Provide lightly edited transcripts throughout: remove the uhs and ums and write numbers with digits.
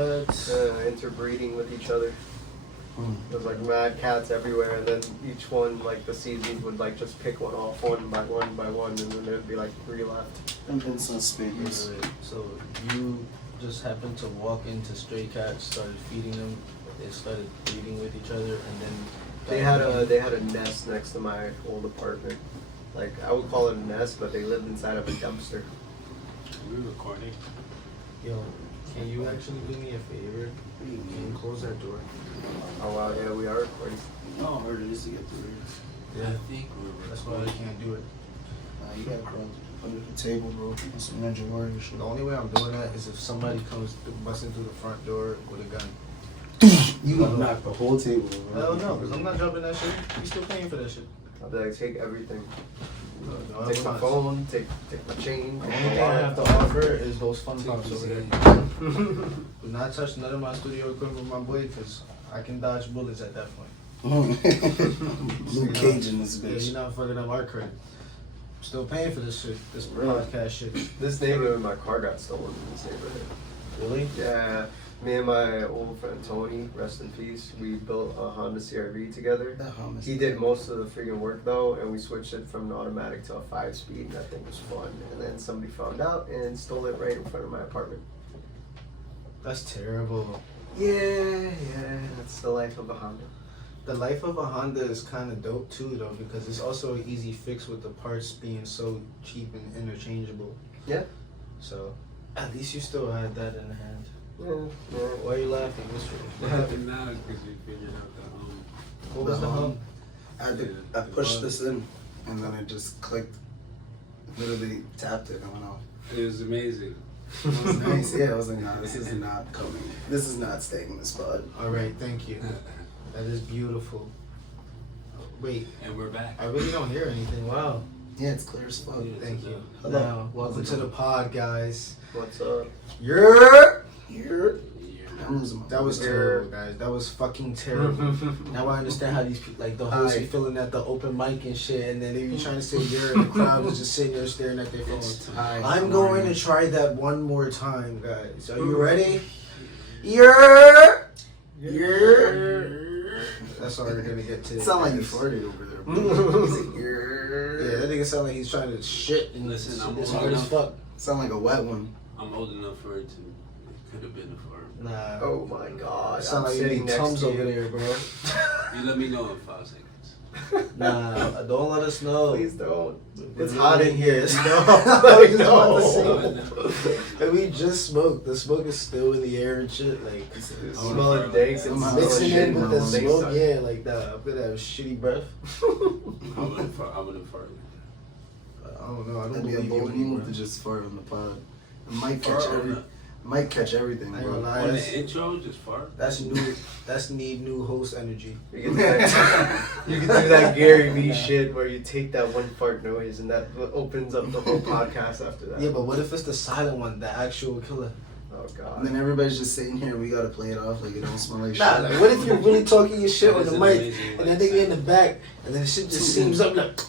Interbreeding with each other. There's like mad cats everywhere, and then each one, like the seasons would like just pick one off one by one, and then there'd be like 3 left. And then some speakers. So you just happened to walk into stray cats, started feeding them, they started breeding with each other, and then They had a nest next to my old apartment. Like I would call it a nest, but they lived inside of a dumpster. Are we recording? Yo, can you actually do me a favor? Can you close that door? Oh wow, yeah, we are recording. No, I heard it is to get through it. Yeah, I think we're that's why I can't do it. Nah, you got crawled under the table, bro. On some Ninja Warrior shit. The only way I'm doing that is if somebody comes busting through the front door with a gun. You gonna knock the whole table, bro. Hell no, because I'm not dropping that shit. You still paying for that shit. I'll be like, take everything. No, Take I'm my not. phone, take my chain. The only thing I have to offer is those fun pops over there. Do not touch none of my studio equipment with my boy, because I can dodge bullets at that point. Luke Cage in this Yeah, bitch. you're not fucking up our credit. I'm still paying for this shit, this podcast shit. This neighborhood, my car got stolen in this neighborhood. Really? Yeah, me and my old friend Tony, rest in peace, we built a Honda CR-V together. That hummus. He did most of the freaking work though, and we switched it from an automatic to a 5-speed, and that thing was fun. And then somebody found out and stole it right in front of my apartment. That's terrible. Yeah, that's the life of a Honda. The life of a Honda is kind of dope too, though, because it's also an easy fix with the parts being so cheap and interchangeable. Yeah. So, at least you still had that in hand. Yeah. Why are you laughing? What's What happened now? Because you figured out the What was the hum? I pushed this in, and then it just clicked. Literally tapped it and went off. It was amazing. It was nice. Yeah, I was like, nah, this is not coming. This is not staying in the spot. All right, thank you. That is beautiful. Wait, And we're back. I really don't hear anything. Wow. Yeah, it's clear as fuck. Thank you. Hello. Now, welcome to the pod, guys. What's up? Here. I'm losing my That was voice. terrible, guys. That was fucking terrible. Now I understand how these people, like the hosts, be feeling at the open mic and shit, and then they be trying to say you're, and the crowd is just sitting there staring at their phones. Hi. I'm going to try that one more time, guys. Are you ready? Yeah. That's all we're gonna get to. It sound like you farted over there, bro. Yeah, that nigga sound like he's trying to shit and Listen, I'm it's old hard as enough. fuck. Sound like a wet one. I'm old enough for it to. It could have been a fart. Nah. Oh my god. Sound I'm like you sitting need next Tums to over you. there, bro. You let me know in 5 seconds. Nah, don't let us know. Please don't. It's We hot in really- here. No, No. no. And we just smoked. The smoke is still in the air and shit. Like Smelling danks and I'm smelling mixing shit in with in the my smoke, face. yeah, like that. I'm gonna have shitty breath. I wouldn't fart. I don't know. I don't That'd be a believe you bold anymore. move to just fart on the pod. It might catch everything, I ain't gonna bro. lie. On That's, the intro, just fart. that's new. That's need new host energy. You can do that Gary Vee shit where you take that one fart noise and that opens up the whole podcast after that. Yeah, but what if it's the silent one, the actual killer? Oh And god. then everybody's just sitting here and we gotta play it off like it don't smell like Nah, shit. like what if you're really talking your shit on That the is mic an amazing and then light nigga in the back and then the shit just seems up like,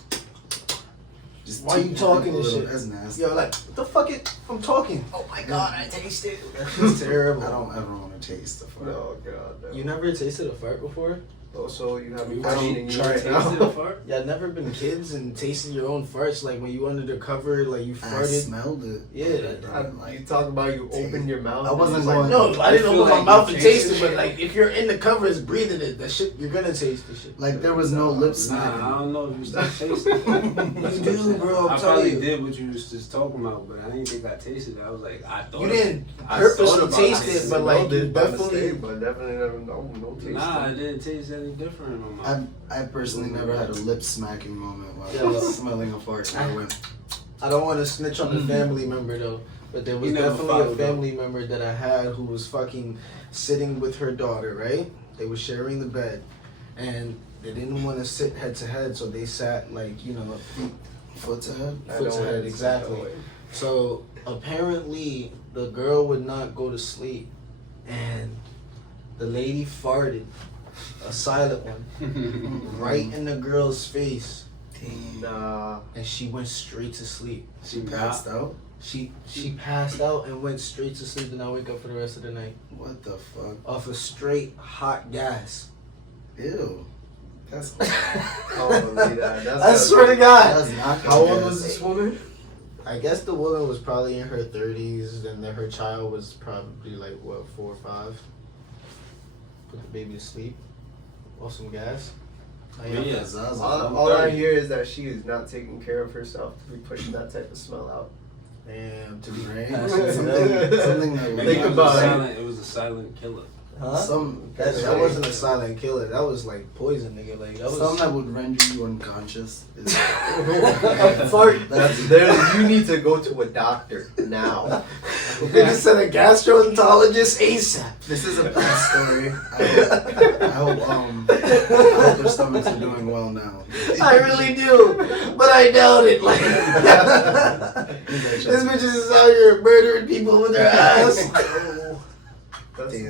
Just why you talking a and little- shit? That's nasty. yo, like, what the fuck it? I'm talking. Oh my god, I taste it. That's just terrible. I don't ever want to taste the fart. Oh god. No. You never tasted a fart before? Also, you have a You question in you right tasted now. a fart? Y'all never been kids and tasted your own farts, like when you under the cover, like you I farted? smelled it. Yeah. You talk about you opened your mouth. I wasn't and it's going- No, I didn't feel open my like mouth you and taste tasted it, but shit. like if you're in the covers breathing it, that shit, you're gonna taste the shit. Like there was no lip Nah, smacking. I don't know if you still taste it. You do, bro. I I'm telling probably you. did what you was just talking about, but I didn't think I tasted it. I was like, I thought You didn't I purposely thought about taste it. it, but like you by definitely. mistake, but definitely no taste. Nah, it didn't taste any different in my mouth. I personally never had a lip smacking moment while Yeah. smelling a fart. And I went, I don't want to snitch on the family member though, but there was You never definitely a followed family member that I had who was fucking sitting with her daughter, right? They were sharing the bed, and they didn't want to sit head to head, so they sat like, you know, foot to head. I foot don't to head, want exactly. that way. So apparently the girl would not go to sleep, and the lady farted, a silent one, right in the girl's face, Nah. and she went straight to sleep. She passed out. She passed out and went straight to sleep, and I wake up for the rest of the night What the fuck? off of straight hot gas. Ew. That's. I don't believe that. I swear to God. That's not How old good. was this woman? I guess the woman was probably in her 30s, and then her child was probably like, what, 4 or 5? Put the baby to sleep. Off some gas. Yeah. Zaza. All I hear is that she is not taking care of herself to be pushing that type of smell out. Damn, to be Right? passing Something that Think It was about a it. silent- It was a silent killer. Huh? Some That wasn't a silent killer. That was like poison, nigga. Like that was. something that would render you unconscious. Is, Fart. That's there. You need to go to a doctor now. They just said a gastroenterologist ASAP. this is a bad story. I hope their stomachs are doing well now. I really do, but I doubt it. Like this bitch is out here murdering people with their ass.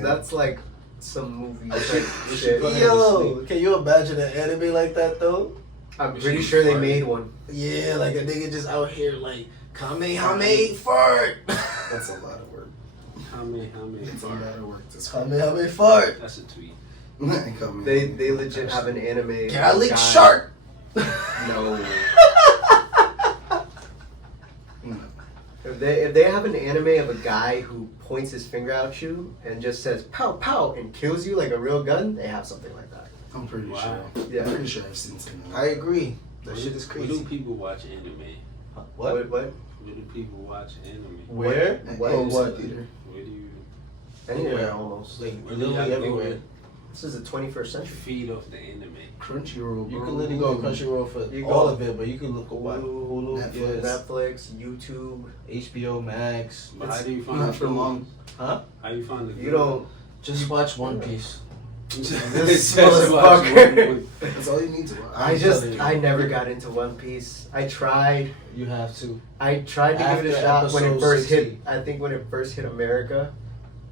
That's like some movie type shit. Yo, can you imagine an anime like that though? I'm pretty sure they made one. Yeah, like a nigga just out here like Kamehameha fart. That's a lot of work. How many? It's a lot of work to spend. Kamehameha fart. That's a tweet. They legit have an anime. Garlic guy- shark. No. No. If they have an anime of a guy who points his finger at you and just says pow pow and kills you like a real gun, they have something like that. I'm pretty Wow. sure. Yeah. I'm pretty sure I've seen something. I agree. That Where shit is Where crazy. do people watch anime? What? What? Where do people watch anime? Where? What? Or what? Theater. Where do you Anywhere almost. Like where do you literally have to go everywhere. This is the 21st century. feed off the anime? Crunchyroll. You bro. can literally go on Crunchyroll for You all go- of it, but you can look at Hulu, Netflix. yes, Netflix, YouTube. HBO Max. But how do you find Not the for good long. ones? Huh? How you find the You good don't. Just watch One Piece. This Just watch motherfucker. one- That's all you need to watch. I never got into One Piece. I tried. You have to. I tried to give it a After shot when it episode first 60. hit. I think when it first hit America,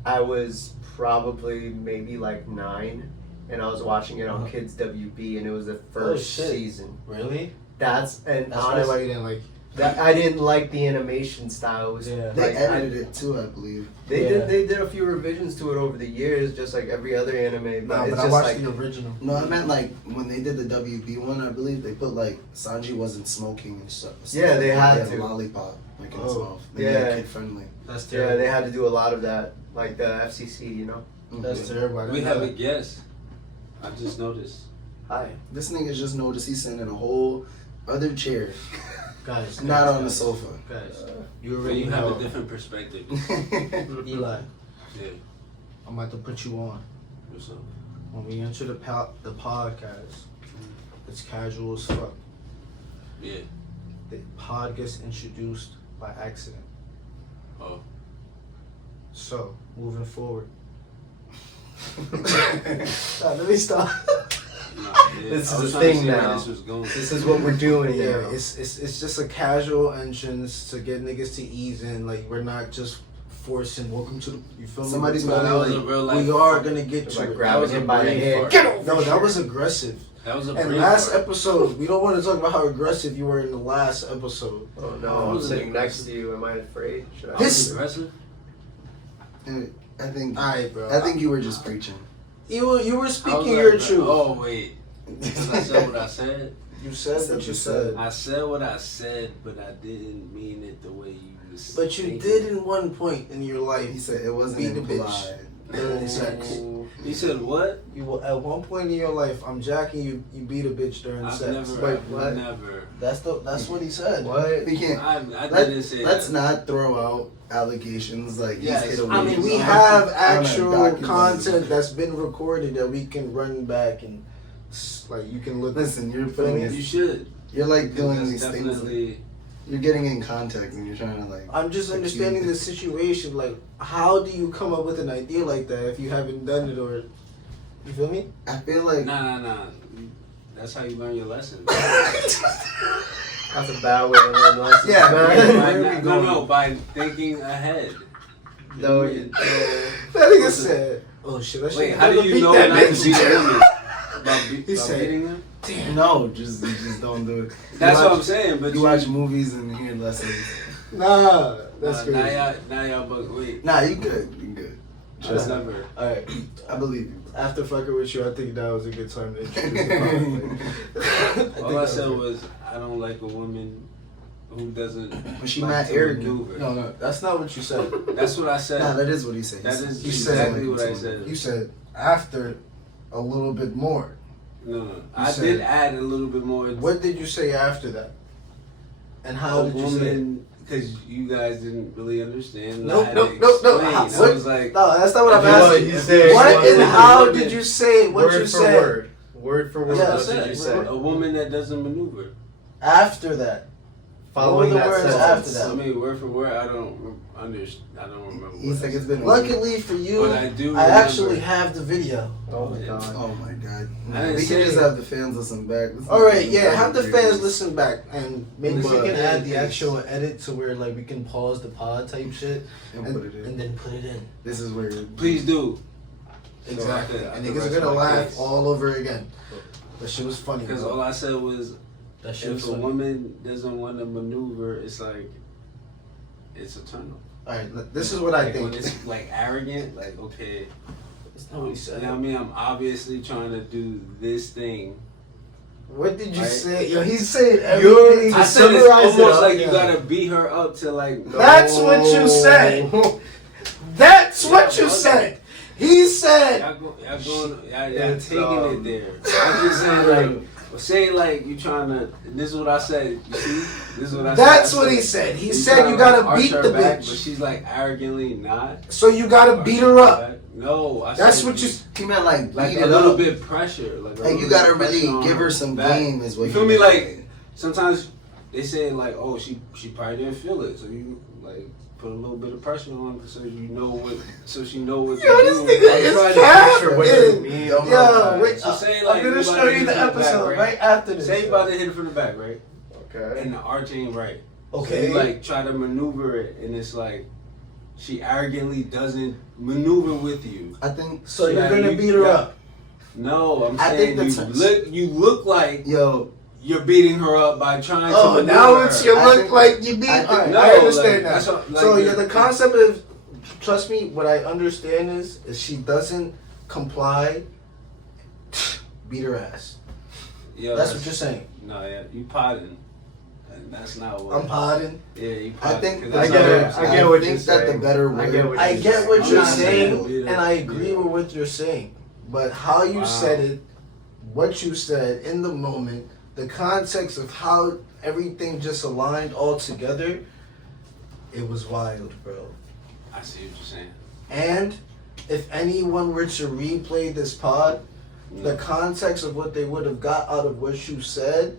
I was probably maybe like 9, and I was watching it on Uh-huh. Kids WB, and it was the first shit. season. Really? That's That's honestly, why you didn't like. that I didn't like the animation style. It was Yeah. They like, edited it too, I believe. They Yeah. did a few revisions to it over the years, just like every other anime. But Nah, it's but I just watched like the original. No, I meant like when they did the WB one, I believe they put like Sanji wasn't smoking and stuff. Yeah, they had He to. a lollipop like in his Oh, mouth. They made yeah. it kid friendly. That's yeah, terrible. they had to do a lot of that, like the FCC, you know. That's terrible. I We didn't have know a that. guest. I just noticed. Hi. This nigga just noticed he's sitting in a whole other chair, Guys, not guys, on the guys, sofa. Guys, you You already have know. a different perspective. Eli, Yeah. I'm about to put you on. What's up? When we enter the podcast, it's casual as fuck. Yeah. The pod gets introduced by accident. Oh. So, moving forward. Let me stop. Nah, yeah. This I is was the trying to thing see where now. This was going. This is what we're doing Yeah, now. it's just a casual entrance to get niggas to ease in. Like, we're not just forcing welcome to the. You feel me? Somebody's But gonna that was a real life. we are gonna get It's to like it. grabbing was a him by the brain hand. fart. Get over No, here. that was aggressive. That was a And brain last fart. episode, we don't want to talk about how aggressive you were in the last episode. Oh That no, I'm was sitting aggressive. next to you. Am I afraid? Should I? I This- was aggressive. And I think Alright, bro. I think you were just preaching. You were I was speaking like, your truth. Oh wait. Because I said what I said. You said what you said. I said what I said, but I didn't mean it the way you was. But you thinking. did in one point in your He life. said it wasn't Beat the bitch. implied. 30 seconds. You said what? You will, at one point in your life, I'm jacking you. You beat a bitch during I've sex. never. Wait, I've what? Never. That's what he said. What? We can't. I didn't say Let's that. not throw out allegations like Yes, he's hit a I mean, weed we on- have on a actual document. content that's been recorded that we can run back and like you can look. Listen, you're putting You it. should. You're like doing That's these things. definitely. You're getting in context and you're trying to like. I'm just understanding the situation. Like, how do you come up with an idea like that if you haven't done it or? You feel me? I feel like. Nah. That's how you learn your lesson. That's a bad way to learn lessons. Yeah, man. where are we going? No, by thinking ahead. No, you no. That nigga said, "Oh shit, I should Wait, how do you know not to beat a woman? About He said- beating them? No, just don't do it. That's You what I'm watch- saying. But You watch movies and hear lessons. Nah, that's Nah, crazy. now y'all but wait. Nah, you good. You good. Trust never. Alright. I believe you. After fucking with you, I think that was a good time to introduce the podcast. All I said was I don't like a woman who doesn't. When she like mad to arrogant. maneuver. No, that's not what you said. That's what I said. Nah, that is what he said. That is You exactly said- what I said. You said after a little bit more. No. I said- did add a little bit more. What did you say after that? And how a did you say it? woman? Because you guys didn't really understand. Nope, I had nope, to nope, nope. explain. What? I was like, No, that's not what I'm If you want, asking. you say- What you and want- how you did you say what word you for said word. Word for word. Yeah, what I did you say? a woman that doesn't maneuver. after that? Following What were the that words sentence. after that? I mean, word for word, I don't understand. I don't remember. He's what like, I it's been. Luckily for you, But I do I actually remember. have the video. Oh my god. Oh my god. I didn't We say can just it. have the fans listen back. Let's All not right, even yeah, talk have the about fans it. listen back, and maybe we But- can add the actual edit to where like we can pause the pod type shit And and, put it in. and then put it in. This is where. Please do. Exactly, So I and could niggas are rest gonna my laugh case. all over again. That shit was funny. Because bro. all I said was, That shit was if a funny. woman doesn't want to maneuver, it's like, it's a turn off. All right, this is what I Like, think. when it's like arrogant, like, okay. That's not what he You said. know what I mean? I'm obviously trying to do this thing. What did you Right. say? Yo, he's saying You're- everything. I said it's summarize it almost up, like you yeah. gotta beat her up to like. That's what you said. That's what you okay. said. He said. Y'all It's, taking it there. I'm just saying like you trying to. This is what I said. You see, this is what I said. That's I what said, he said. He you said trying you to, like, gotta arch beat her the back, but bitch. she's like arrogantly not. So you gotta beat her up. No, I That's said what you. He meant like like beat a it little up. bit pressure. Like a Like you little gotta bit really pressure on give her some back. game, is what You feel me? Like sometimes they say like, oh, she probably didn't feel it, so you like put a little bit of pressure on so you know what, so she know what. Yo, to this do. nigga I'm is trying to cap. picture what what- you mean. Yo, wait, So say, like, I'm gonna you show about to you hit the from the back, episode right? right after this. Say you about to hit it from the back, right? Okay. And the arch ain't right. Okay. So you like try to maneuver it, and it's like she arrogantly doesn't maneuver with you. I think. So you're Yeah, gonna you- beat her yeah. up. No, I'm I saying think you that's- look like Yo, you're beating her up by trying to Oh, maneuver now it's her. you I look think- like you beat. I think- Alright, No, I understand like, that. that's what- like, So yeah. the concept of, trust me, what I understand is she doesn't comply. Beat her ass. Yo, That's what you're saying. No, yeah, you potting, and that's not what. I'm podding. Yeah, you I potting. think 'cause I that's get not it. what I'm I saying. get what think you're that the saying. better I word- get what I you're get saying. what I'm you're not saying, saying and I it. agree with what you're saying. But how you Wow. said it, what you said in the moment, the context of how everything just aligned all together, it was wild, bro. I see what you're saying. And if anyone were to replay this pod, the context of what they would have got out of what you said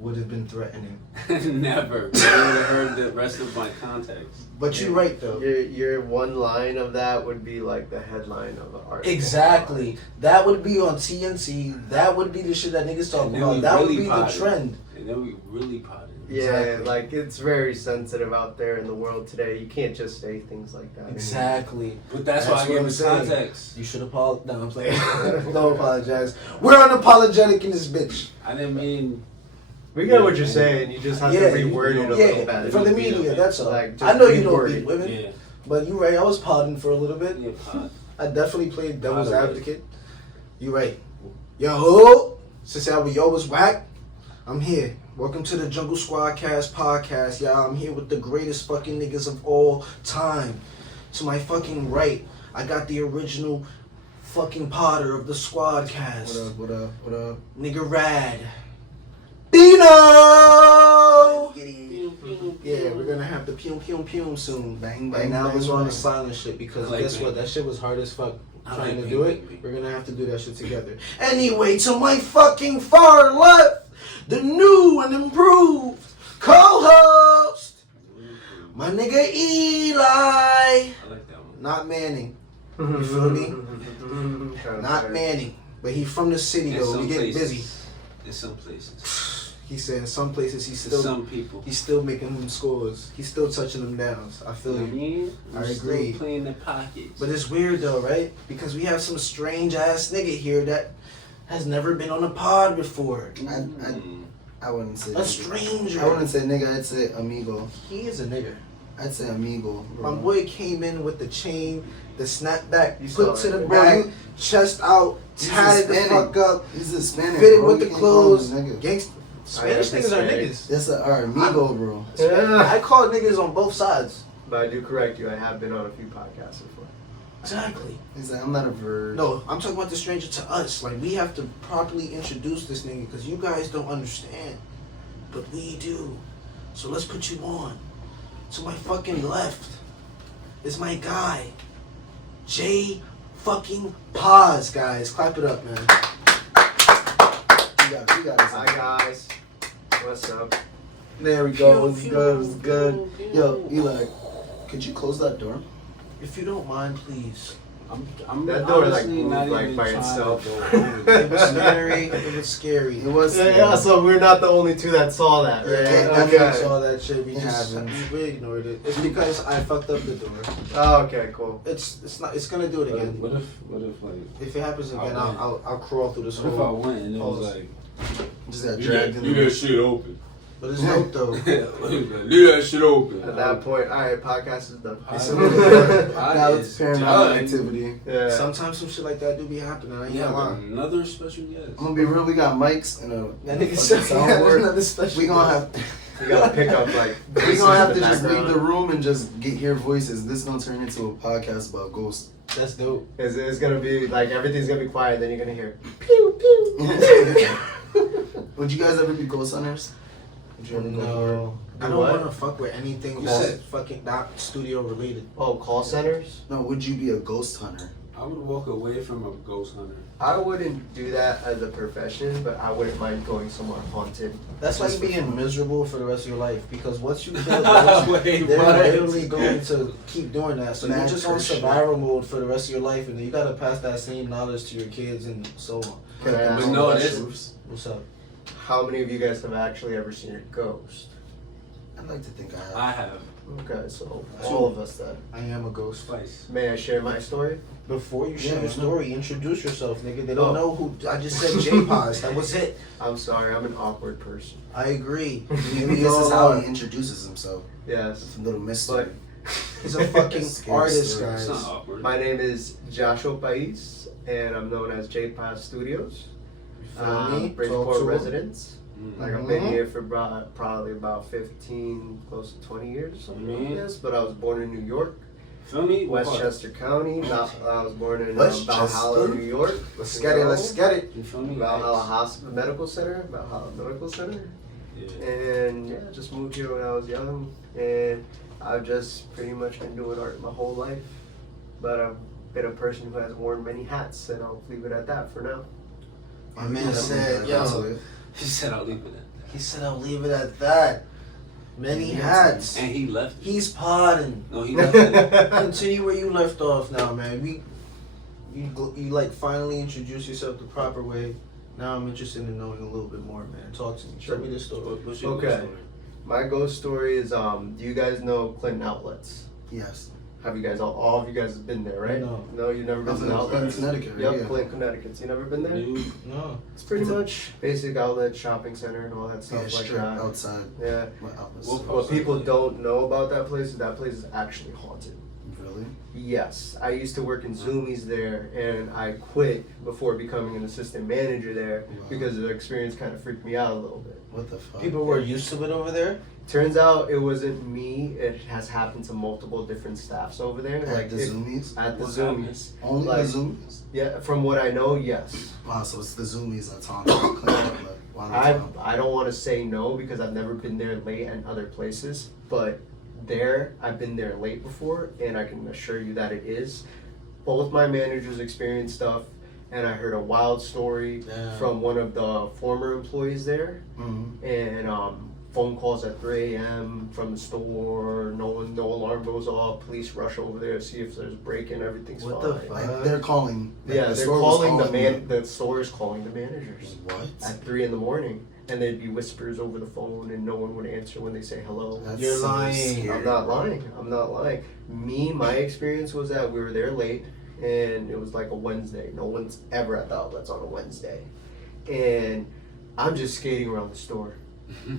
would have been threatening. Never. But I would have heard the rest of my context. But you're right, though. Your one line of that would be like the headline of an article. Exactly. That would be on TNT. That would be the shit that niggas talking And then about. we That would really be the potted. trend. And then we really potted. Yeah, Exactly. like it's very sensitive out there in the world today. You can't just say things like that. Exactly. But that's why That's I what gave I'm it saying. context. You should apologize. No, I'm playing. Don't apologize. We're unapologetic in this bitch. I didn't mean. We get what you're saying. You just have Yeah, to reword it a yeah, little better. for the media, that's all. Like, just I know you don't reword beat it. women, Yeah. but you're right. I was podding for a little bit. Yeah, pot. I definitely played devil's Alright. advocate. You right. Yo, since we always whack, I'm here. Welcome to the Jungle Squadcast podcast, y'all. I'm here with the greatest fucking niggas of all time. To my fucking right, I got the original fucking Potter of the Squadcast. what up? What up? What up? Nigga Rad. Bino! Yeah, we're gonna have the pew pew pew soon. Bang, Right bang, now bang, it's on the bang. silent shit because I like guess bang. what? That shit was hard as fuck I trying like to bang, do it. bang, bang. We're gonna have to do that shit together. Anyway, to my fucking far left, the new and improved co-host, my nigga Eli. I like that one. Not Manning. You feel me? Not Manning. But he from the city In though. some We get places. busy. In some places. He said in some places he's To still some people. he's still making them scores. He's still touching them down. I feel You know what I you. mean? I We're agree. Still playing the pockets. But it's weird though, right? Because we have some strange ass nigga here that has never been on a pod before. I- I wouldn't say A nigga. stranger. I wouldn't say nigga, I'd say amigo. He is a nigga. I'd say amigo. My boy came in with the chain, the snapback, You put saw to it. the Bro, back, you- chest out, He's tied the Hispanic. fuck up, He's Hispanic. fitted bro. with the You can't call him clothes. a nigga. Gangsta. Spanish niggas are Hispanic. niggas. That's our amigo, bro. Yeah. I call niggas on both sides. But I do correct you. I have been on a few podcasts before. Exactly. He's like, I'm not a virgin. No, I'm talking about the stranger to us. Like, we have to properly introduce this nigga because you guys don't understand. But we do. So let's put you on. To my fucking left is my guy, Jpaiz, guys. Clap it up, man. You got us. Hi guys. What's up? There we go. It was good. It was good. Yo, Eli, could you close that door? If you don't mind, please. I'm That door, like, honestly moved, not like, even by trying itself. to go over It was it. scary. It was scary. It was. Yeah, so we're not the only two that saw that, right? Yeah, I Okay. saw that shit. We It just happens. we ignored it. It's because I fucked up the door. Oh, okay, cool. It's not. It's gonna do it again. What if like If it happens again, I went. I'll crawl through this what if I hole. went and it was Pause. like Just got leave dragged that, in leave there. that shit open. But it's dope though. Leave that shit open. At that point, alright, podcast is done. It's Now it's paranormal activity. Yeah. Sometimes some shit like that do be happening. I ain't Yeah, gonna lie. another special guest. I'm gonna be real. We got mics and a That nigga fucking said soundboard. another special. We gonna have. We gotta pick up like. We gonna have to voices in just leave background. the room and just hear voices. This gonna turn into a podcast about ghosts. That's dope. It's gonna be like everything's gonna be quiet, then you're gonna hear pew pew. Would you guys ever be ghost hunters? Would you ever go for it? No, I Do don't what? want to fuck with anything You that's said- fucking not studio related. Oh, call centers? No, would you be a ghost hunter? I would walk away from a ghost hunter. I wouldn't do that as a profession, but I wouldn't mind going somewhere haunted. That's like Just being miserable for the rest of your life because once you kill ghosts, Wait, they're what? literally going to keep doing that. So you're Mad just on Christian. survival mode for the rest of your life, and then you gotta pass that same knowledge to your kids and so on. Can I ask But no, you, this- What's up? how many of you guys have actually ever seen a ghost? I'd like to think I have. I have Okay, so all of us then. I am a ghost. twice. May I share my story? Before you share Yeah, your man. story, introduce yourself, nigga. They don't Oh. know who. I just said Jpaiz. That was it. I'm sorry, I'm an awkward person. I agree. Maybe this is how he introduces himself. Yes. It's a little mystery. He's a fucking Scary artist, story. guys. It's not awkward. My name is Jpaiz, and I'm known as Jpaiz Studios. Feel me? Bridgeport Talk to him. residence. Mm. Like I've been here for probably about 15, close to 20 years or something like Mhm. this. But I was born in New York, Feel me? What part? Westchester County. I was born in Westchester? Valhalla, New York. Let's get it. Let's get it. You feel me? Valhalla Hospital Medical Center. Valhalla Medical Center. Yeah. And yeah, just moved here when I was young, and I've just pretty much been doing art my whole life. But I've been a person who has worn many hats, and I'll leave it at that for now. My man said, yo. He said I'll leave it at that. He said, I'll leave it at that. Many hats. And he left. He's podding. No, he left. it. Continue where you left off now, man. You like finally introduce yourself the proper way. Now I'm interested in knowing a little bit more, man. Talk to me. Show me the story. What's your Okay. story? My ghost story is do you guys know Clinton Outlets? Yes. Have you guys all of you guys have been there, right? No. No, you've never been to the In outlets? Connecticut, right? Yep, Yeah. Clinton, Connecticut. You never been there? Dude, No. It's pretty much basic outlet, shopping center, and all that Yeah, stuff like strip that. outside. Yeah. My outlets. Well, What people don't know about that place is actually haunted. Really? Yes, I used to work in Zoomies there, and I quit before becoming an assistant manager there Wow. because the experience kind of freaked me out a little bit. What the fuck? People were used to it over there. Turns out it wasn't me. It has happened to multiple different staffs over there. At like the if- Zoomies? At the What Zoomies. Only Like- the Zoomies? Yeah, from what I know, yes. Wow, so it's the Zoomies that's on Connecticut. Wow, I don't want to say no because I've never been there late and other places, but there I've been there late before, and I can assure you that it is. Both my managers experienced stuff, and I heard a wild story Damn. from one of the former employees there, Mm-hmm. and phone calls at 3 a.m. from the store. No alarm goes off. Police rush over there to see if there's a break-in. Everything's What fine. the fuck? Like, they're calling. Like, Yeah, the they're store was calling the them. The store is calling the managers What? at 3 a.m, and there'd be whispers over the phone, and no one would answer when they say hello. That's You're so lying. scary, I'm not bro. lying. I'm not lying. My experience was that we were there late, and it was like a Wednesday. No one's ever at the outlets on a Wednesday, and I'm just skating around the store,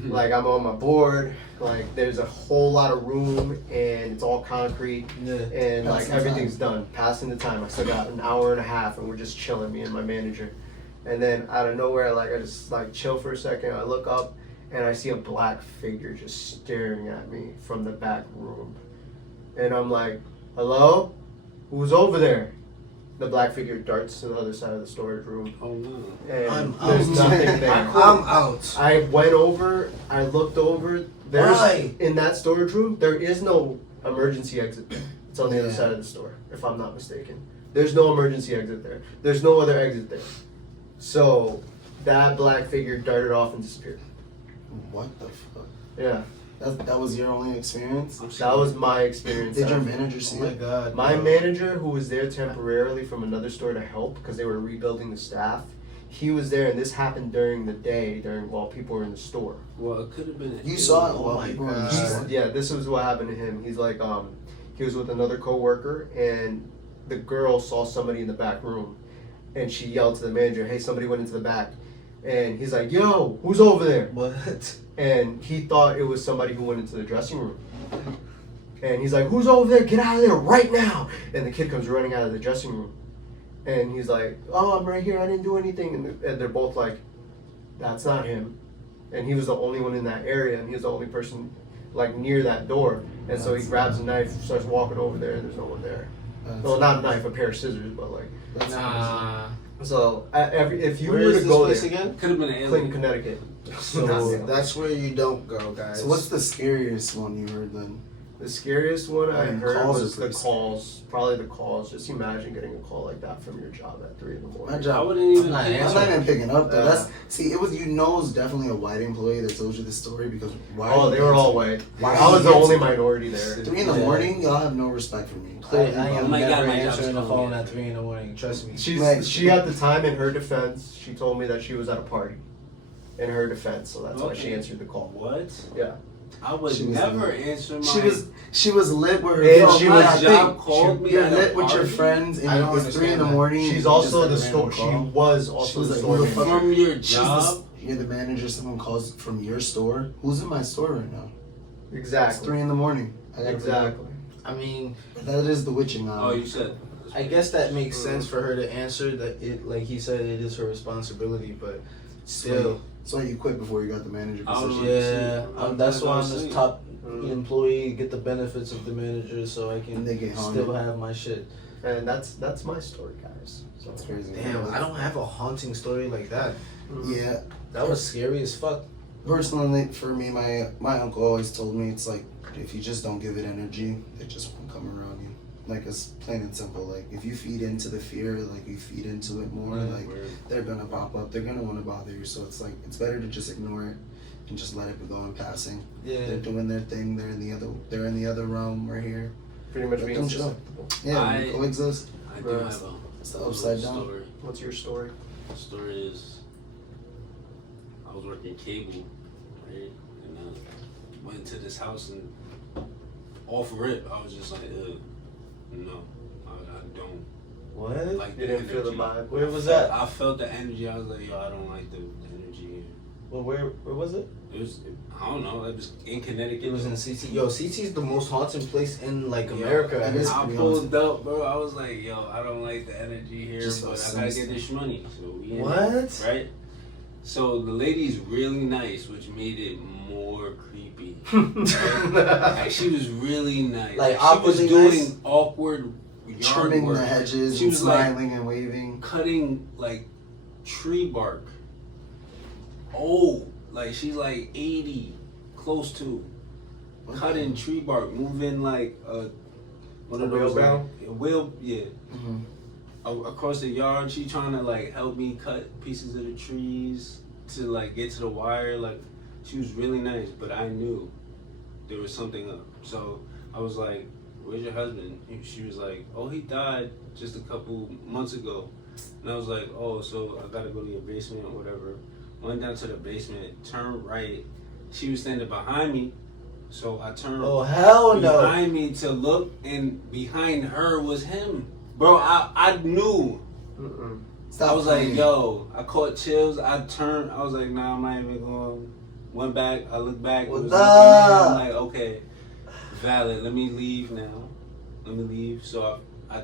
Like I'm on my board, like there's a whole lot of room and it's all concrete Yeah. and like Passing everything's done. Passing the time. I still got an hour and a half and we're just chilling, me and my manager. And then out of nowhere, like I just like chill for a second, I look up and I see a black figure just staring at me from the back room. And I'm like, hello? Who's over there? The black figure darts to the other side of the storage room. Oh no. And I'm there's out. nothing there. I'm out. I went over, I looked over. There's Why? in that storage room, there is no emergency exit there. It's on the other Yeah. side of the store, if I'm not mistaken. There's no emergency exit there. There's no other exit there. So that black figure darted off and disappeared. What the fuck? Yeah. That was your only experience? That was my experience. Did your manager see Oh my it? god. My bro. manager, who was there temporarily from another store to help because they were rebuilding the staff, he was there, and this happened during the day, while people were in the store. Well, it could have been. You saw it Oh while my people were in the God. store. Yeah, this was what happened to him. He's like, he was with another coworker, and the girl saw somebody in the back room, and she yelled to the manager, "Hey, somebody went into the back," and he's like, "Yo, who's over there?" What? And he thought it was somebody who went into the dressing room. And he's like, "Who's over there? Get out of there right now!" And the kid comes running out of the dressing room, and he's like, "Oh, I'm right here. I didn't do anything." And they're both like, "That's not him." And he was the only one in that area, and he was the only person like near that door. And so he grabs a knife, starts walking over there, and there's no one there. Well, not a knife, a pair of scissors, but like. That's Nah. So if you Where were is to this go place there, again? Could have been an Clinton, alien. Connecticut. So that's where you don't go, guys. So what's the scariest one you heard then? The scariest one I And heard calls was are the pretty calls. Probably the calls. Just imagine getting a call like that from your job at 3 in the My morning. I job. wouldn't even. I'm not think- I'm not even picking up though. Yeah. That's see, it was it was definitely a white employee that told you this story because why? Oh, they were all white. Why I was the you only answer? minority there. 3 in the Yeah. morning, y'all have no respect for me. I am Oh my God, never my job's answering the calling phone me. at 3 in the morning. Trust me. She at the time, in her defense, she told me that she was at a party. In her defense, so that's why she Okay. answered the call. What? Yeah. I would She was never lit. answer my. She was lit with her. And Yo, she my was- God, job think, called me You're at a lit with your party? friends, and I don't it's 3 in the understand that. morning. She's and you also just the got a random store. She call. was also She was the like, store "Who the manager. fuck From your She's job. You're the manager. Someone calls from your store. Who's in my store right now? It's Exactly. 3 in the morning. I gotta Exactly. I mean, pick up. That is the witching hour. Oh, you said. I guess that makes sense for her to answer that it, like he said, it is her responsibility, but still. So you quit before you got the manager I don't position. know. Yeah, that's why I'm this top Mhm. employee, get the benefits of the manager so I can And they get still haunted. have my shit. And that's my story, guys. So That's crazy. Damn, I don't have a haunting story like that. Yeah, That was scary as fuck. personally, for me, my uncle always told me it's like if you just don't give it energy, it just won't come around you. Like it's plain and simple. Like if you feed into the fear, like you feed into it more, like they're gonna pop up. They're gonna want to bother you. So it's like it's better to just ignore it and just let it go in passing. Yeah. They're doing their thing. They're in the other realm. We're here. pretty much Let being them chill. susceptible. Yeah, we I- coexist. I do Right. have a. It's the upside down. Story. What's your story? The story is, I was working cable, right, and went to this house and off rip, I was just like, no, I don't What? like You the didn't feel the energy. vibe. Where was that? I felt the energy. I was like, yo, I don't like the energy here. Well, where was it? It was, I don't know, it was in Connecticut. It was in CT. Yo, CT is the most haunting place in like Yeah, America. it is. I pretty pulled up, bro. I was like, yo, I don't like the energy here, Just but so I gotta sinister. get this money. So we in What? it, right? So the lady's really nice, which made it more creepy. Like, she was really nice. Like, she was awkwardly doing nice? awkward yard Trimming work, the hedges, She and was like- smiling and waving. cutting like tree bark. Old, like she's like 80, close to cutting tree bark, moving like one of A those wheelbarrow? like, a wheel, yeah. Mhm. Across the yard, she trying to like help me cut pieces of the trees to like get to the wire. Like she was really nice, but I knew there was something up. So I was like, "Where's your husband?" And she was like, "Oh, he died just a couple months ago." And I was like, "Oh, so I gotta go to your basement or whatever." Went down to the basement, turned right. She was standing behind me, so I turned Oh hell no! behind me to look, and behind her was him. Bro, I knew. Mm-mm. Stop I was like, playing. yo, I caught chills. I turned. I was like, nah, I'm not even going. Went back. I looked back. It was What's nothing there. up? I'm like, okay, valid. Let me leave now. Let me leave. So I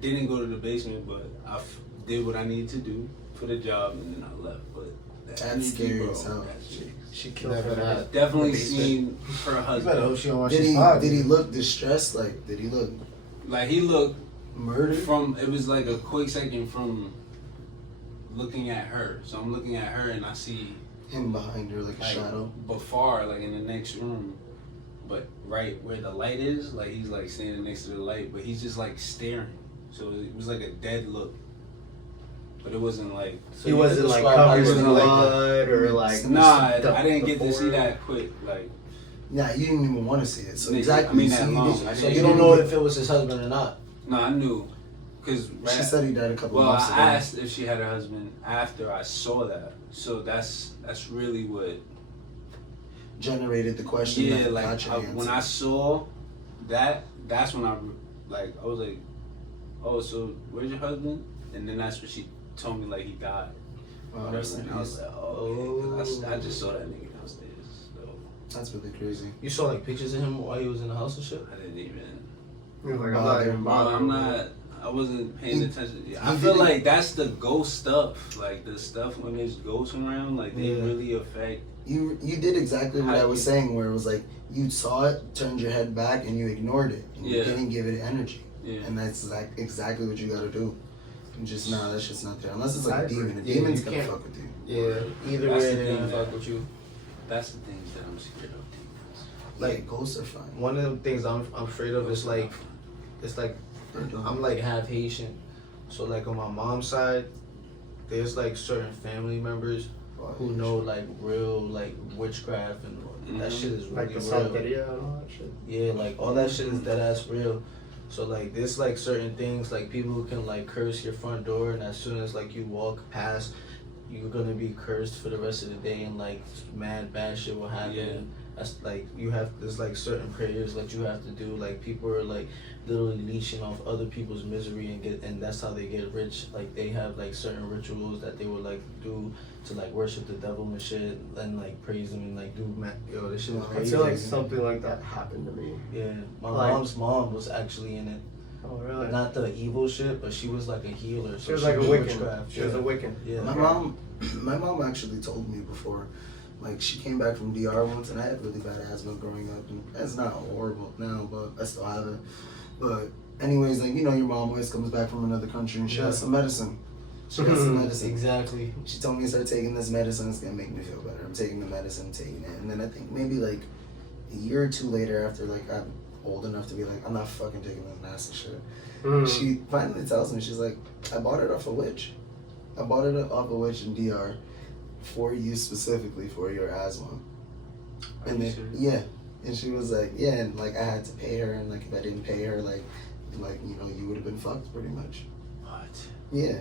didn't go to the basement, but I did what I needed to do for the job, and then I left. But That's energy, scary bro, as hell. that shit. She killed Never for had. that. Definitely The basement. seen her You better husband. hope she don't watch Did this he pod. did he look distressed? Like did he look Like he looked murdered? from. It was like a quick second from looking at her. So I'm looking at her, and I see Him behind her like a like shadow. before, like in the next room, but right where the light is, like he's like standing next to the light, but he's just like staring. So it was like a dead look, but it wasn't like He wasn't like describe covered how in you wasn't like blood or like. nah. stuff I didn't get to see before. that quick. Like Yeah, you didn't even want to see it. So Yeah, exactly. I mean, so that you long. did- I So didn't- you don't know if it was his husband or not. no, I knew, cause She said he died a couple well, months ago. I asked if she had a husband after I saw that. So that's really what. Generated the question. Yeah, that like got your answer. when I saw that, that's when I was like, oh, so where's your husband? And then that's when she told me like he died. Wow, Whatever. that's And I was like, oh, okay. I just saw that nigga downstairs. So That's really crazy. You saw like pictures of him while he was in the house and shit. I didn't even. He was like, I'm not even Bro, bothering. I'm with not. it. I wasn't paying He- attention. he I feel didn't- like that's the ghost stuff. Like the stuff when there's ghosts around, like they Yeah. really affect. You did exactly what How I was you- saying, where it was like you saw it, turned your head back, and you ignored it. And You Yeah. didn't give it energy, Yeah. and that's exactly what you got to do. And just nah, that shit's not there unless it's I like a agree. demon. A Yeah, demon's you gonna can't- fuck with you. Yeah. Either That's way, the they're gonna thing fuck that- with you. That's the things that I'm scared of. Demons. Like, Yeah, ghosts are fine. One of the things I'm afraid of is like, it's like I'm like half Haitian, so like on my mom's side, there's like certain family members who know like real like witchcraft and that Mhm. shit is Like really the real. Santeria and all that shit. Yeah, like all that shit is dead ass real. So like there's like certain things like people who can like curse your front door, and as soon as like you walk past, you're gonna be cursed for the rest of the day, and like mad bad shit will happen. Yeah. That's like there's like certain prayers that you have to do. Like people are like literally leeching off other people's misery and that's how they get rich. Like they have like certain rituals that they would like do to like worship the devil and shit and like praise him and like do yo, this shit is I I crazy. feel like something like that happened to me. Yeah, my Like- mom's mom was actually in it. Oh really? Not the evil shit, but she was like a healer. She was like a did Wiccan. witchcraft. She was a Wiccan. Yeah. My mom actually told me before, like she came back from DR once, and I had really bad asthma growing up, and it's not horrible now, but I still have it. But anyways, like your mom always comes back from another country, and she has some medicine. She has some medicine. Exactly. She told me to start taking this medicine. It's gonna make me feel better. I'm taking the medicine, I'm taking it, and then I think maybe like a year or two later, after like I'm old enough to be like, I'm not fucking taking this nasty shit. She finally tells me, she's like, I bought it off a witch. I bought it off a witch in DR for you specifically for your asthma. Are And you then, serious? yeah, and she was like, yeah, and like I had to pay her, and like if I didn't pay her, like you would have been fucked pretty much. What? Yeah.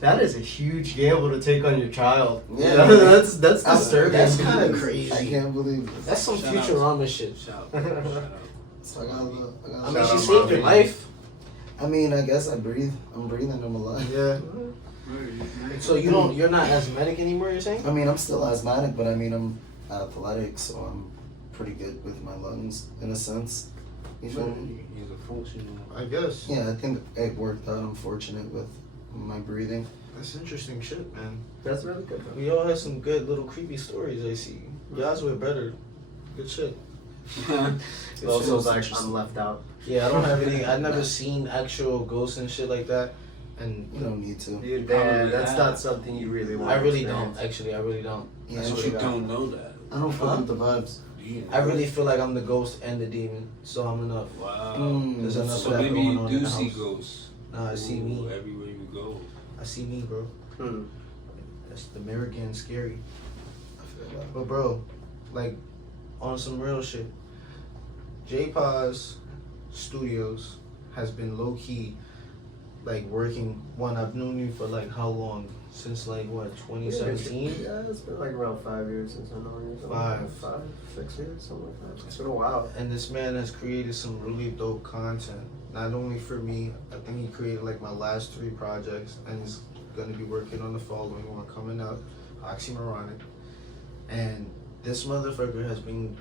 That is a huge gamble to take on your child. Yeah. that's disturbing. That's kinda crazy. I can't believe this. That's some Shout out. Futurama shit. Shout out. Shout out. So I gotta I mean, Shout she out, saved your Mom. life. I mean, I guess I breathe. I'm breathing. I'm alive. Yeah. So you're not asthmatic anymore. You're saying? I mean, I'm still asthmatic, but I mean, I'm athletic, so I'm pretty good with my lungs in a sense. You feel me? He's a functional. I guess. Yeah, I think it worked out. I'm fortunate with my breathing. That's interesting shit, man. That's really good. We all had some good little creepy stories. I see. Yours were better. Good shit. It also feels like I'm left out. Yeah, I don't have any. I've never seen actual ghosts and shit like that, and You don't need to. Dude, Probably that's have. not something you really want. I to really experience. don't. Actually, I really don't. Yeah, I I swear But to you God. don't know that. I don't fuck with the vibes. Do you know? I really feel like I'm the ghost and the demon, so I'm enough. Wow. There's enough So of that maybe going you on do in the see house. ghosts. Nah, I see Ooh, me. everywhere you go. I see me, bro. Hmm. That's the mirror getting scary. I feel that. But bro, like on some real shit, Jpaiz Studios has been low key like working. One, I've known you for like how long? Since like what, 2017? Yeah, it's been like around 5 years since I've known you. Something like that. 5. 6 years, something like that. It's been a while. And this man has created some really dope content. Not only for me, I think he created like my last 3 projects, and he's gonna be working on the following one coming up, oxymoronic. And this motherfucker has been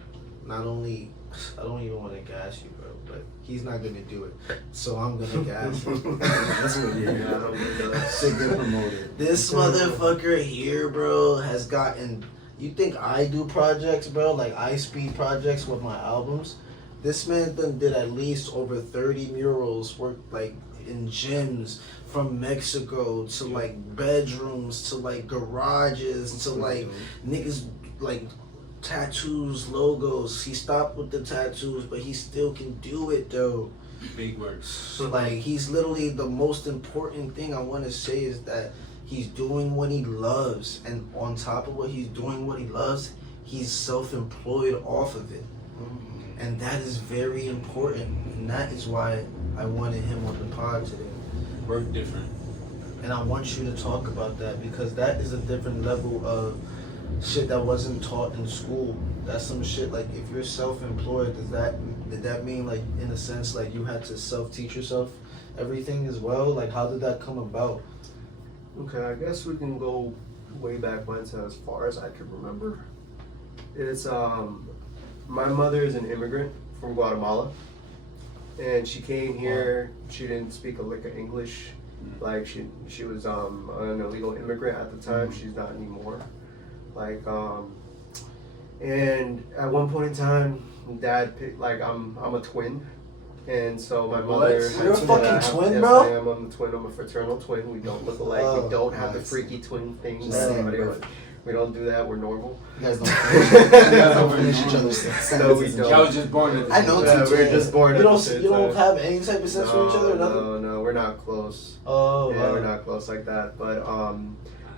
not only, I don't even want to gas you, bro, but he's not gonna do it. So I'm gonna gas him. That's what you're Yeah, I don't think that's Shit get promoted. This motherfucker here, bro, has gotten. You think I do projects, bro? Like I speed projects with my albums? This man done did at least over 30 murals, worked like in gyms from Mexico to like bedrooms to like garages to like niggas like tattoos, logos. He stopped with the tattoos, but he still can do it though. Big works. Like he's literally the most important thing I want to say is that he's doing what he loves, and on top of what he's doing, what he loves, he's self-employed off of it, and that is very important. And that is why I wanted him on the pod today. Work different. And I want you to talk about that because that is a different level of shit that wasn't taught in school. That's some shit like if you're self-employed, did that mean like in a sense like you had to self-teach yourself everything as well? Like how did that come about? Okay, I guess we can go way back when to as far as I could remember. It's my mother is an immigrant from Guatemala, and she came here. She didn't speak a lick of English. Like she was an illegal immigrant at the time. She's not anymore. Like and at one point in time, Dad picked, like I'm a twin. And so my mother. You're a fucking twin, yes, bro? I am. I'm a twin. I'm a fraternal twin. We don't look alike. We don't have the nice. freaky twin things. Just that saying, everybody bro. would- We don't do that. We're normal. You guys don't finish each other's sentences. No, we don't. Y'all was just born at the I know Yeah, two we're twins. just born. You at the don't same you don't time. have any type of sense for each other or nothing? No, we're not close. Oh, Yeah, wow. we're not close like that. But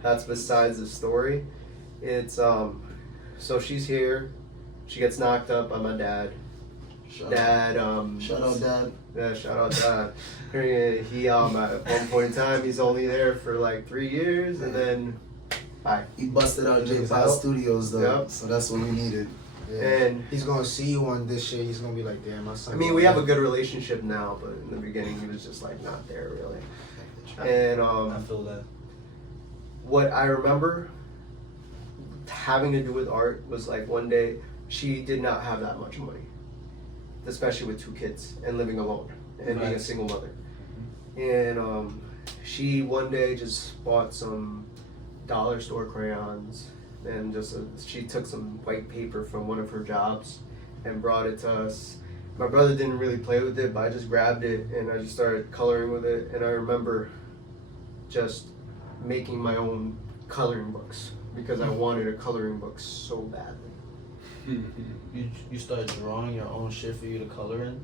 that's besides the story. It's so she's here. She gets knocked up by my dad. Dad, Shout out, Dad. Yeah, shout out Dad. He at one point in time he's only there for like 3 years and then bye. He busted out Niggas Jpaiz out. Studios though, Yep. so that's what we needed. Yeah. And He's gonna see you on this shit. He's gonna be like, damn, my son. I mean we have a good relationship now, but in the beginning he was just like not there really. And I feel that. what I remember having to do with art was like one day she did not have that much money, especially with 2 kids and living alone and being a Right. single mother. And she one day just bought some dollar store crayons and she took some white paper from one of her jobs and brought it to us. My brother didn't really play with it, but I just grabbed it and I just started coloring with it. And I remember just making my own coloring books because I wanted a coloring book so badly. You started drawing your own shit for you to color in?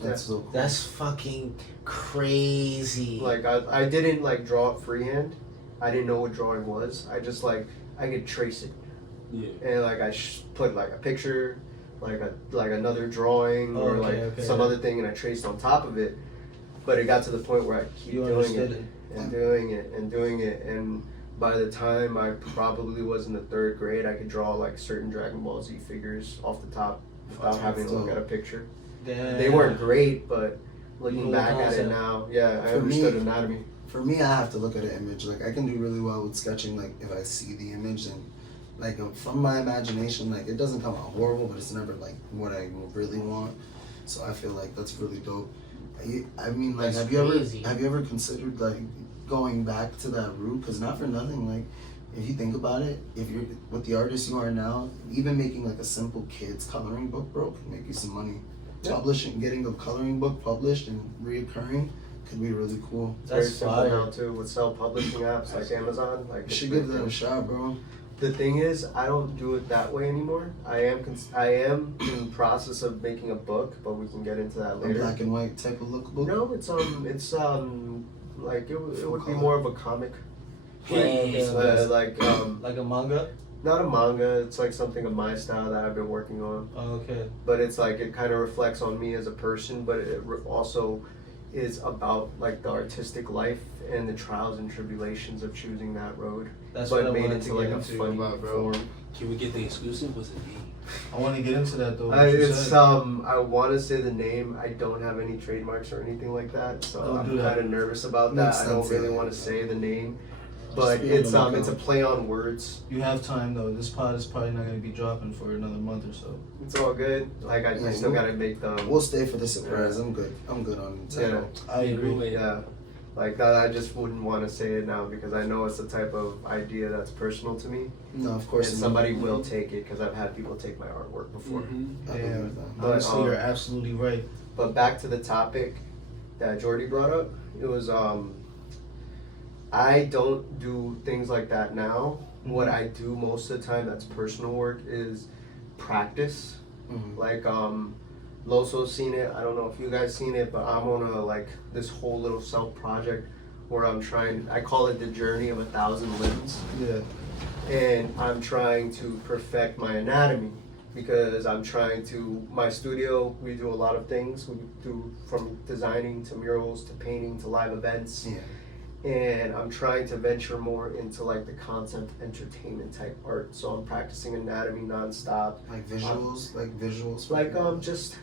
That's so cool. That's fucking crazy. Like I didn't like draw it freehand. I didn't know what drawing was. I just like I could trace it, Yeah. and like I put like a picture, like another drawing or like some other thing, and I traced on top of it. But it got to the point where I keep You doing understood it it. and doing it and doing it, and by the time I probably was in the 3rd grade, I could draw like certain Dragon Ball Z figures off the top without having to look at a picture. Damn. They weren't great, but looking You know the back at it concept. now, yeah, I For me- understood anatomy. For me, I have to look at an image. Like I can do really well with sketching. Like if I see the image and like from my imagination, like it doesn't come out horrible, but it's never like what I really want. So I feel like that's really dope. I mean, like, That's have you crazy. ever considered like going back to that route? Cause not for nothing, like if you think about it, if you're with the artist you are now, even making like a simple kids coloring book, bro, can make you some money. Yeah. Publishing, getting a coloring book published and reoccurring could be really cool. It's very That's simple fire. now too with self-publishing apps like Amazon. Like You it's should pretty give that cool. a shot, bro. The thing is, I don't do it that way anymore. I am in the process of making a book, but we can get into that A later. black and white type of lookbook. No, it's like it would be color. more of a comic. Yeah. Like Like a manga? not a manga. It's like something of my style that I've been working on. Oh, okay. But it's like it kind of reflects on me as a person, but it also is about like the artistic life and the trials and tribulations of choosing that road. That's but what I made wanted into to like get a into funny about, bro. form. Can we get the exclusive? What's it mean? I want to get into that though. It's I want to say the name. I don't have any trademarks or anything like that, so Don't I'm do that. kind of nervous about Makes that. I don't sense, really yeah. want to say the name. but Just be on it's the it's a lookout. play on words. You have time though. This pod is probably not gonna be dropping for another month or so. It's all good. Like I Yeah, still we'll- gotta make the We'll stay for the surprise. I'm good. I'm good on the title. I agree. yeah. Like that, I just wouldn't want to say it now because I know it's the type of idea that's personal to me, No, of course. and somebody will take it because I've had people take my artwork before. Mm-hmm. I Yeah. believe that. But, Honestly, you're absolutely right. But back to the topic that Jordy brought up, it was I don't do things like that now. What I do most of the time that's personal work is practice. Mhm. Like Loso's seen it. I don't know if you guys seen it, but I'm on this whole little self project where I call it the journey of 1,000 limbs. Yeah. And I'm trying to perfect my anatomy because my studio, we do a lot of things. We do from designing to murals to painting to live events. Yeah. And I'm trying to venture more into like the concept entertainment type art. So I'm practicing anatomy nonstop. Like visuals, Just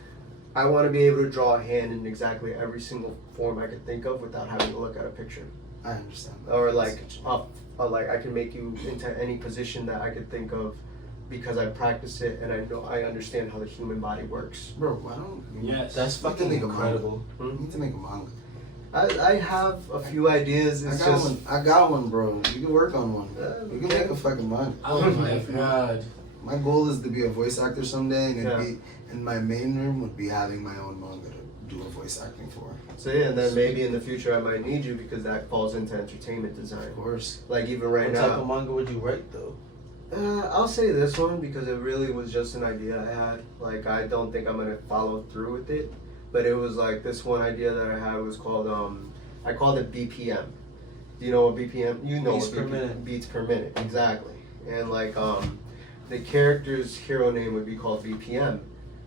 I want to be able to draw a hand in exactly every single form I could think of without having to look at a picture. I understand. That. Or I can make you into any position that I could think of because I practice it and I understand how the human body works. Bro, why don't you? Yes. That's You need to fucking make a manga. incredible. You need to make a manga. I have a few ideas. It's I got one, bro. You can work on one. You can okay. make a fucking manga. Oh my god. My goal is to be a voice actor someday, and Yeah. and my main room would be having my own manga to do a voice acting for. So yeah, and then maybe in the future I might need you because that falls into entertainment design. Of course. Like even right What type now. of manga would you write though? I'll say this one because it really was just an idea I had. Like I don't think I'm gonna follow through with it, but it was like this one idea that I had was called I called it BPM. Do you know what BPM? You know Beats what per minute. Beats per minute, exactly. And like the character's hero name would be called BPM.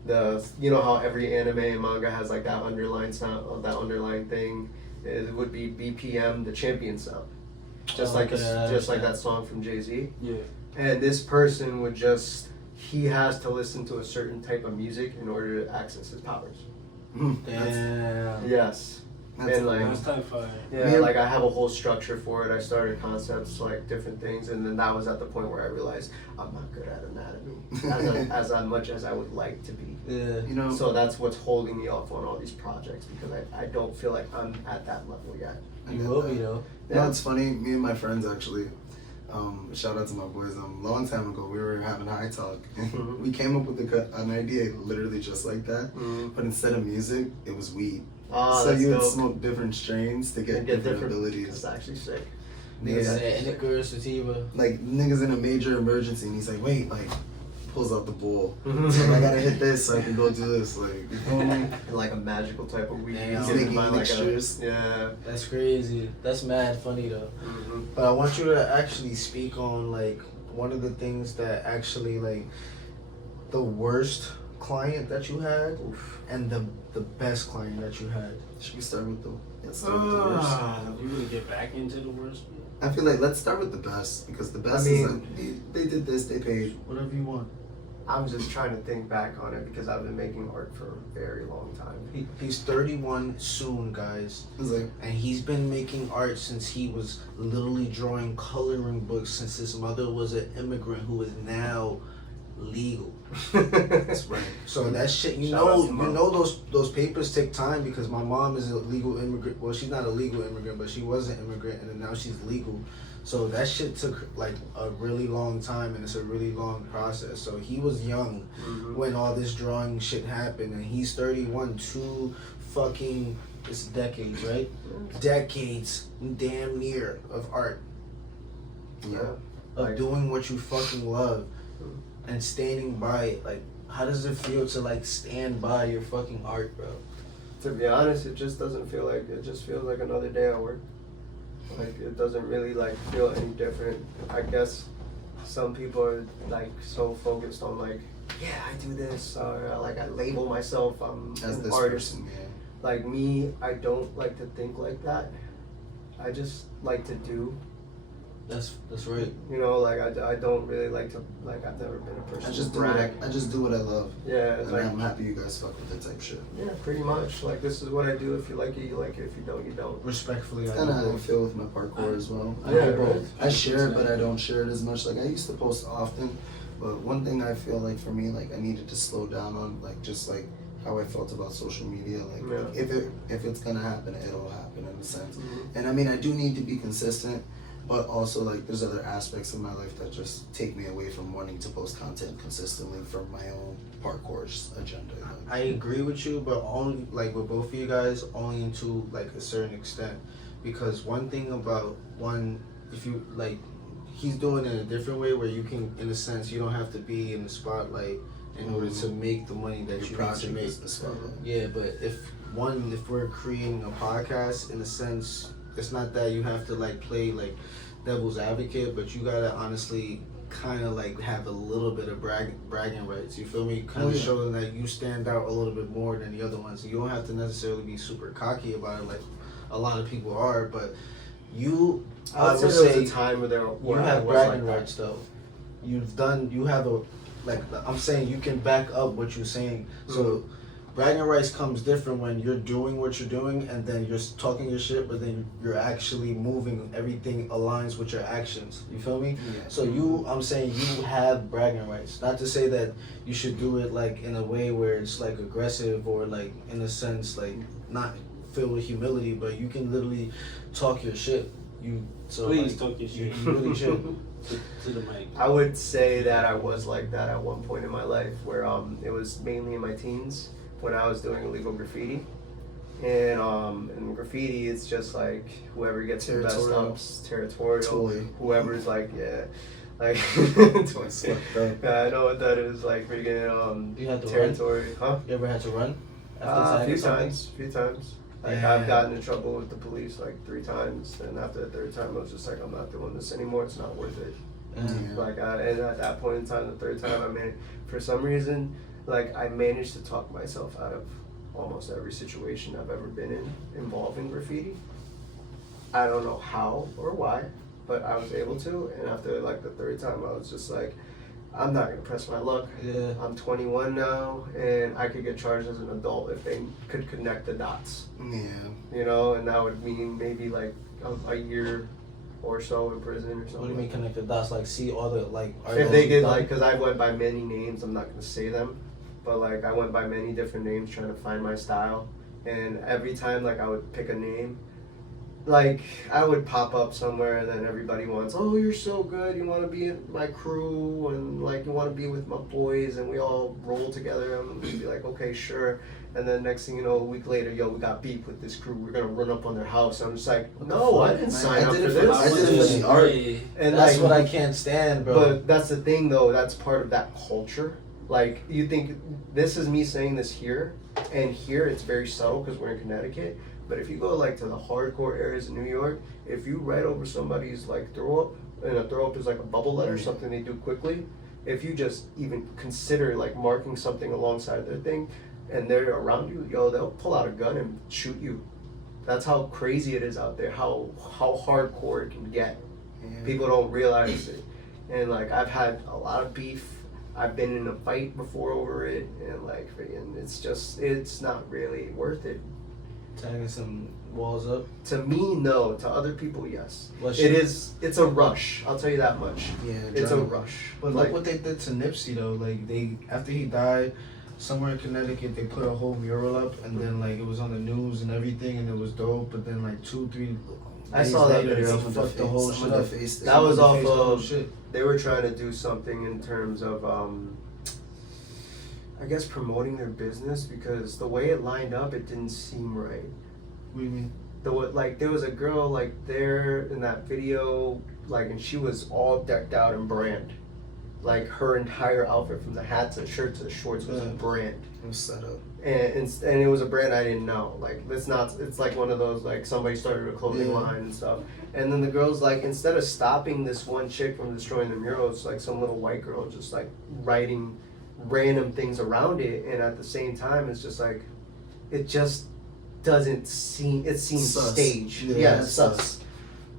You know how every anime and manga has like that underlying sound, that underlying thing. It would be BPM, the champion sound. Just like that song from Jay-Z. Yeah. And this person he has to listen to a certain type of music in order to access his powers. Damn. Yes. That's And like, That's type fire. yeah, like I have a whole structure for it. I started concepts, like different things, and then that was at the point where I realized I'm not good at anatomy as much as I would like to be. Yeah. You know. So that's what's holding me off on all these projects because I don't feel like I'm at that level yet. I You get will that. be though. You know, it's funny. Me and my friends actually. Shout out to my boys. A long time ago, we were having high talk. Mhm. We came up with an idea literally just like that, but instead of music, it was weed. Oh, So that's you would dope. smoke different strains to And get different abilities. That's actually sick. Niggas Yeah. said Indica, Sativa. Like niggas in a major emergency, and he's like, "Wait, like." Pulls out the ball. Mhm. So I gotta hit this so I can go do this. Like, you feel me? Like a magical type of weed. Damn. You He's can making find like mixtures. yeah. That's crazy. That's mad funny though. Mhm. But I want you to actually speak on like one of the things that actually like the worst client that you had and the best client that you had. Should we start with the? Let's start with the worst. You really get back into the worst? I feel like let's start with the best because the best I mean- is like they did this, they paid. Whatever you want. I'm just trying to think back on it because I've been making art for a very long time. He's 31 soon, guys. It was like, And he's been making art since he was literally drawing coloring books since his mother was an immigrant who is now legal. that's right. So that shit, Shout out to you Mom. know those papers take time because my mom is a legal immigrant. Well, she's not a legal immigrant, but she was an immigrant, and then now she's legal. So that shit took like a really long time, and it's a really long process. So he was young Mhm. when all this drawing shit happened, and he's 31. It's decades, right? Decades, damn near of art, Yeah. of Like- doing what you fucking love, and standing by it. Like, how does it feel to like stand by your fucking art, bro? To be honest, it just doesn't feel like it just feels like another day at work. Like it doesn't really like feel any different. I guess some people are like so focused on like, yeah, I do this, or like I label myself, I'm As an this artist. person, yeah. Like me, I don't like to think like that. I just like to do. That's right. You know, like I don't really like to, like, I've never been a person I just to do what brag. I just do what I love. Yeah, it's And like, I'm happy you guys fuck with that type shit. yeah, pretty much. Like, this is what I do. If you like it, you like it. If you don't, you don't. Respectfully, I And do I both. feel with my parkour as well. I Yeah, do both. I share it, but I don't share it as much. Like I used to post often, but one thing I feel like for me, like I needed to slow down on, like just like how I felt about social media. Like Yeah. if it's gonna happen, it'll happen in a sense. Mhm. And I mean, I do need to be consistent, but also like there's other aspects of my life that just take me away from wanting to post content consistently for my own parkour's agenda. Like, I agree with you, but only like with both of you guys, only to like a certain extent. Because one thing about if you like, he's doing it in a different way where you can, in a sense, you don't have to be in the spotlight in order to make the money that your you need to project make. is the spotlight. Yeah, but if we're creating a podcast, in a sense, it's not that you have to like play like devil's advocate, but you gotta honestly kind of like have a little bit of bragging rights. You feel me? Kind of showing that you stand out a little bit more than the other ones. You don't have to necessarily be super cocky about it, like a lot of people are. But you, I would say there was a time where you I have was bragging like rights though. You have a, like, I'm saying you can back up what you're saying. So bragging rights comes different when you're doing what you're doing and then you're talking your shit, but then you're actually moving. Everything aligns with your actions. You feel me? Yeah. So I'm saying you have bragging rights. Not to say that you should do it like in a way where it's like aggressive or like in a sense like not filled with humility, but you can literally talk your shit. Please talk your shit. You really should. To the mic. I would say that I was like that at one point in my life where it was mainly in my teens when I was doing illegal graffiti. And in graffiti, it's just like whoever gets the best Territorial. ups, territorial, Toy. whoever's like, yeah, like, Fucked up. yeah, I know what that is, like freaking You had to territory, huh? You ever had to run? A tagging few something? times. Like Yeah. I've gotten in trouble with the police like 3 times, and after the 3rd time, I was just like, I'm not doing this anymore. It's not worth it. Yeah. Like, and at that point in time, the 3rd time, for some reason, like I managed to talk myself out of almost every situation I've ever been in involving graffiti. I don't know how or why, but I was able to. And after like the 3rd time, I was just like, I'm not gonna press my luck. Yeah. I'm 21 now, and I could get charged as an adult if they could connect the dots. Yeah. You know, and that would mean maybe like a year or so in prison or something. What do you mean connect the dots? Like see all the like. If they get like, because I went by many names, I'm not gonna say them, but like I went by many different names trying to find my style, and every time like I would pick a name, like I would pop up somewhere and then everybody wants, oh, you're so good, you want to be in my crew, and like you want to be with my boys, and we all roll together, and we'd be like, okay, sure. And then next thing you know, a week later, yo, we got beef with this crew, we're gonna run up on their house. I'm just like, no, I didn't sign I up did for it for- this. I did it for the art. And That's like, what I can't stand, bro. but that's the thing, though. That's part of that culture. Like, you think this is me saying this here, and here it's very subtle because we're in Connecticut. But if you go like to the hardcore areas in New York, if you write over somebody's like throw up, and a throw up is like a bubble letter, something they do quickly. If you just even consider like marking something alongside their thing, and they're around you, yo, they'll pull out a gun and shoot you. That's how crazy it is out there. How hardcore it can get. Yeah. People don't realize it. And like I've had a lot of beef. I've been in a fight before over it, and like, and it's not really worth it. Tagging some walls up. To me, no. To other people, yes. Well, It is. It's a rush. I'll tell you that much. Yeah. It's a driving- rush. But Like, look what they did to Nipsey though. Like they, after he died, somewhere in Connecticut, they put a whole mural up, and then like it was on the news and everything, and it was dope. But then like 2-3 I days saw that later, video. they Some of the fucked the whole face- shit some of up. the face- That was They off faced the whole of- shit. they were trying to do something in terms of I guess promoting their business, because the way it lined up, it didn't seem right. What do you mean? Like there was a girl like there in that video, like, and she was all decked out in brand, like her entire outfit from the hat to the shirt to the shorts was Yeah. brand, It was set up. and it was a brand I didn't know. Like it's like one of those like somebody started a clothing Yeah. line and stuff, and then the girl's like, instead of stopping this one chick from destroying the mural, it's like some little white girl just like writing random things around it, and at the same time it's just like, it just doesn't seem, it seems Sus. staged. Yeah, Yeah, that's sus. sus.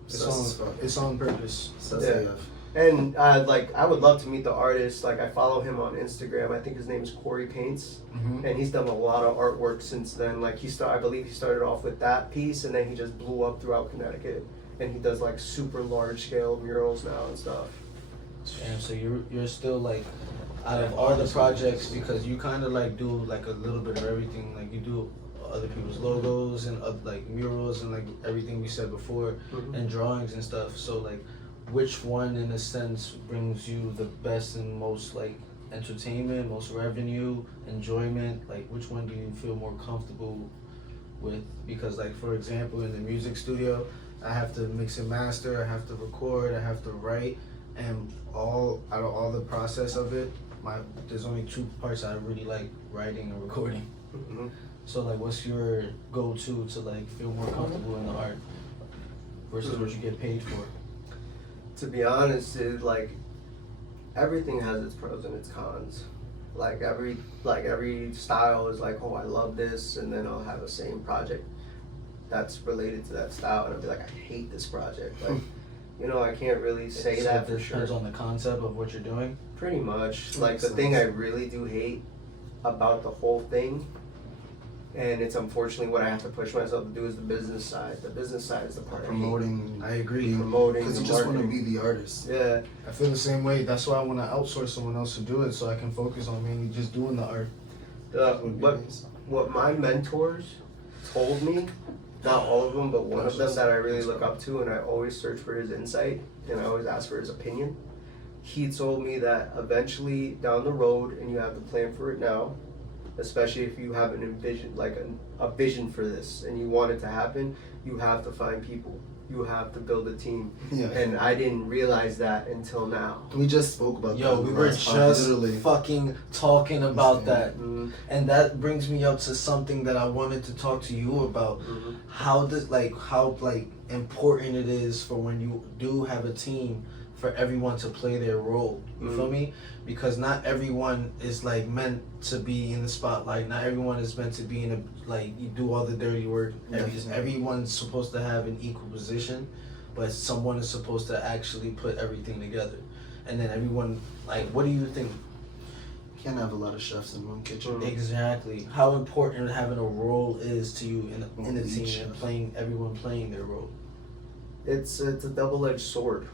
It's on purpose. Yeah. And I would love to meet the artist. Like I follow him on Instagram. I think his name is Corey Paints, and he's done a lot of artwork since then. Like I believe he started off with that piece, and then he just blew up throughout Connecticut. And he does like super large scale murals now and stuff. Damn, so you're still like out of all the projects, because you kind of like do like a little bit of everything. Like you do other people's logos and like murals and like everything we said before, and drawings and stuff. So like, which one in a sense brings you the best and most like entertainment, most revenue, enjoyment? Like which one do you feel more comfortable with? Because like, for example, in the music studio, I have to mix and master, I have to record, I have to write, and out of all the process of it, there's only two parts I really like: writing and recording. So like, what's your go-to to like feel more comfortable in the art versus what you get paid for? To be honest, like everything has its pros and its cons. Like every style is like, oh, I love this, and then I'll have the same project that's related to that style, and I'll be like, I hate this project. Like, I can't really say that for sure. Depends on the concept of what you're doing. Pretty much. Like the thing I really do hate about the whole thing, and it's unfortunately what I have to push myself to do, is the business side. The business side is the part Promoting. I agree. Promoting, Because you just want to be the artist. Yeah. I feel the same way. That's why I want to outsource someone else to do it, so I can focus on mainly just doing the art. What my mentors told me, not all of them, but one of them that I really look up to, and I always search for his insight, and I always ask for his opinion. He told me that eventually down the road, and you have to plan for it now, especially if you have a vision for this and you want it to happen, you have to find people. You have to build a team. Yeah. And I didn't realize that until now. We just spoke about that. Yo, we were just fucking talking about that. And that brings me up to something that I wanted to talk to you about. How important it is for when you do have a team, for everyone to play their role. You feel me? Because not everyone is like meant to be in the spotlight. Not everyone is meant to be in you do all the dirty work. Everyone's supposed to have an equal position, but someone is supposed to actually put everything together. And then everyone, like, what do you think? You can't have a lot of chefs in one kitchen. Exactly. How important having a role is to you in the team, and everyone playing their role. It's a double-edged sword.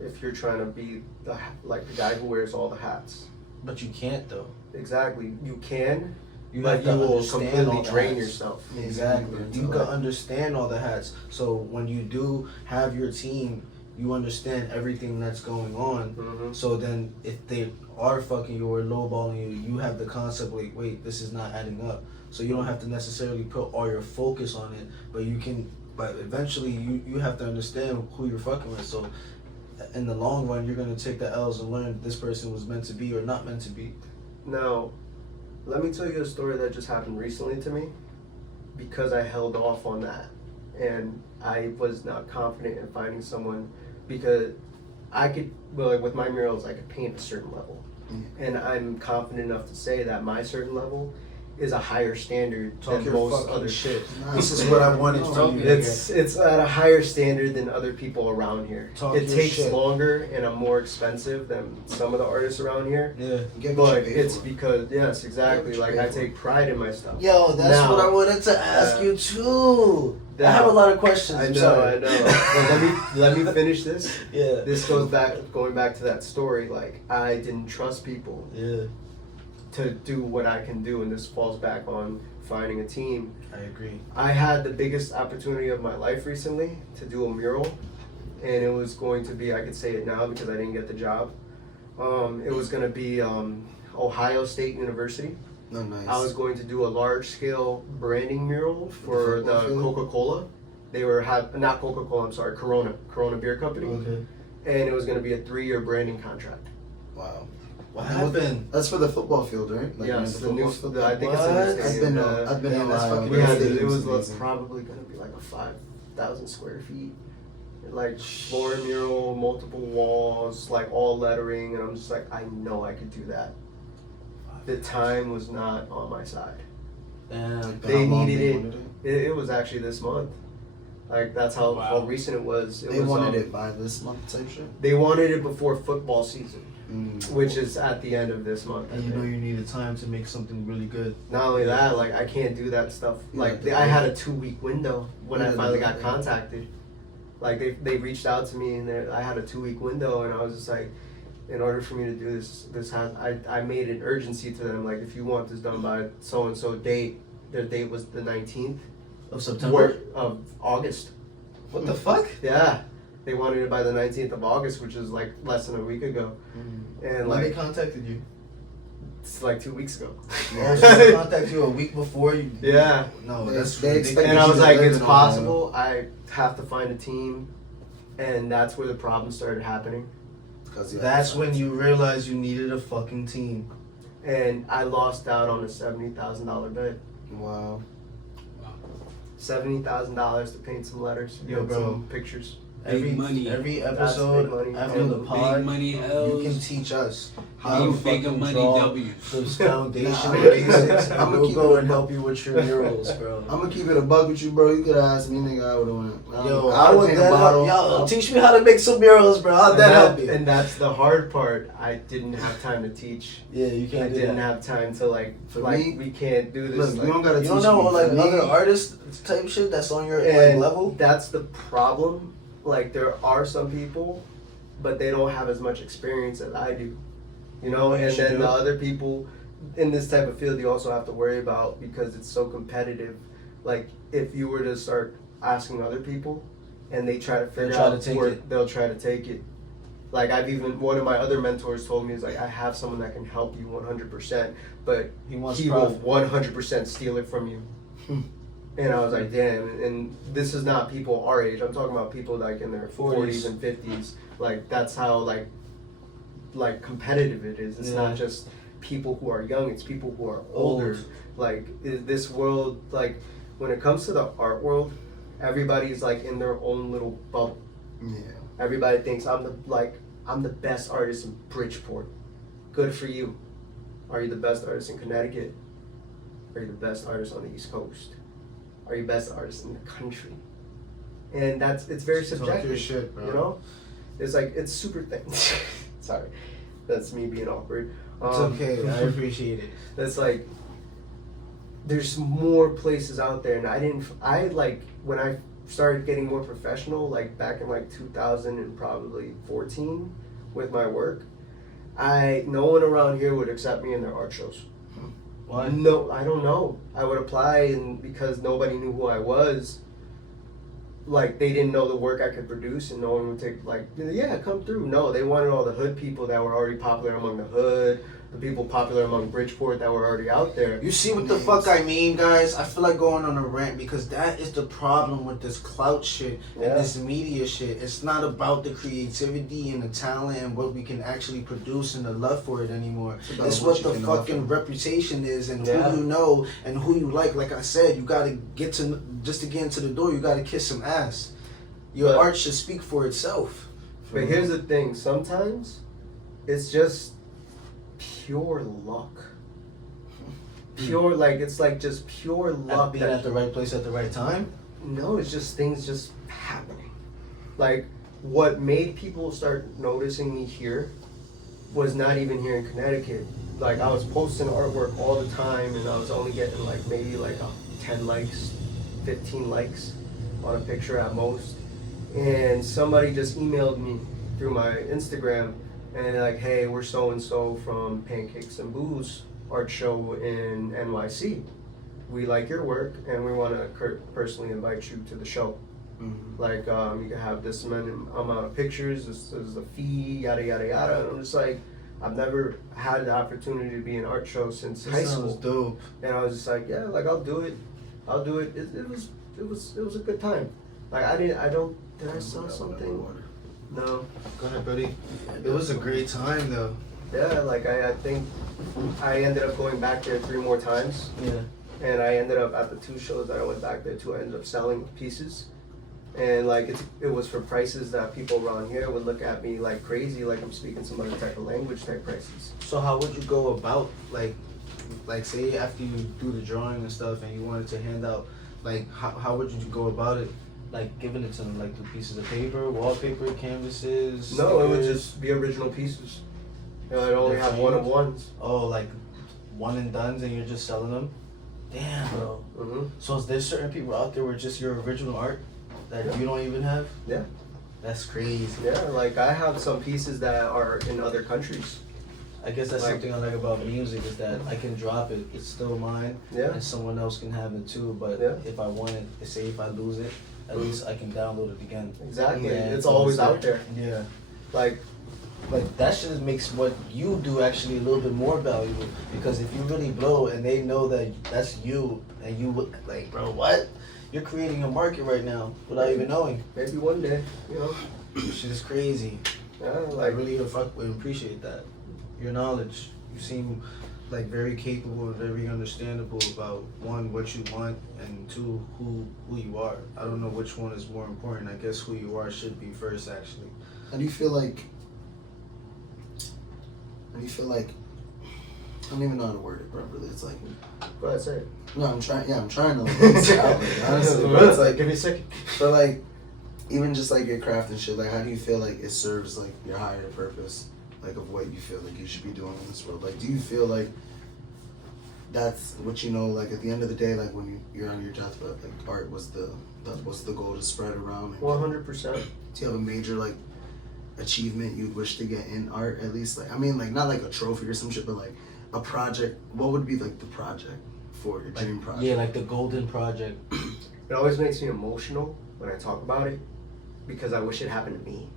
If you're trying to be the guy who wears all the hats. But you can't though. Exactly. You can, but you will completely drain yourself. Exactly. You can understand all the hats. So when you do have your team, you understand everything that's going on. So then if they are fucking you or lowballing you, you have the concept like, wait, this is not adding up. So you don't have to necessarily put all your focus on it, but eventually you have to understand who you're fucking with. So in the long run, you're going to take the L's and learn this person was meant to be or not meant to be. Now, let me tell you a story that just happened recently to me, because I held off on that. And I was not confident in finding someone, because with my murals, I could paint a certain level. And I'm confident enough to say that my certain level is a higher standard than most other shit. This is what I wanted from you. It's at a higher standard than other people around here. It takes longer, and I'm more expensive than some of the artists around here. Yeah, but it's because exactly. Like I take pride in my stuff. Yo, that's what I wanted to ask you too. I have a lot of questions. I know. But let me finish this. Yeah. This going back to that story. Like I didn't trust people. Yeah. To do what I can do, and this falls back on finding a team. I agree. I had the biggest opportunity of my life recently to do a mural, and it was going to be, I could say it now because I didn't get the job. It was going to be Ohio State University. Oh, nice. I was going to do a large-scale branding mural for the Coca-Cola. They were not Coca-Cola, I'm sorry, Corona Beer Company. Okay. And it was going to be a 3-year branding contract. Wow. What happened? That's for the football field, right? Yes, I think it's the new stadium. I've been in Ohio. It was probably going to be like a 5,000 square feet. Like floor mural, multiple walls, like all lettering, and I'm just like, I know I could do that. The time was not on my side. Damn. They needed it. It was actually this month. Like that's how recent it was. They wanted it by this month type shit. They wanted it before football season, Mm. which is at the end of this month. I And you know think. you needed time to make something really good. Not only that, like I can't do that stuff. Like I had a 2-week window when I finally got contacted. Like they reached out to me and I had a 2-week window, and I was just like, in order for me to do this I made an urgency to them. Like if you want this done by so and so date, their date was the 19th Of September? of August. What the fuck? Yeah, they wanted it by the 19th of August, which is like less than a week ago, and When they like contacted you? it's like 2 weeks ago. Oh, so they contacted you a week before you? Yeah. No, They- that's they ridiculous. expect And I was you to like, live it's in possible. I have to find a team, and that's where the problem started happening. That's when you realized you needed a fucking team. And I lost out on a $70,000 bet. Wow. $70,000 to paint some letters, Yo, and bro. some pictures. Big money. Every That's episode big money. after And the Big pod, money you L's. can teach us how Big to bigger fucking money draw W's. those foundational Nah, basics, and I'ma we'll keep go it and help you with your murals, bro. I'm gonna keep it a bug with you, bro. You could ask me, nigga. I would have went. Yo, I would dead paint a bottle. Yo, teach me how to make some murals, bro. How'd that help you? And that's the hard part. I didn't have time to teach. Yeah, you I can't do didn't that. have time to like. For like me, we can't do this. Look, like, you don't gotta You teach don't know me. like For me, other artists type shit that's on your like and level? that's the problem. Like there are some people, but they don't have as much experience as I do. You know, What you and should then do? the other people in this type of field you also have to worry about because it's so competitive. Like if you were to start asking other people and they try to figure They'll try out to take work, it. they'll try to take it. Like I've even one of my other mentors told me is like I have someone that can help you 100%, but He wants he will profit. 100% steal it from you. And I was like, damn. And this is not people our age. I'm talking about people like in their 40s and 50s. Like that's how like competitive it is. It's Yeah. not just people who are young. It's people who are older. Old. Like this world. Like when it comes to the art world, everybody's like in their own little bubble. Yeah. Everybody thinks I'm the best artist in Bridgeport. Good for you. Are you the best artist in Connecticut? Are you the best artist on the East Coast? Are you the best artist in the country? And it's very Talk your subjective. shit, bro. You know? It's like it's super thin. Sorry. That's me being awkward. It's okay. I appreciate it. That's like there's more places out there, and I like when I started getting more professional, like back in like 2000 and probably 14 with my work, no one around here would accept me in their art shows. Why? No, I don't know. I would apply, and because nobody knew who I was, like they didn't know the work I could produce, and no one would take like, yeah, come through. No, they wanted all the hood people that were already popular among the hood, the people popular among Bridgeport that were already out there. You see what the fuck I mean, guys? I feel like going on a rant because that is the problem with this clout shit and Yeah. this media shit. It's not about the creativity and the talent and what we can actually produce and the love for it anymore. about It's what what you the can fucking offer. reputation is and Yeah. who you know and who you like. Like I said, you gotta get to, just to get into the door, you gotta kiss some ass. Your But- art should speak for itself. But here's the thing: sometimes it's just pure luck. Pure, like it's like just pure luck. Being at the right place at the right time. No, it's just things just happening. Like what made people start noticing me here was not even here in Connecticut. Like I was posting artwork all the time, and I was only getting like maybe like 10 likes, 15 likes on a picture at most. And somebody just emailed me through my Instagram, and they're like, hey, we're so and so from Pancakes and Booze art show in NYC. We like your work, and we want to personally invite you to the show. Mhm. Like, you can have this amount of pictures, this is the fee, yada, yada, yada. And I'm just like, I've never had the opportunity to be in an art show since high That sounds school. dope. And I was just like, yeah, like, I'll do it. It was a good time. Like, did I sell something? No. Go ahead, buddy. It was a great time though. Yeah, like, I think I ended up going back there 3 more times. Yeah. And I ended up at the 2 shows that I went back there to, I ended up selling pieces. And like it was for prices that people around here would look at me like crazy, like I'm speaking some other type of language type prices. So how would you go about like say after you do the drawing and stuff and you wanted to hand out, like how would you go about it? like giving it to them, like through pieces of paper, wallpaper, canvases? No, it would stickers? just be original pieces. You know, I'd only have one of ones. Oh, like one and dones, and you're just selling them? Damn, bro. Mm-hmm. So is there certain people out there where just your original art that you don't even have? Yeah. That's crazy. Yeah, like I have some pieces that are in other countries. I guess that's Like- something I like about music is that I can drop it, it's still mine, Yeah. and someone else can have it too. But Yeah. if I want it, say if I lose it, at least I can download it again. Exactly. Yeah, it's always out there. Yeah. Like, That shit makes what you do actually a little bit more valuable, because if you really blow and they know that that's you and you look like, bro, what? You're creating a market right now without even knowing. maybe one day, you know. Shit is crazy. Yeah, I like really fuck with and appreciate that. Your knowledge. You seem like very capable and very understandable about one, what you want, and two, who you are. I don't know which one is more important. I guess who you are should be first, actually. How do you feel like? I don't even know how to word it properly. It's like, go ahead, say it. no, I'm trying. Yeah, I'm trying to like, get this out, like, honestly. But it's like, give me a second. but like, even just like your craft and shit. Like, how do you feel like it serves like your higher purpose, like of what you feel like you should be doing in this world? Like, do you feel like that's what you know? Like at the end of the day, like when you're on your deathbed, like art was the goal to spread around. 100%. Do you have a major like achievement you'd wish to get in art at least? Like, I mean, like not like a trophy or some shit, but like a project. What would be like the project for your dream project? Yeah, like the golden project. It always makes me emotional when I talk about it because I wish it happened to me.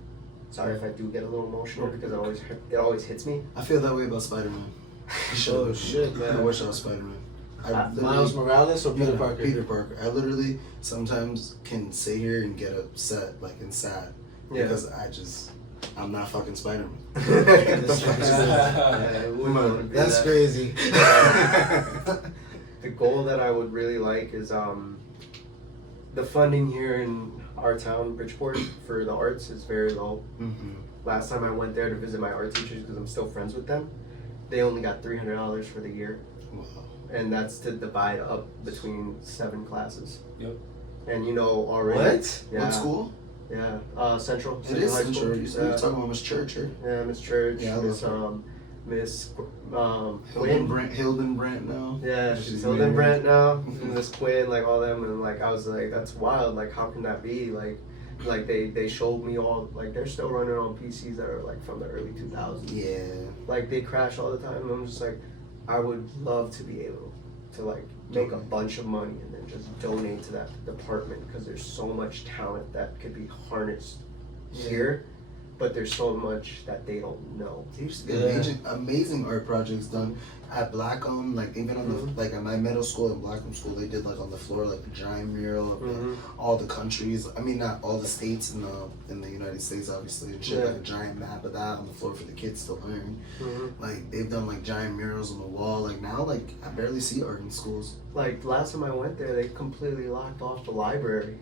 Sorry if I do get a little emotional because it always hits me. I feel that way about Spider-Man. Oh shit, I man. wish I was Spider-Man. Miles Morales or Peter Yeah, Parker? Peter Parker. I literally sometimes can sit here and get upset, like and sad, Yeah. because I'm not fucking Spider-Man. Yeah, it wouldn't wanna be That's that. crazy. The goal that I would really like is the funding here in our town, Bridgeport, for the arts is very low. Mm-hmm. Last time I went there to visit my art teachers because I'm still friends with them, they only got $300 for the year, Wow. and that's to divide up between 7 classes. Yep. And you know already. What? Yeah. What school? Yeah. Central. It is High Central. School. You're talking about Miss Church, right? Yeah, Miss Church. Yeah, I Miss love Miss Hildenbrandt now. Yeah, she's Hildenbrandt now. Miss Quinn, like all them, and like I was like, that's wild. Like, how can that be? Like they showed me all, like they're still running on PCs that are like from the early 2000s. Yeah. Like they crash all the time. And I'm just like, I would love to be able to like make a bunch of money and then just donate to that department because there's so much talent that could be harnessed here, but there's so much that they don't know. There used to be Yeah. amazing art projects done at Blackham, like even on Mhm. the like at my middle school and Blackham school, they did like on the floor like a giant mural of Mhm. all the countries. I mean, not all the states in the United States, obviously, and shit. Yeah. Like a giant map of that on the floor for the kids to learn. Mm-hmm. Like they've done like giant murals on the wall. Like now, like I barely see art in schools. Like last time I went there, they completely locked off the library.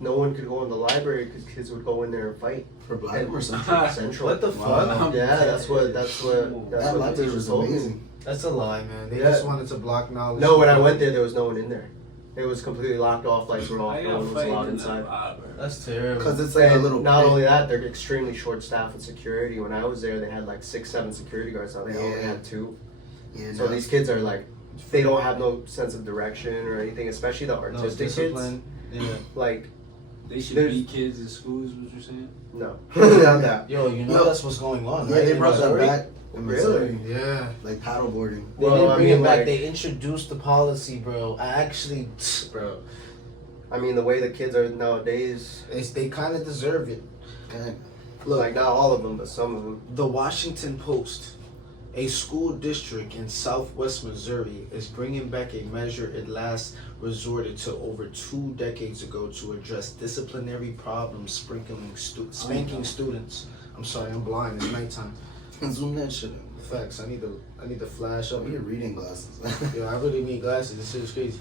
No one could go in the library because kids would go in there and fight. For Blackham or something. Central. What the Wow. fuck? Yeah, that's what That what the library teachers was told me. amazing. That's a lie, man. They Yeah. just wanted to block knowledge. No, when I went there was no one in there. It was completely locked off, like we're I off, no got one was fighting allowed in that inside. library. That's terrible. Because it's like a And little. not pit. only that, they're extremely short staffed with security. When I was there, they had like 6-7 security guards. Now they only Yeah. had 2. Yeah, So no. these kids are like, they don't have no sense of direction or anything, especially the no artistic kids. discipline. Yeah. Like, They should There's- beat kids in schools, what you're saying? no, not that. Yo, you know Yo. that's what's going on, Yeah, right? they in brought that Missouri? back. In Really? Missouri. Yeah. Like paddleboarding. They Well, didn't I bring mean, it back. like- They introduced the policy, bro. I actually, bro, I mean, the way the kids are nowadays, they kind of deserve it. Okay. Look, like not all of them, but some of them. the Washington Post, a school district in southwest Missouri, is bringing back a measure it last resorted to over 2 decades ago to address disciplinary problems spanking students. I'm sorry, I'm blind. It's nighttime. Zoom that shit in. Facts. I need to flash up. Oh, your reading glasses. Yo, I really need glasses. This shit is crazy.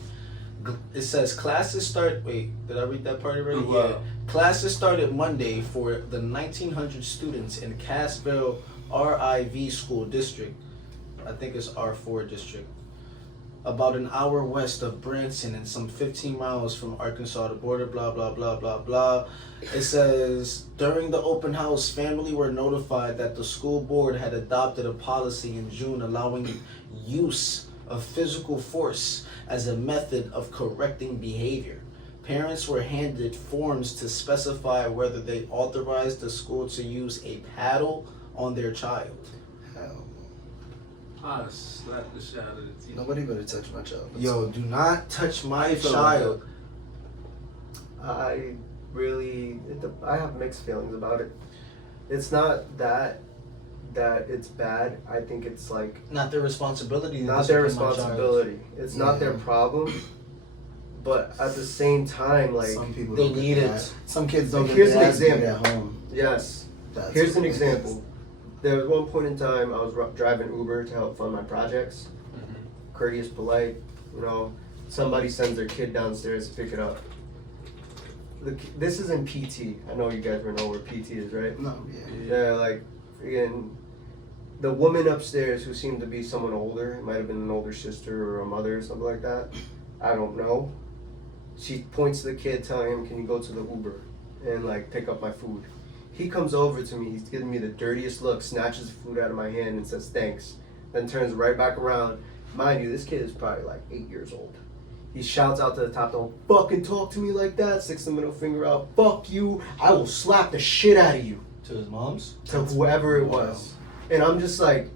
It says classes start. Wait, did I read that part already? Wow. Yeah. Classes started Monday for the 1,900 students in Cassville RIV School District. I think it's R4 district. about an hour west of Branson and some 15 miles from Arkansas, the border, blah, blah, blah, blah, blah. It says, during the open house, family were notified that the school board had adopted a policy in June allowing use of physical force as a method of correcting behavior. Parents were handed forms to specify whether they authorized the school to use a paddle on their child. Hell I slapped the shit out of the no. teacher. Nobody better touch my child. Yo, do not touch my I feel like child. I really, I have mixed feelings about it. It's not that it's bad. I think it's like Not their responsibility. to not their discipline my child. responsibility. It's not their Yeah. problem. But at the same time, like, some people they don't get need their it. ass- Some kids don't Like, get here's their an ass beat example. at home. yes. That's Here's an what it is. example. There was one point in time I was driving Uber to help fund my projects. Courteous, polite, you know. Somebody sends their kid downstairs to pick it up. This is in PT. I know you guys know where PT is, right? No, yeah. Yeah, like, again, the woman upstairs who seemed to be someone older, it might have been an older sister or a mother or something like that. I don't know. She points to the kid, telling him, "Can you go to the Uber and like pick up my food?" He comes over to me. He's giving me the dirtiest look, snatches the food out of my hand and says thanks. Then turns right back around. Mind you, this kid is probably like 8 years old. He shouts out to the top, "Don't fucking talk to me like that." Sticks the middle finger out. "Fuck you. I will slap the shit out of you." To his mom's? To whoever it Wow. was. And I'm just like,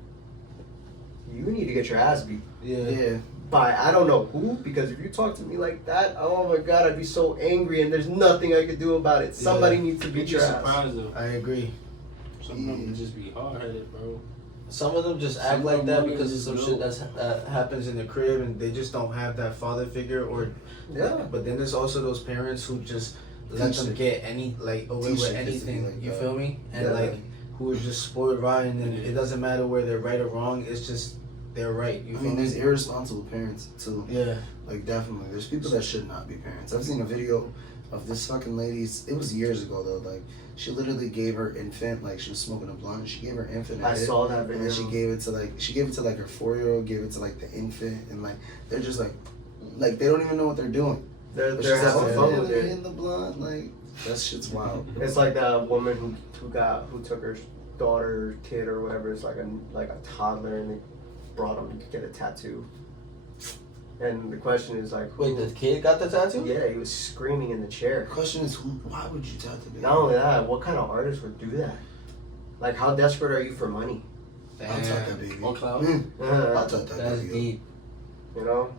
you need to get your ass beat Yeah. by I don't know who, because if you talk to me like that, oh my god, I'd be so angry and there's nothing I could do about it. Somebody needs to You'd beat be your ass. surprised though. I agree. Some of them just be hard headed, bro. Some of them just Some act of like them that really because of just some know. shit that happens in the crib and they just don't have that father figure or. Yeah. But then there's also those parents who just let Teach them their- get away teach with their kids to be anything. like You that. feel me? And Yeah. like who are just spoiled rotten and Yeah. it doesn't matter where they're right or wrong. It's just they're right. You I feel mean, me? there's irresponsible parents too. Yeah. Like, definitely. There's people that should not be parents. I've seen a video of this fucking lady's, it was years ago though, like, she literally gave her infant, like, she was smoking a blunt, she gave her infant I a hit, saw that and video. then she gave it to like her 4-year-old, gave it to like the infant, and like, they're just like they don't even know what they're doing. They're But having she's fun like, with "Yeah, it. in the blunt, like, that shit's wild. It's like that woman who took her daughter, kid, or whatever. It's like a toddler, and they brought him to get a tattoo. And the question is like, Wait, the kid got the tattoo? yeah, he was screaming in the chair. The question is, why would you tattoo me? Not only that, what kind of artist would do that? Like, how desperate are you for money? I'll tat that baby. Or clout. I'll tat that That's baby. deep. You know,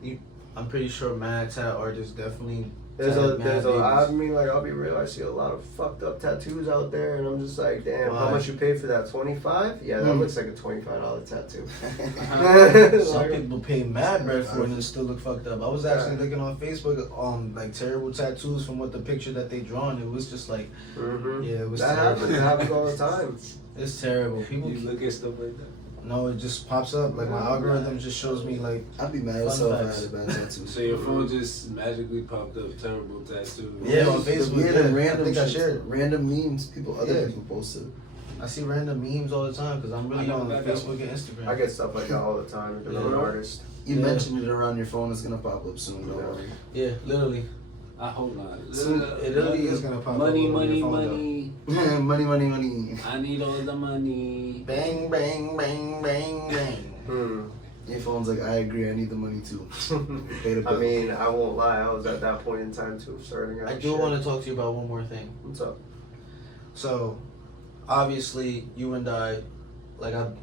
I'm pretty sure mad tat artists definitely. there's mad I babies. mean, like, I'll be real. I see a lot of fucked up tattoos out there, and I'm just like, damn, how Why? much you pay for that? $25? Yeah, that looks like a $25 tattoo. Some Like, people pay mad bread for it and it still look fucked up. I was actually looking on Facebook, like terrible tattoos from what the picture that they drawn. It was just like, mhm. yeah, it was That terrible. happens. It happens all the time. It's terrible. People, You look at stuff like that. no, it just pops up. Like my algorithm just shows me like, I'd be mad Fun as hell if I facts. had a bad tattoo. So your phone just magically popped up terrible tattoo. Yeah, on Facebook, Yeah, yeah. random I think I shit, shared. random memes. Other Yeah. people posted. I see random memes all the time because I'm really I know on that Facebook and Instagram. I get stuff like that all the time because I'm an Yeah. artist. You Yeah. mentioned it around your phone. It's gonna pop up soon. Don't Yeah. worry. Yeah, literally. I hope not. It literally is gonna pop money, up on money, your phone, money. money, money, money. I need all the money. Bang, bang, bang, bang, bang. Your phone's like, I agree. I need the money too. Pay the I bill. mean, I won't lie. I was at that point in time too, starting out. I do want to talk to you about one more thing. What's up? So, obviously, you and I, like, I've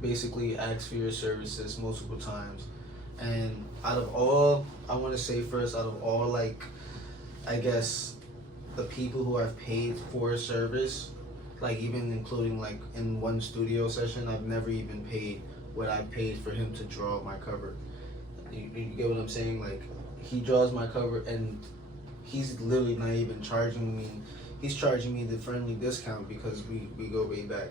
basically asked for your services multiple times. And out of all, I want to say first, out of all, like, I guess, the people who have paid for a service, like, even including, like, in one studio session, I've never even paid what I paid for him to draw my cover. You get what I'm saying? Like, he draws my cover, and he's literally not even charging me. He's charging me the friendly discount because we go way back.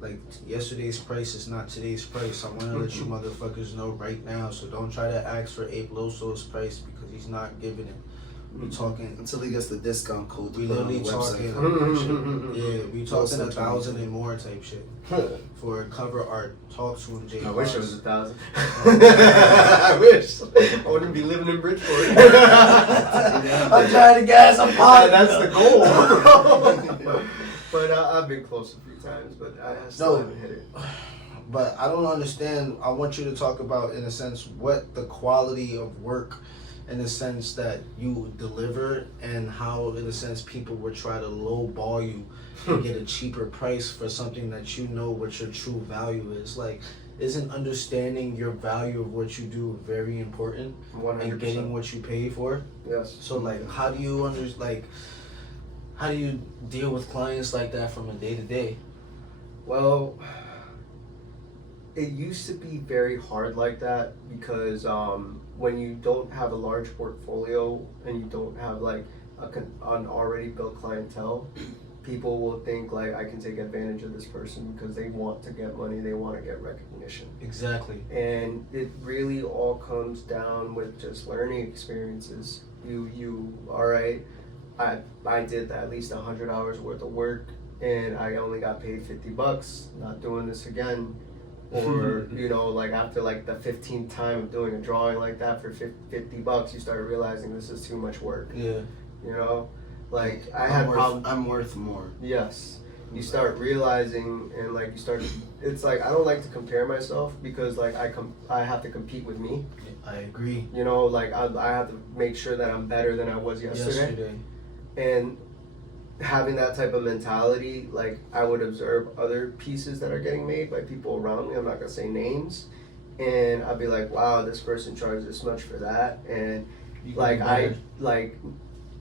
Like, yesterday's price is not today's price. I want to let you motherfuckers know right now. So don't try to ask for Abe Loso's price because he's not giving it. We talking. Until he gets the discount code to We put on the literally website. talking. Yeah, we talking Also 1,000 and more type shit for cover art. Talk to him, Jpaiz. I wish it was 1,000. I wish. I wouldn't be living in Bridgeport. I'm trying to gas a pot. That's the goal. But I've been close a few times, but I still haven't hit it. But I don't understand. I want you to talk about, in a sense, what the quality of work, in the sense that you deliver, and how, in a sense, people would try to lowball you and get a cheaper price for something that you know what your true value is. Like, isn't understanding your value of what you do very important, 100%. and getting what you pay for? Yes. So, like, how do you how do you deal with clients like that from a day to day? Well, it used to be very hard like that because when you don't have a large portfolio and you don't have like an already built clientele, people will think like I can take advantage of this person because they want to get money, they want to get recognition. Exactly. And it really all comes down with just learning experiences. You all right, I did at least 100 hours worth of work and I only got paid $50. Not doing this again. Or you know, like after like the 15th time of doing a drawing like that for $50, you start realizing this is too much work. Yeah. You know, like I had problems. I'm worth more. Yes, you start realizing, and like you start. It's like I don't like to compare myself because like I have to compete with me. I agree. You know, like I have to make sure that I'm better than I was yesterday. And having that type of mentality, like I would observe other pieces that are getting made by people around me. I'm not gonna say names, and I'd be like, wow, this person charged this much for that, and like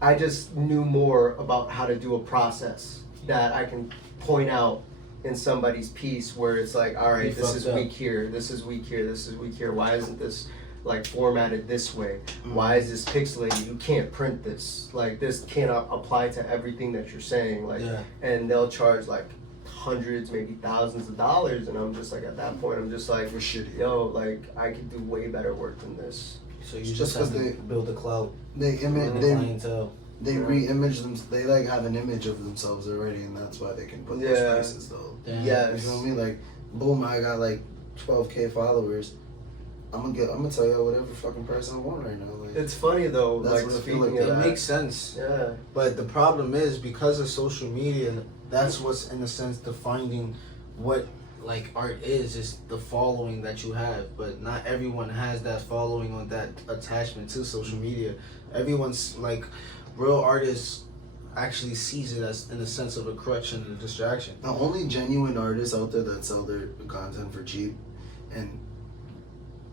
I just knew more about how to do a process that I can point out in somebody's piece where it's like, all right, this is weak here, this is weak here, this is weak here. Why isn't this like formatted this way? Why is this pixelated? You can't print this. Like this cannot apply to everything that you're saying. Like, and they'll charge like hundreds, maybe thousands of dollars, and I'm just like at that point, I'm just like, yo, like I could do way better work than this. So you just have to build a clout. They clientele. They re-image them. They like have an image of themselves already, and that's why they can put those prices though. Yes. You feel me? Like, boom, I got like 12K followers. I'm gonna tell you whatever fucking price I want right now. Like, It's funny though, that's like what I feel speaking like of It that. makes sense. Yeah. But the problem is, because of social media, that's what's in a sense defining what like art is the following that you have. But not everyone has that following on that attachment to social media. Everyone's like, real artists actually sees it as in a sense of a crutch and a distraction. the only genuine artists out there that sell their content for cheap and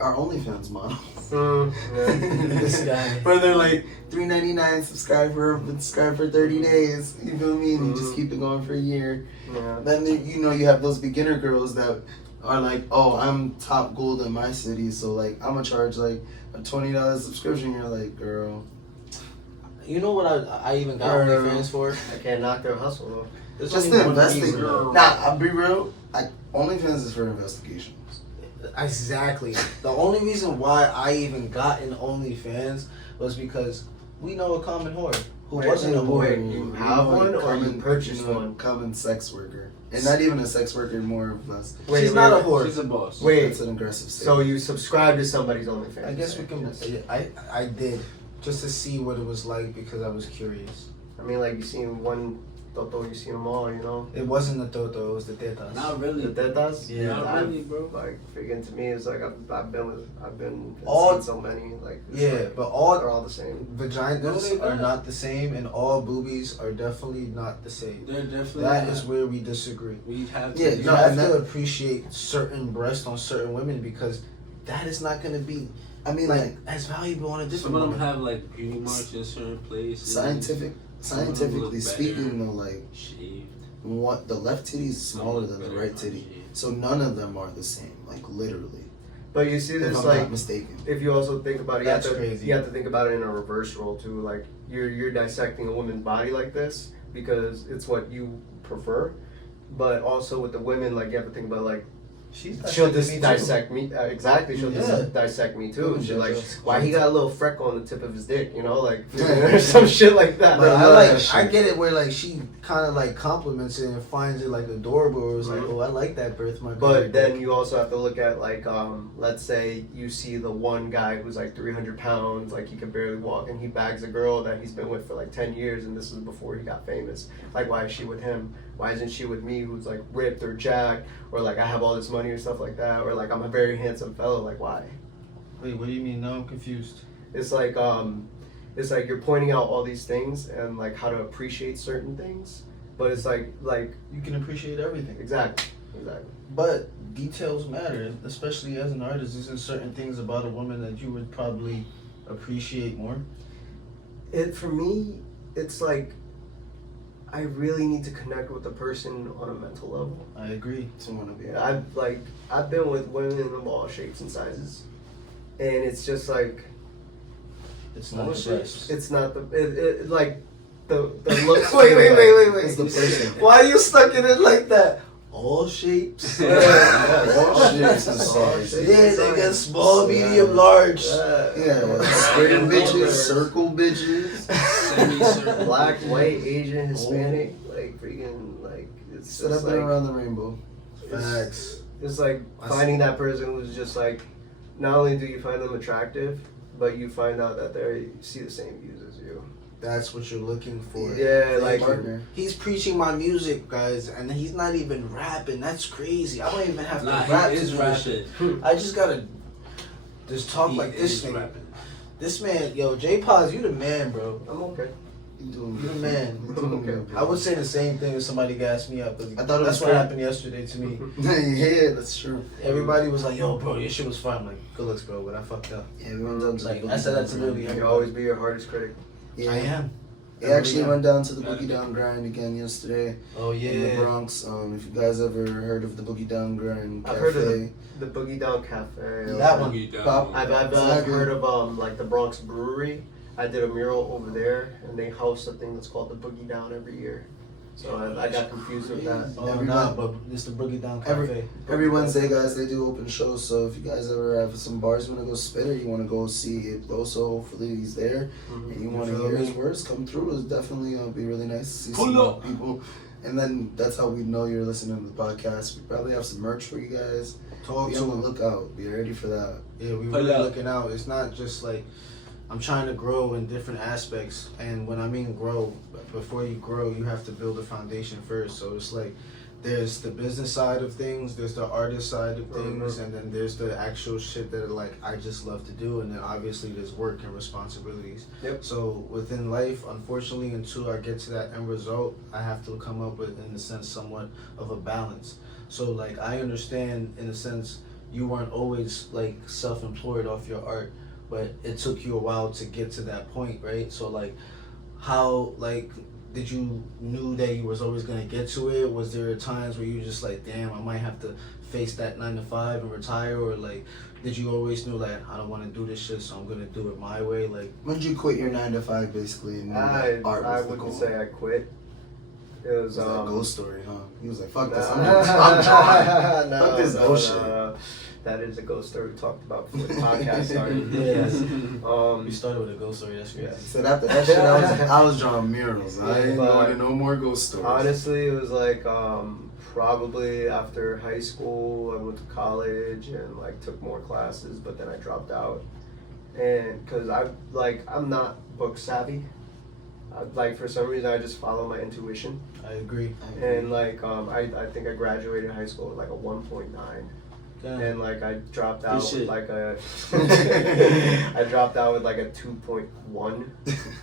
our OnlyFans model. This guy. Where they're like $3.99 subscribe for 30 days. You feel me? And you just keep it going for a year. Yeah. Then you have those beginner girls that are like, oh, I'm top gold in my city, so like I'm gonna charge like a $20 subscription. You're like, girl. You know what I even got OnlyFans for? I can't knock their hustle though. There's Just only the one investing. reason, though. Nah, I'll be real. OnlyFans is for investigations. Exactly. The only reason why I even got in OnlyFans was because we know a common whore who wasn't a whore. You have one or you purchased one? Common sex worker. And not even a sex worker, more or less. She's not a whore. She's a boss. Wait, That's an aggressive so statement. you subscribe to somebody's OnlyFans? I guess we can. Yes. I did, just to see what it was like because I was curious. I mean, like you seen one Toto, you seen them all, you know. It wasn't the Toto, it was the Tetas. Not really. The Tetas? Yeah. Not really, bro. Like freaking to me, it's like I've been All- seen so many like. It's Yeah, like, but all they're all the same. vaginas No, they're are not. not the same, and all boobies are definitely not the same. They're definitely That not. is where we disagree. We have to. Yeah, You no, have and to that- appreciate certain breasts on certain women because that is not going to be I mean, like as valuable on a different Some of them woman. have like beauty marks in certain places. scientifically look speaking, though, like Shaved. what the left titty is smaller than the Better right titty, shaved. so none of them are the same, like literally. But you see, If there's I'm like not mistaken. if you also think about it, That's crazy. You have to think about it in a reverse role too. Like you're dissecting a woman's body like this because it's what you prefer, but also with the women, like you have to think about like she'll dissecting me too. dissect me. Exactly, she'll Yeah. dissect me too. Wouldn't She's judge like, us. why he got a little freckle on the tip of his dick, you know, like or some shit like that. But I love that I shit. get it where like she kind of like compliments it and finds it like adorable. Or it's like, oh, I like that birthmark. But then you also have to look at like, let's say you see the one guy who's like 300 pounds, like he can barely walk, and he bags a girl that he's been with for like 10 years, and this is before he got famous. Like, why is she with him? Why isn't she with me, who's like ripped or jacked, or like I have all this money or stuff like that, or like I'm a very handsome fellow? Like, why? Wait, what do you mean? Now I'm confused. It's like you're pointing out all these things and like how to appreciate certain things, but it's like You can appreciate everything. exactly. But details matter, especially as an artist. Isn't certain things about a woman that you would probably appreciate more? It for me, it's like I really need to connect with the person on a mental level. I agree. Someone to be. I've been with women of all shapes and sizes, and it's just like It's not Oh, the shit. breasts. it's not like the looks. Wait. It's the person. Why are you stuck in it like that? All shapes. All shapes and sizes. Yeah, they got small, medium, large. Yeah, square bitches, circle bitches. Semi-circle. Black, white, Asian, Hispanic, like freaking like it's Set just up and like around the rainbow. Facts. it's like finding that person who's just like not only do you find them attractive, but you find out that they see the same views as you. That's what you're looking for. Yeah, like Partner. He's preaching my music, guys, and he's not even rapping. That's crazy. I don't even have to Nah, rap he to is do this shit. rapping. I just gotta just talk He like this is nigga. rapping. This man, yo, Jpaiz, you the man, bro. I'm okay. You doing You the good. man. You doing good, I bro. would say the same thing if somebody gassed me up. 'Cause I thought it that's was what great. happened yesterday to me. Yeah, that's true. Everybody was like, "Yo, bro, your shit was fun." I'm like, "Good looks, bro," but I fucked up. Yeah, we went down to Like, the I said that to Boogie literally Down You grind. can always be your hardest critic. Yeah. I am. It actually Yeah. went down to the Yeah. Boogie Down Grind again yesterday Oh in the yeah. Bronx. If you guys ever heard of the Boogie Down Grind I've Cafe, heard of the Boogie Down Cafe. That one. Boogie down. Pop- I've Exactly. heard of like the Bronx Brewery. I did a mural over there, and they host a thing that's called the Boogie Down every year. So I got confused with that. Oh Every nah, month. but it's the Boogie Down Every- Cafe. every Wednesday, guys, they do open shows. So if you guys ever have some bars you want to go spit or you want to go see it also, hopefully he's there. Mhm. And you want to feel hear me? his words come through, it's definitely be really nice to see Pull some up. people. And then that's how we know you're listening to the podcast. We probably have some merch for you guys. Talk Be to on the him. lookout. Be ready for that. Yeah, we Pull really up. looking out. It's not just like I'm trying to grow in different aspects, and when I mean grow, before you grow, you have to build a foundation first. So it's like there's the business side of things, there's the artist side of things, and then there's the actual shit that like I just love to do, and then obviously there's work and responsibilities. Yep. So within life, unfortunately, until I get to that end result, I have to come up with, in a sense, somewhat of a balance. So like I understand, in a sense, you weren't always like self-employed off your art, but it took you a while to get to that point, right? So like how like did you knew that you was always gonna get to it? Was there times where you were just like, damn, I might have to face that 9 to 5 and retire, or like did you always knew like I don't want to do this shit, so I'm gonna do it my way? Like When did you quit your 9 to 5 basically? And art was I the wouldn't goal? say I quit. It was It was that ghost story, huh? He was like, fuck this, nah. I'm drawing. Fuck this bullshit. no. That is a ghost story we talked about before the podcast started. Yes. Um, we started with a ghost story. That's crazy. yeah. So after that shit, I was drawing murals. I ain't But going to no more ghost stories. Honestly, it was like probably after high school, I went to college and like took more classes, but then I dropped out. And because I'm not book savvy. Like for some reason, I just follow my intuition. I agree. And like I think I graduated high school with like a 1.9. Damn. And like I dropped out shit. with like a I dropped out with like a 2.1,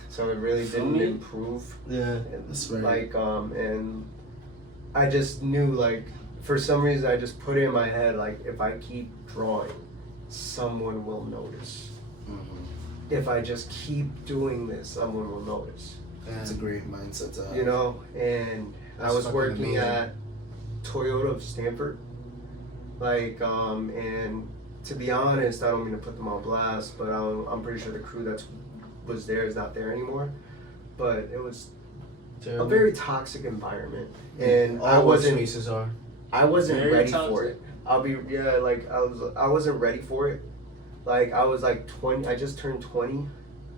so it really didn't me? improve. Yeah. And That's right. like and I just knew like for some reason I just put it in my head like if I keep drawing, someone will notice. Mhm. If I just keep doing this, someone will notice. That's a great mindset to have. You know, and That's I was fucking working amazing. at Toyota of Stanford. Like, and to be honest, I don't mean to put them on blast, but I'm pretty sure the crew that was there is not there anymore. But it was Terrible. a very toxic environment, and All I wasn't workspaces are. I wasn't Very ready toxic. for it. Like I wasn't ready for it. Like I was like 20. I just turned 20,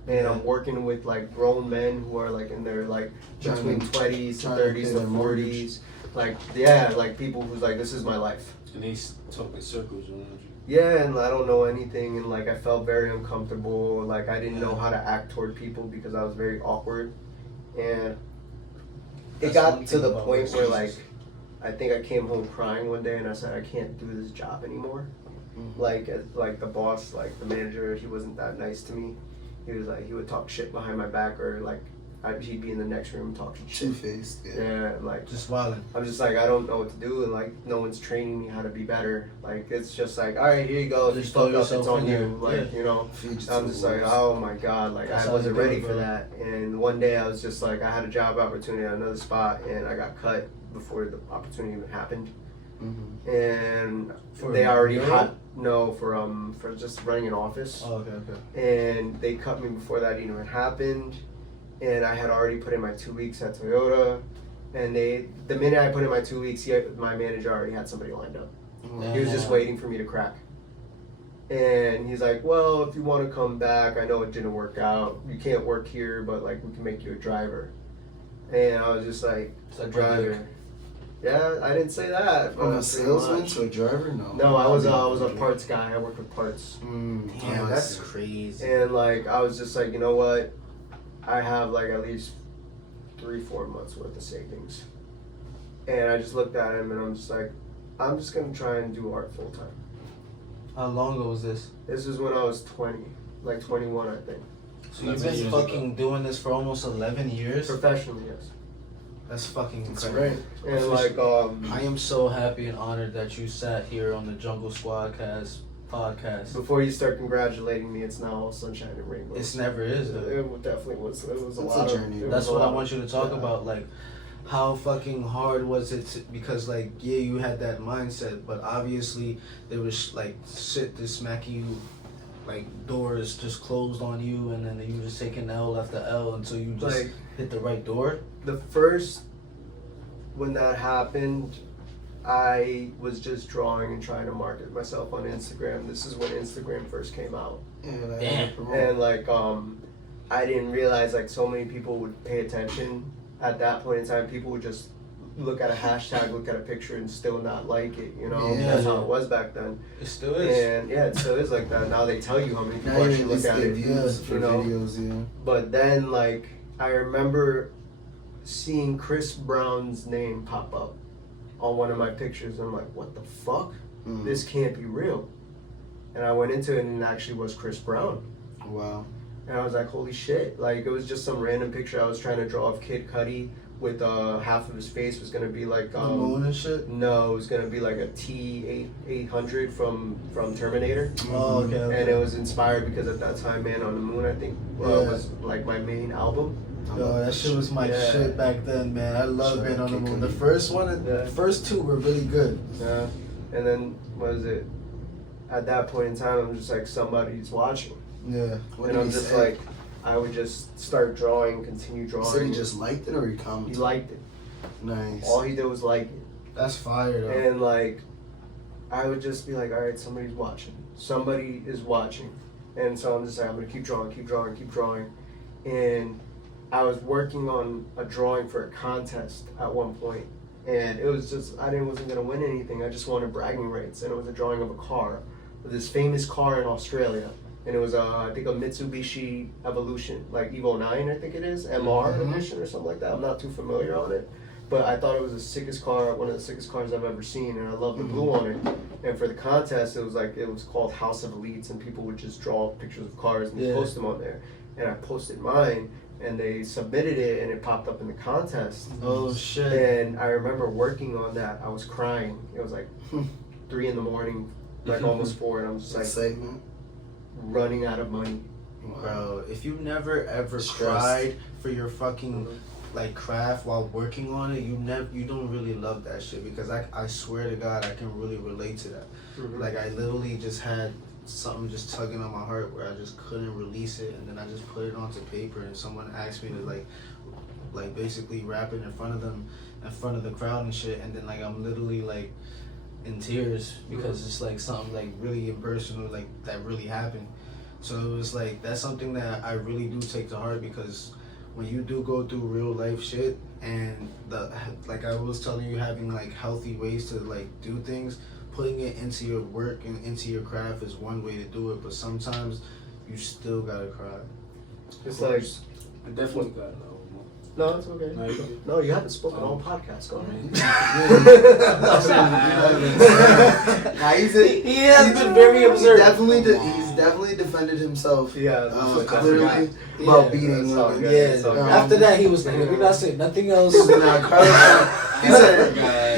and I'm working with like grown men who are like in their like between 20s to 30s to 40s. Like like people who's like, this is my life. And they talk in circles around you. Yeah, and I don't know anything, and like I felt very uncomfortable. Like I didn't know how to act toward people because I was very awkward, and it got to the point where like I think I came home crying one day, and I said I can't do this job anymore. Like the boss, like the manager, he wasn't that nice to me. He was like, he would talk shit behind my back, or like he'd be in the next room talking shit. Two-faced, Yeah, like Just wilding. I'm just like, I don't know what to do, and like no one's training me how to be better. Like it's just like, all right, here you go. If you Just fuck throw up, it's yourself on in you. there. Like you know, Feed you to I'm the just like, wolves. oh my god, like That's I how wasn't you do ready it, for bro. that. And one day I was just like, I had a job opportunity at another spot, and I got cut before the opportunity even happened. And For they already mural? had for just running an office. Oh, okay. And they cut me before that even happened, and I had already put in my 2 weeks at Toyota, and the minute I put in my 2 weeks, my manager already had somebody lined up. He was just waiting for me to crack, and he's like, well, if you want to come back, I know it didn't work out, you can't work here, but like we can make you a driver. And I was just like, a driver? Yeah, I didn't say that. From a pretty salesman much. to a driver? No. No, I was a parts guy. I worked with parts. Damn, that's crazy. And like I was just like, you know what? I have like at least 3-4 months worth of savings. And I just looked at him and I'm just like, I'm just gonna try and do art full time. How long ago was this? This is when I was 20, like 21 I think. So you've That's been years fucking doing this for almost 11 years? Professionally, yes. That's fucking That's incredible. right. And like I am so happy and honored that you sat here on the Jungle Squadcast podcast. before you start congratulating me, it's not all sunshine and rainbows. It never is, though. It definitely was. It was a It's lot a of journey. it was That's a what I lot want of- you to talk yeah. about. Like, how fucking hard was it? Because, like, yeah, you had that mindset, but obviously there was like shit to smack you, like doors just closed on you, and then you just taking L after L until you just Like hit the right door. the first when that happened, I was just drawing and trying to market myself on Instagram. This is when Instagram first came out. Yeah, like, Damn. And like I didn't realize like so many people would pay attention at that point in time. People would just look at a hashtag, look at a picture, and still not like it. You know, Yeah. that's how it was back then. It still is. And yeah, it still is like that. Now they tell you how many people Now you actually look just at get it. views for You know, videos, yeah. but then like I remember seeing Chris Brown's name pop up on one of my pictures, and I'm like, what the fuck? This can't be real. And I went into it, and it actually was Chris Brown. Wow. And I was like, holy shit. Like, it was just some random picture I was trying to draw of Kid Cudi with half of his face was going to be like... The moon and shit? No, it was going to be like a T-800 from Terminator. Oh, okay. And it was inspired because at that time, Man on the Moon, I think, was like my main album. Yo, that shit was my Yeah. shit back then, man. I love Sure, being on the Kid moon. The Cudi. first one, Yeah. the first two were really good. Yeah. And then, what was it? At that point in time, I'm just like, somebody's watching. Yeah. What And did I'm he just say? like, I would just start drawing, continue He drawing. said he just liked it or he He commented? liked it. Nice. All he did was like it. That's fire, though. And like, I would just be like, all right, somebody's watching. Somebody is watching. And so I'm just like, I'm gonna keep drawing, keep drawing, keep drawing. And I was working on a drawing for a contest at one point, and it was just wasn't gonna win anything. I just wanted bragging rights, and it was a drawing of a car, this famous car in Australia, and it was I think a Mitsubishi Evolution, like Evo 9, I think it is, MR edition or something like that. I'm not too familiar on it, but I thought it was the sickest car, one of the sickest cars I've ever seen, and I love the blue on it. And for the contest, it was called House of Elites, and people would just draw pictures of cars and Yeah. post them on there. And I posted mine, and they submitted it, and it popped up in the contest. Oh, shit. And I remember working on that. I was crying. It was like 3 in the morning, like almost 4, and I'm just like Excitement. running out of money. Bro, if you never ever Stressed. cried for your fucking like craft while working on it, you don't really love that shit, because I swear to God I can really relate to that. Like I literally just had something just tugging on my heart where I just couldn't release it, and then I just put it onto paper, and someone asked me to like basically rap it in front of them, in front of the crowd and shit, and then like I'm literally like in tears because it's like something like really impersonal, like that really happened. So it was like that's something that I really do take to heart because when you do go through real life shit and like I was telling you, having like healthy ways to like do things, putting it into your work and into your craft is one way to do it, but sometimes you still gotta cry. It's like, I definitely got it. no, it's okay. No, you good. No, you haven't spoken all podcast. Go ahead. Nah, he's been very observant. He's definitely defended himself. Yeah, Clearly Yeah, about beating that's all women. good. Yeah, It's all good. after that he was like, let me not say nothing else.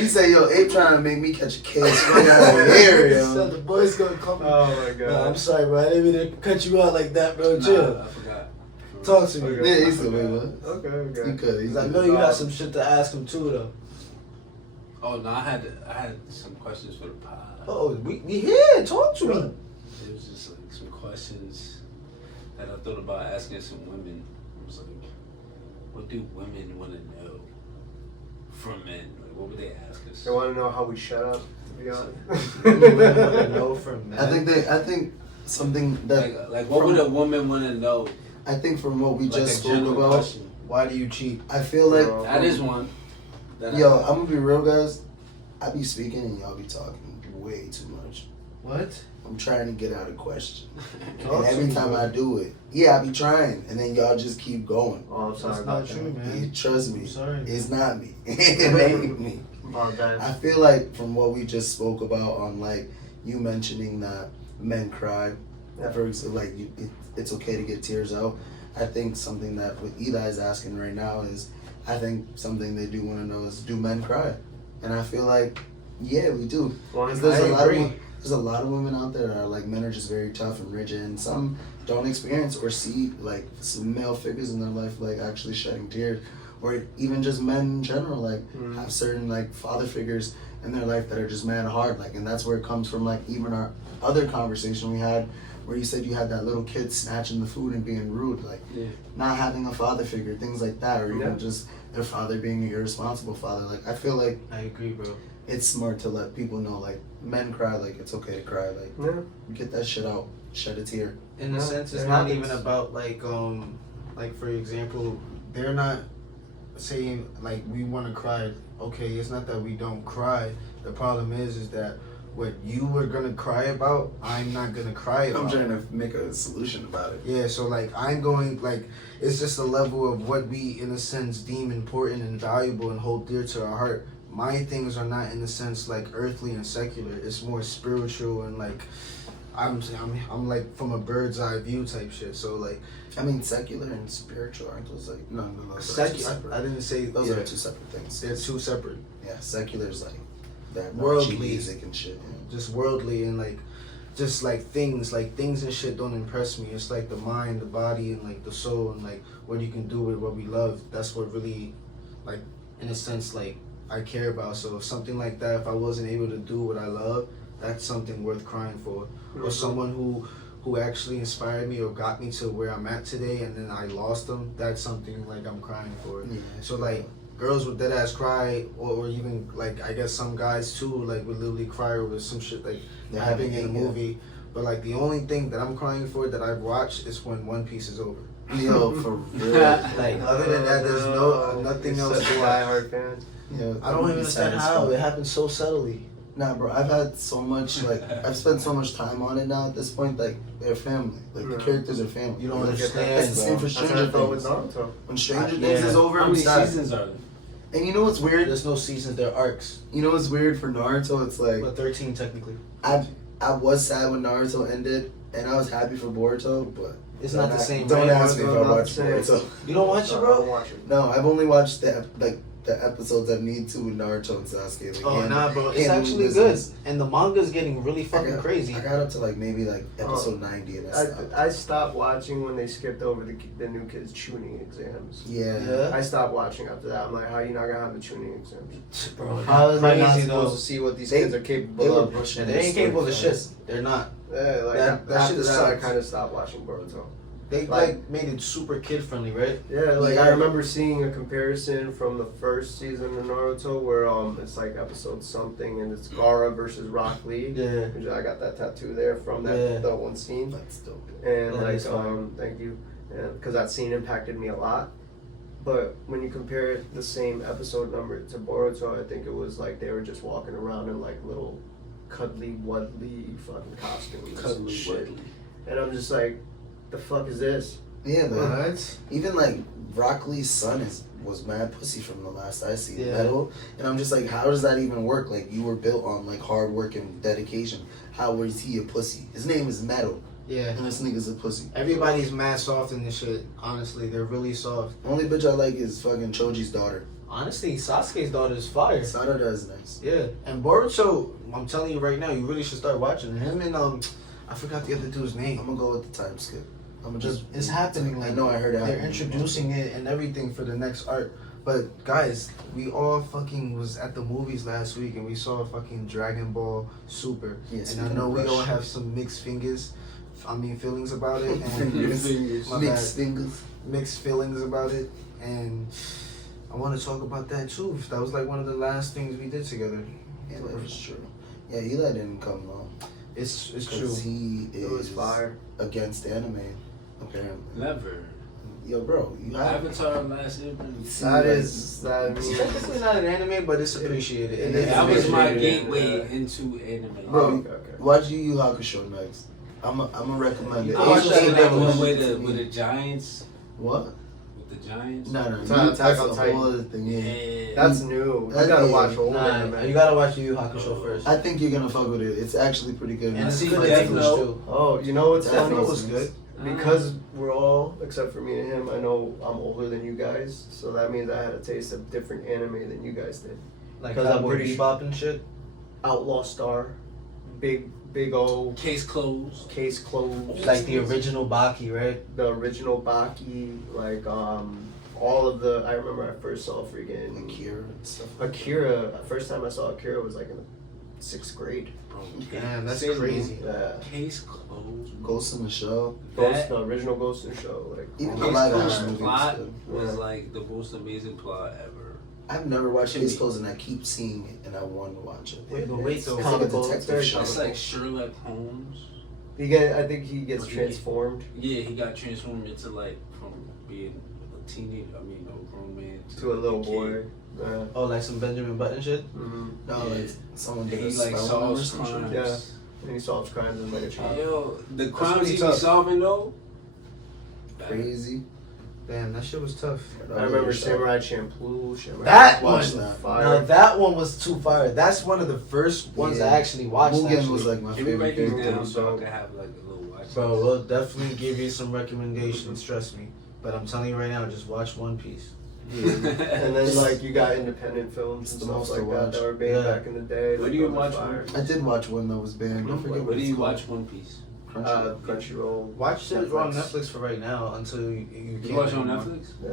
He said, yo, Ape trying to make me catch a case right out of here, So yo. the boys gonna come. Oh my god. Nah, I'm sorry, bro. I didn't mean to cut you out like that, bro. Chill. I forgot. Talk to me. Okay. Yeah, he's the way, man. Okay. You could. Cause I know you got some shit to ask him too, though. Oh no, I had some questions for the pod. Oh, we here. Talk to me. It was just like some questions that I thought about asking some women. It was like, what do women want to know from men? Like, what would they ask us? They want to know how we shut up, to be honest. No, from men. I think something that Like what would a woman want to know? I think from what we Like just a spoke general about, question. Why do you cheat? I feel like That is one. yo, I'm gonna be real, guys. I be speaking and y'all be talking way too much. What? I'm trying to get out a question, Talk and to every me, time bro. I do it, yeah, I be trying, and then y'all just keep going. Oh, I'm sorry That's about not that. true, man. Trust me, I'm sorry. it's not me. It ain't me. Apologize. I feel like from what we just spoke about on like you mentioning that men cry, for example, like it's okay to get tears out. I think something that what Eli is asking right now is, I think something they do want to know is, do men cry? And I feel like, yeah, we do. Well, 'Cause I agree. there's a lot of women out there that are like, men are just very tough and rigid, and some don't experience or see like some male figures in their life like actually shedding tears, or even just men in general like have certain like father figures in their life that are just mad hard, like, and that's where it comes from. Like even our other conversation we had where you said you had that little kid snatching the food and being rude, like not having a father figure, things like that, or even just their father being an irresponsible father. Like I feel like I agree, bro. it's smart to let people know, like, men cry, like it's okay to cry, like get that shit out, shed a tear. In a sense, it's it not happens. even about like for example, they're not saying like we want to cry. Okay, it's not that we don't cry. The problem is that what you were gonna cry about, I'm not gonna cry about. I'm trying to make a solution about it. Yeah, so like I'm going like it's just a level of what we in a sense deem important and valuable and hold dear to our heart. My things are not in a sense like earthly and secular. It's more spiritual and like I'm like from a bird's eye view type shit. So like I mean, secular and spiritual aren't those like no those are two secular. separate. I didn't say Those yeah, are two separate things. they're two separate. Yeah, secular's like that Worldly. raunchy music and shit. Just worldly and like just like things and shit don't impress me. It's like the mind, the body, and like the soul, and like what you can do with what we love. That's what really, like, in a sense, like I care about. So if something like that, if I wasn't able to do what I love, that's something worth crying for. Or someone who actually inspired me or got me to where I'm at today, and then I lost them. That's something like I'm crying for. Yeah. So like girls would dead ass cry, or even like I guess some guys too like would literally cry over some shit like Yeah, happening in a yeah. movie. But like the only thing that I'm crying for that I've watched is when One Piece is over. Yo, for real. Like other than that, there's nothing You're else such a to watch. diehard fan. Yeah, I don't even understand how it happens so subtly. Nah, bro, I've had so much, like, I've spent so much time on it now at this point, like, they're family. Like, the characters are family. You don't Like, understand, It's the same for That's what I Stranger thought with Things. Naruto. When Stranger Yeah. Things is over, How I'm many sad. seasons are there? And you know what's weird? There's no seasons, they're arcs. You know what's weird for Naruto? It's like, But 13 technically. I was sad when Naruto ended, and I was happy for Boruto, but It's not the same, Don't right? ask me if I Not the watched same. Boruto. You don't watch it, I bro? don't watch it. No, I've only watched the episodes that need to with Naruto and Sasuke. Like, Oh and- nah, bro, it's and actually business. good, and the manga's getting really fucking crazy. I got up to like maybe like episode 90 and I stopped. I stopped watching when they skipped over the new kids' tuning exams. Yeah. I stopped watching after that. I'm like, how you not gonna have the tuning exams? Bro, How am I not crazy supposed though. to see what these They- kids are They capable were of? pushing And they this ain't capable of story shit. They're not. Yeah, like That shit after that, I sucks. kind of stopped watching Boruto. They like made it super kid friendly, right? Yeah, like Yeah. I remember seeing a comparison from the first season of Naruto where it's like episode something and it's Gaara versus Rock Lee. Yeah. Which I got that tattoo there from that one scene. That's dope. And That like is fire. thank you, because that scene impacted me a lot. But when you compare the same episode number to Boruto, I think it was like they were just walking around in like little cuddly wuddly fucking costumes and shit. And I'm just like, the fuck is this? Yeah, but What? even like Rock Lee's son was mad pussy from the last I see. Metal, and I'm just like, how does that even work? Like you were built on like hard work and dedication. How was he a pussy? His name is Metal, Yeah. and this nigga's a pussy. Everybody's mad soft in this shit. Honestly, they're really soft. Only bitch I like is fucking Choji's daughter. Honestly, Sasuke's daughter is fire. Sarada is nice. Yeah, and Boruto, I'm telling you right now, you really should start watching him. And I forgot the other dude's name. I'm gonna go with the time skip. I'm gonna just. It's happening. Like, I know I heard it. They're happening. introducing it and everything for the next arc. But guys, we all fucking was at the movies last week and we saw fucking Dragon Ball Super. Yes, and I know we all have some mixed feelings about it. And my bad. Mixed fingers. Mixed feelings about it. And I want to talk about that too. That was like one of the last things we did together. Yeah, that was true. Yeah, Eli didn't come long. It's true. Because he It was is fire. against anime, apparently. Never. Yo, bro, you have Avatar Last Airbender. That It's means technically not an anime, but it's appreciated. It And is. That was my appreciated, gateway yeah. into anime. Bro, okay. watch Yu Yu Hakusho next. I'm gonna recommend it. I watched It's that just one like- with the Giants. What? With the Giants. No, It's that's Attack on a Titan. whole other thing. Yeah. Yeah. That's new. You That- gotta yeah. watch old Nah, anime. you gotta watch Yu Yu Hakusho first. I think you're gonna fuck with it. It's actually pretty good. And It's see good Death English, Note too. too. Oh, you know what's Death funny? Note was good. Because we're all, except for me and him, I know I'm older than you guys, so that means I had a taste of different anime than you guys did. Like 'Cause I'm Cowboy pretty Bebop and shit. Outlaw Star, big old Case closed. case closed. Like the original Baki, right? the original Baki, like all of the. I remember I first saw freaking Akira and stuff. Akira. First time I saw Akira was like in the 6th grade. Bro, Damn, that's Say crazy. Yeah. Case closed. Ghost in the Shell. Ghost, the original Ghost in the Show, like Even the Case live Closed action movie was plot good. was Yeah. like the most amazing plot ever. I've never watched To Case me. Closed and I keep seeing it and I want to watch it. Wait, but wait It's though. It's like a comical, detective very show. It's comical. like Sherlock Holmes. I think he gets Or he- transformed Yeah, he got transformed into like from being a teenager, a grown man to a little kid. boy. Yeah. Oh, like some Benjamin Button shit. Mm-hmm. No, Yeah. like someone And did he a like spell on him or solves some shit. crimes. Yeah. And he solves crimes as like a child. Yo, the That's crimes pretty he be tough. solving though. Crazy. Damn, that shit was tough. I remember Samurai Champloo. Samurai That Champloo was one! Now fire. that one was too fire. That's one of the first ones Yeah. I actually watched. Mugen actually. was like my Can we favorite write these character. down so I can have like a little watch? Bro, we'll definitely give you some recommendations. Trust me. But I'm telling you right now, just watch One Piece. And then like you got independent films and The stuff most like to that watch. that were made Yeah. back in the day. Where like, do you on the watch fire. I did watch one that was banned. I forget Where what do it's you called. watch One Piece? Crunchyroll. Crunchyroll. Watch it on Netflix. Netflix for right now until you You can't watch it on anymore. Netflix? Yeah.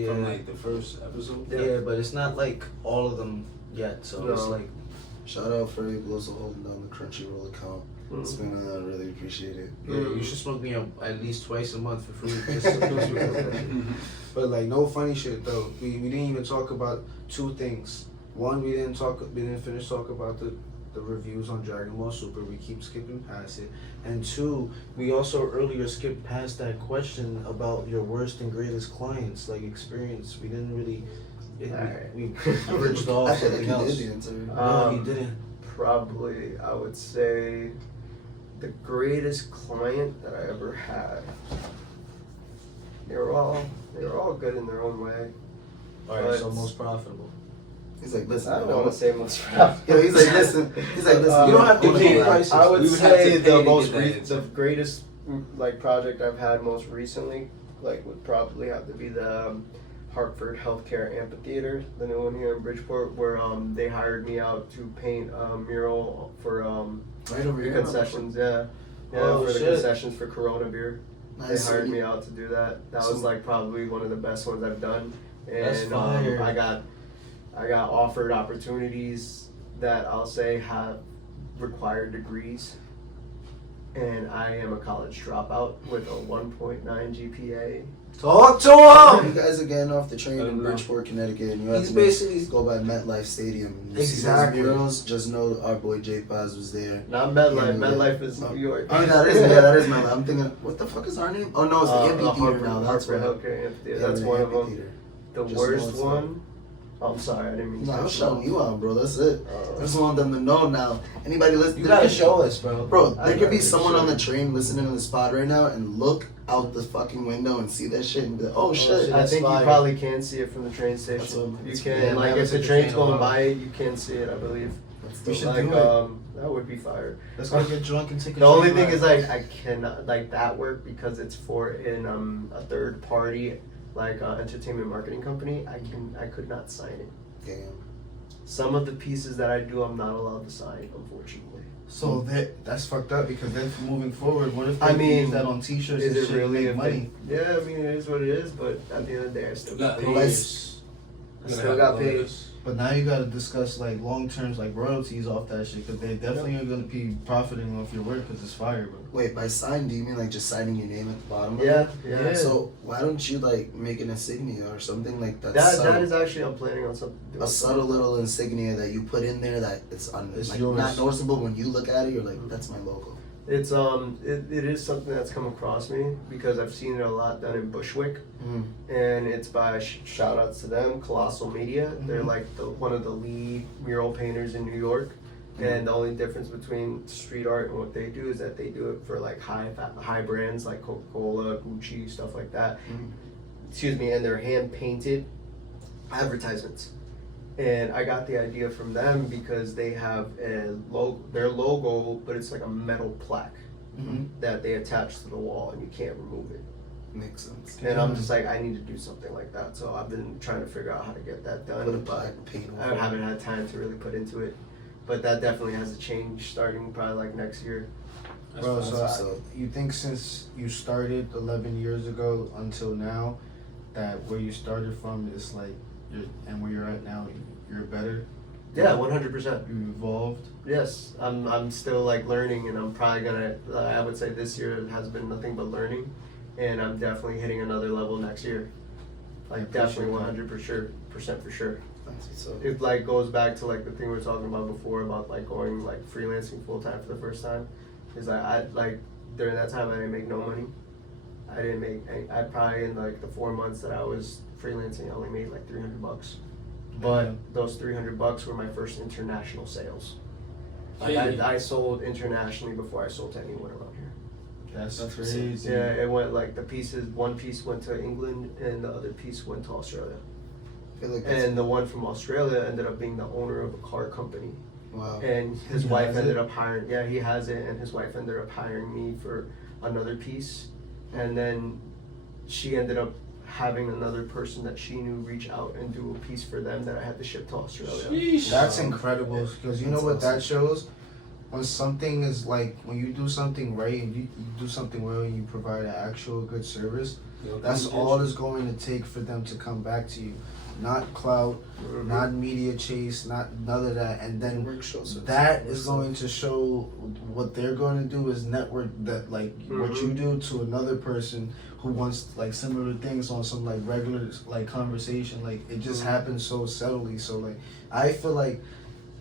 Yeah. From like the first episode? Yeah, but it's not like all of them yet. So it's No. like Shout out for also holding down the Crunchyroll account. It's been really appreciated. yeah, you should smoke me up at least twice a month for free. Just but like no funny shit though. We didn't even talk about two things. One, we didn't finish talk about the reviews on Dragon Ball Super. We keep skipping past it. And two, we also earlier skipped past that question about your worst and greatest clients, like experience. We didn't really. Alright. We bridged I off feel like something you else. did answer. No, he didn't. Probably, I would say, the greatest client that I ever had. They were all good in their own way. Alright, so But- most profitable. He's like, listen. I don't man, want to say most profitable. Yo, he's like, listen. He's like, listen. You don't have to I'm pay gonna the lie. prices. I would We would have to say pay the to most get that answer. the greatest like project I've had most recently like would probably have to be the Hartford Healthcare Amphitheater, the new one here in Bridgeport, where they hired me out to paint a mural for Right over the here. concessions. Yeah, Oh, for the shit. concessions for Corona beer. Nice. They hired me out to do that. That was So- like probably one of the best ones I've done. And That's fire. I got offered opportunities that I'll say have required degrees. and I am a college dropout with a 1.9 GPA. Talk to You him. guys are getting off the train in No. Bridgeport, Connecticut, and you have He's to basically go by MetLife Stadium. And you Exactly. see those murals, just know our boy Jpaiz was there. Not MetLife. Yeah. MetLife is New York. Oh, that is MetLife. I'm thinking, what the fuck is our name? Oh no, it's the amphitheater Harper, now. That's Harper right. Healthcare Amphitheater. Yeah, That's the one of them. amphitheater. The Just worst know it's one. I'm sorry, I didn't mean No, to. I'm showing you out, bro. That's it. Uh, I just want them to know now. Anybody listening? You gotta show us, bro. Bro, I there could gotta be show someone on the you. train listening to this pod right now and look out the fucking window and see that shit and be like, oh shit. shit. I think fire. you probably can see it from the train That's station. what- You that's can, what- like, Yeah, if the man, train's it's a going train by it, you can see it, I believe. That's We dope. should Like, do it. that would be fire. Let's go get drunk and take a The only train thing ride. is, like, I cannot, like, that work because it's for a third party, like, entertainment marketing company. I could not sign it. Damn. Some of the pieces that I do, I'm not allowed to sign, unfortunately. So that's fucked up because then moving forward, what if they I mean, use that on T-shirts Is and it shit really and make money? Yeah, I mean, it is what it is, but at the end of the day, I still You got got paid. lawyers. I You still gotta got have paid. lawyers. But now you gotta discuss like long terms, like royalties off that shit, because they definitely are gonna be profiting off your work because it's fire, bro. Wait, by sign, do you mean like just signing your name at the bottom? of Yeah, it? yeah. So why don't you like make an insignia or something like that? That is actually, I'm planning on something. a subtle little insignia that you put in there that it's It's like yours. not noticeable when you look at it. You're like, that's my logo. It's it is something that's come across me because I've seen it a lot done in Bushwick, Mm. and it's by shout outs to them, Colossal Media. They're Mhm. like one of the lead mural painters in New York, and the only difference between street art and what they do is that they do it for like high brands like Coca-Cola, Gucci, stuff like that. Mm. Excuse me, and they're hand painted advertisements. And I got the idea from them because they have their logo, but it's like a metal plaque Mm-hmm. that they attach to the wall, and you can't remove it. Makes sense. And I'm just like, I need to do something like that. So I've been trying to figure out how to get that Put a done. black paint I on it. haven't had time to really put into it, but that definitely has to change starting probably like next year. That's Bro, fine. so what's up. you think since you started 11 years ago until now, that where you started from is like, and where you're at now, you're better? Yeah, 100%. You evolved? Yes, I'm still like learning, and I'm probably gonna. I would say this year has been nothing but learning, and I'm definitely hitting another level next year. I Like appreciate definitely that. 100% for sure. That's what's up. It like goes back to like the thing we were talking about before about like going like freelancing full time for the first time. Is like I like during that time I didn't make no money. I didn't make. I probably in like the 4 months that I was freelancing, I only made like $300. But Yeah. those $300 were my first international sales. Like Hey. I sold internationally before I sold to anyone around here. That's That's crazy. Yeah, it went like one piece went to England and the other piece went to Australia. I feel like that's, And the one from Australia ended up being the owner of a car company. wow. And his He wife has ended it? up hiring, yeah, he has it, and his wife ended up hiring me for another piece. And then she ended up having another person that she knew reach out and do a piece for them that I had to ship to Australia. Sheesh. That's Wow. incredible because you know That's what awesome. that shows? When something is like, when you do something right and you do something well and you provide an actual good service, Yo, that's come all get it's going to take for them to come back to you. Not clout, Mhm. not media chase, not none of that. And then Work shows us. that is going to show what they're going to do is network that like what you do to another person who wants like similar things on some like regular like conversation. Like it just Mhm. happens so subtly. So like I feel like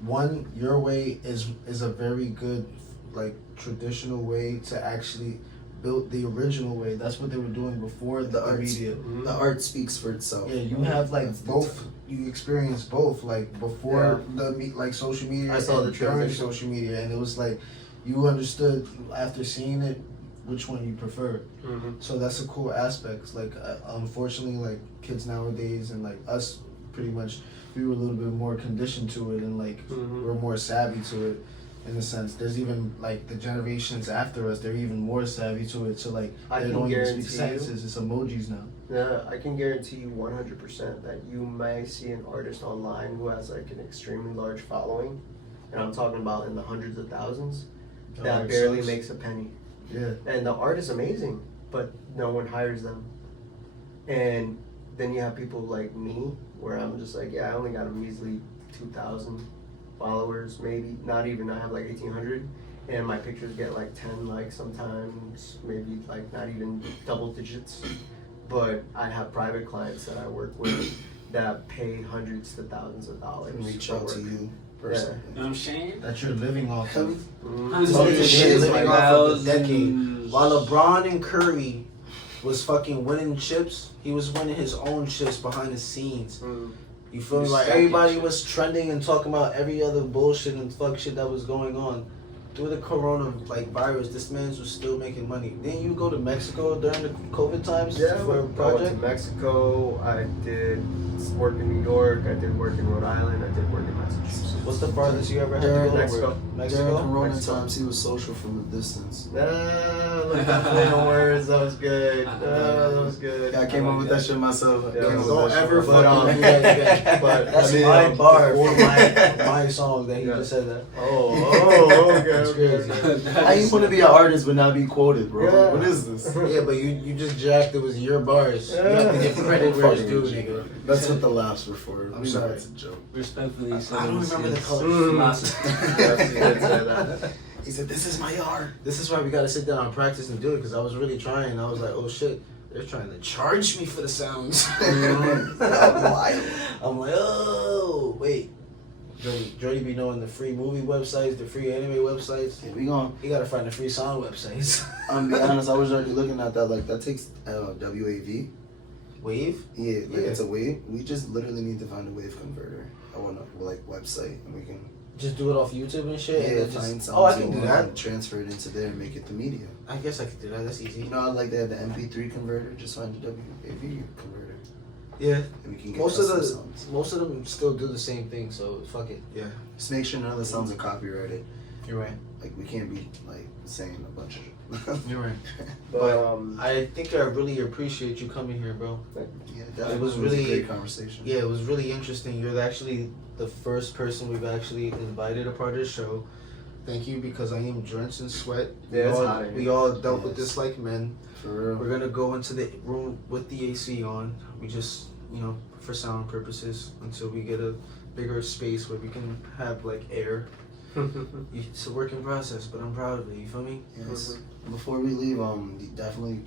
one, your way is a very good like traditional way to actually build the original way. That's what they were doing before the arts. media. Mhm. The art speaks for itself. Yeah, you have like That's both. You experience both, like before like social media. I saw and the during transition. social media, and it was like you understood after seeing it which one you prefer. Mhm. So that's a cool aspect. It's like unfortunately, like kids nowadays and like us, pretty much, we were a little bit more conditioned to it, and like Mhm. we're more savvy to it. In a sense, there's even like the generations after us, they're even more savvy to it. So like I they can don't even guarantee speak you- sentences; it's emojis now. Yeah, I can guarantee you 100% that you may see an artist online who has like an extremely large following, and I'm talking about in the hundreds of thousands, that art barely sucks. makes a penny. Yeah. And the art is amazing, but no one hires them. And then you have people like me, where I'm just like, yeah, I only got a measly 2,000 followers, maybe not even. I have like 1,800, and my pictures get like 10 likes sometimes, maybe like not even double digits. But I have private clients that I work with that pay hundreds to thousands of dollars. And reach for out to work. you Yeah. personally. You know what I'm saying? That you're living off of. Hundreds Talking of shit, millions, living like off of the decade. thousands. While LeBron and Curry was fucking winning chips, he was winning his own chips behind the scenes. Mm. You feel me? He's Like stacking everybody shit. was trending and talking about every other bullshit and fuck shit that was going on. Through the corona virus, this man was still making money. Didn't you go to Mexico during the COVID times Yeah, for a I went project? to Mexico. I did work in New York. I did work in Rhode Island. I did work in Massachusetts. What's the farthest you ever had to During go? Mexico. During Mexico? Corona Mexico. times, he was social from a distance. Look at the words. That was good. That was good. Yeah, I came up with that shit myself. Yeah, Came up with Don't that shit ever myself. fucking do that again. But That's I mean, my bar before- for my song that he Yeah. just said that. Oh, okay. That's okay. crazy. How you want to be an artist but not be quoted, bro? Yeah. What is this? Yeah, but you just jacked. It was your bars. You have to give credit where it's due, nigga. That's what the laughs were for. I'm We know sorry. It's a joke. Respectfully, I don't remember the color. Yes, you did say that. He said, "This is my art." This is why we gotta sit down and practice and do it, because I was really trying. I was like, oh shit, they're trying to charge me for the sounds. I'm like, oh wait. Jody be knowing the free movie websites, the free anime websites. Yeah, we gon' You gotta find the free song websites. I'm be honest. I was already looking at that. Like that takes WAV. Wave? Yeah, like Yeah. it's a wave. We just literally need to find a wave converter. I want a like website, and we can Just do it off YouTube and shit? and yeah then find just, something. oh, I can do that. and transfer it into there and make it the media. I guess I could do that. That's easy. You know, like they have the MP3 converter. Just find the WAV converter, Yeah. and we can get Most of custom the songs. most of them still do the same thing, so fuck it. Yeah, just make sure none of the songs are copyrighted. You're right. Like we can't be like saying a bunch of. You're right. But I think I really appreciate you coming here, bro. Yeah, that was was really- a great conversation. Yeah, it was really interesting. You're actually the first person we've actually invited a part of the show. Thank you, because I am drenched in sweat. Yeah, it's hot in here. We all dealt with Yes. this like men. For real. We're gonna go into the room with the AC on. We just, for sound purposes, until we get a bigger space where we can have like air. It's a working process, but I'm proud of it. You feel me? Yes. Before we leave, definitely,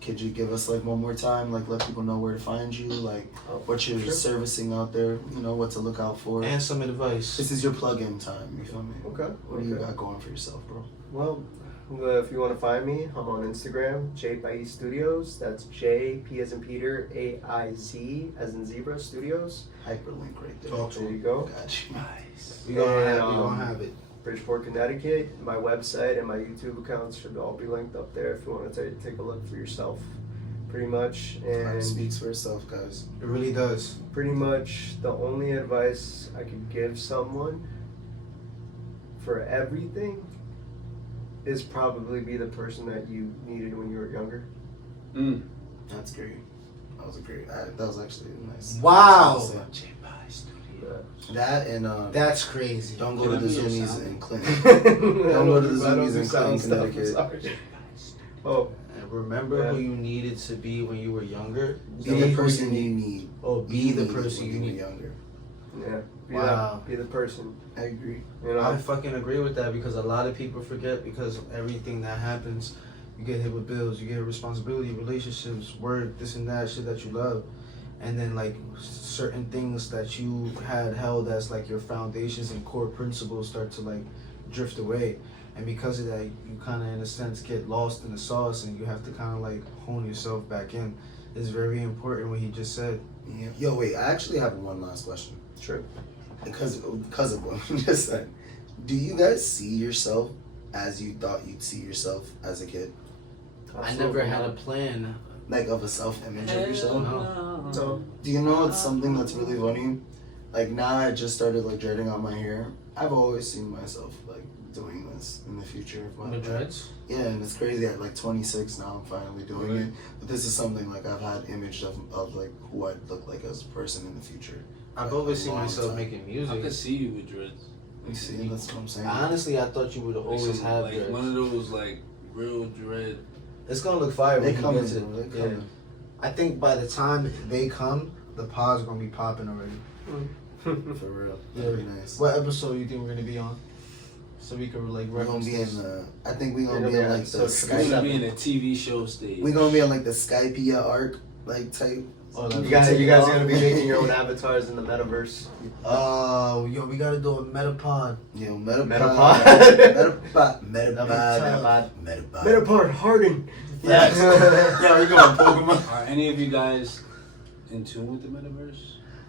could you give us like one more time, like let people know where to find you, like what you're Sure. servicing out there, what to look out for. And some advice. This is your plug-in time. You feel me? Okay. What do you got going for yourself, bro? Well, if you want to find me, I'm on Instagram, Jpaiz Studios. That's J, P as in Peter, A-I-Z as in Zebra Studios. Hyperlink right there. Talk to There him. you go. Got you. Nice. We gonna have it. Bridgeport, Connecticut. My website and my YouTube accounts should all be linked up there if you want to take a look for yourself. Pretty much. Art And speaks for itself, guys. It really does. pretty much the only advice I could give someone for everything is probably be the person that you needed when you were younger. Mm. That's great. That was a great. That was actually nice. Wow. Jpaiz Studio. That and That's crazy. don't go Can to I the be your Zoomies sound? in Clinton. Don't go to the Zoomies in Clinton, Connecticut. Oh, And remember who you needed to be when you were younger. Be the person you need. Oh, be the need person when you were need. younger. yeah. Be Wow. Be the person. I agree. You know. I fucking agree with that, because a lot of people forget, because of everything that happens. You get hit with bills, you get responsibility, relationships, work, this and that, shit that you love. And then like certain things that you had held as like your foundations and core principles start to like drift away. And because of that, you kind of in a sense get lost in the sauce, and you have to kind of like hone yourself back in. It's very important what he just said. Yeah. Yo, wait. I actually have one last question. Sure. Because of what you just said. Do you guys see yourself as you thought you'd see yourself as a kid? I never had a plan. Like of a self-image of yourself? No. So Do you know it's something that's really funny? Like now I just started like dreading out my hair. I've always seen myself like doing this in the future of my The life. dreads? Yeah, and it's crazy at like 26 now I'm finally doing it. But this is something like I've had image of like who I'd look like as a person in the future. I've Like, always a seen long myself time. making I music. could see you with dreads. You see, that's what I'm saying. Honestly, I thought you would Like always some- have like dreads. one of those like real dread. It's gonna look fire They when you come get in, to bro. They it. come Yeah. in. I think by the time they come, the pod's gonna be popping already. For real. Yeah. That'd be nice. What episode you think we're gonna be on? so we could like We're gonna reference be in this. the. I think we're You're gonna gonna be be in on like the social We're media. gonna Skype. be in a TV show stage. We're gonna be on like the Skypea arc like type. Oh, like, You guys are gonna be making your own avatars in the metaverse. yo, we gotta do a metapod. You know, Metapod. Metapod. Metapod. Metapod. Metapod Harden. Yes. Yeah, we're going Pokemon. Are any of you guys in tune with the metaverse?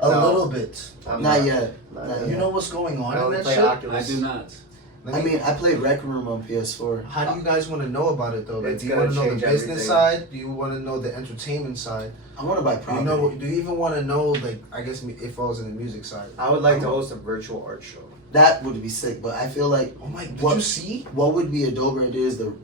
A No. little bit. I'm Not yet. Not Not yet. You know what's going I on in only that play shit? Oculus. I do not. I mean, I played Rec Room on PS4. How do you guys want to know about it though? Like, It's do you gonna want to know the change business everything. side? Do you want to know the entertainment side? I want to buy Do you property. know? Do you even want to know like I guess it falls in the music side? I would like to host a virtual art show. That would be sick, but I feel like Oh my! Did What- you see? what would be a dope idea is to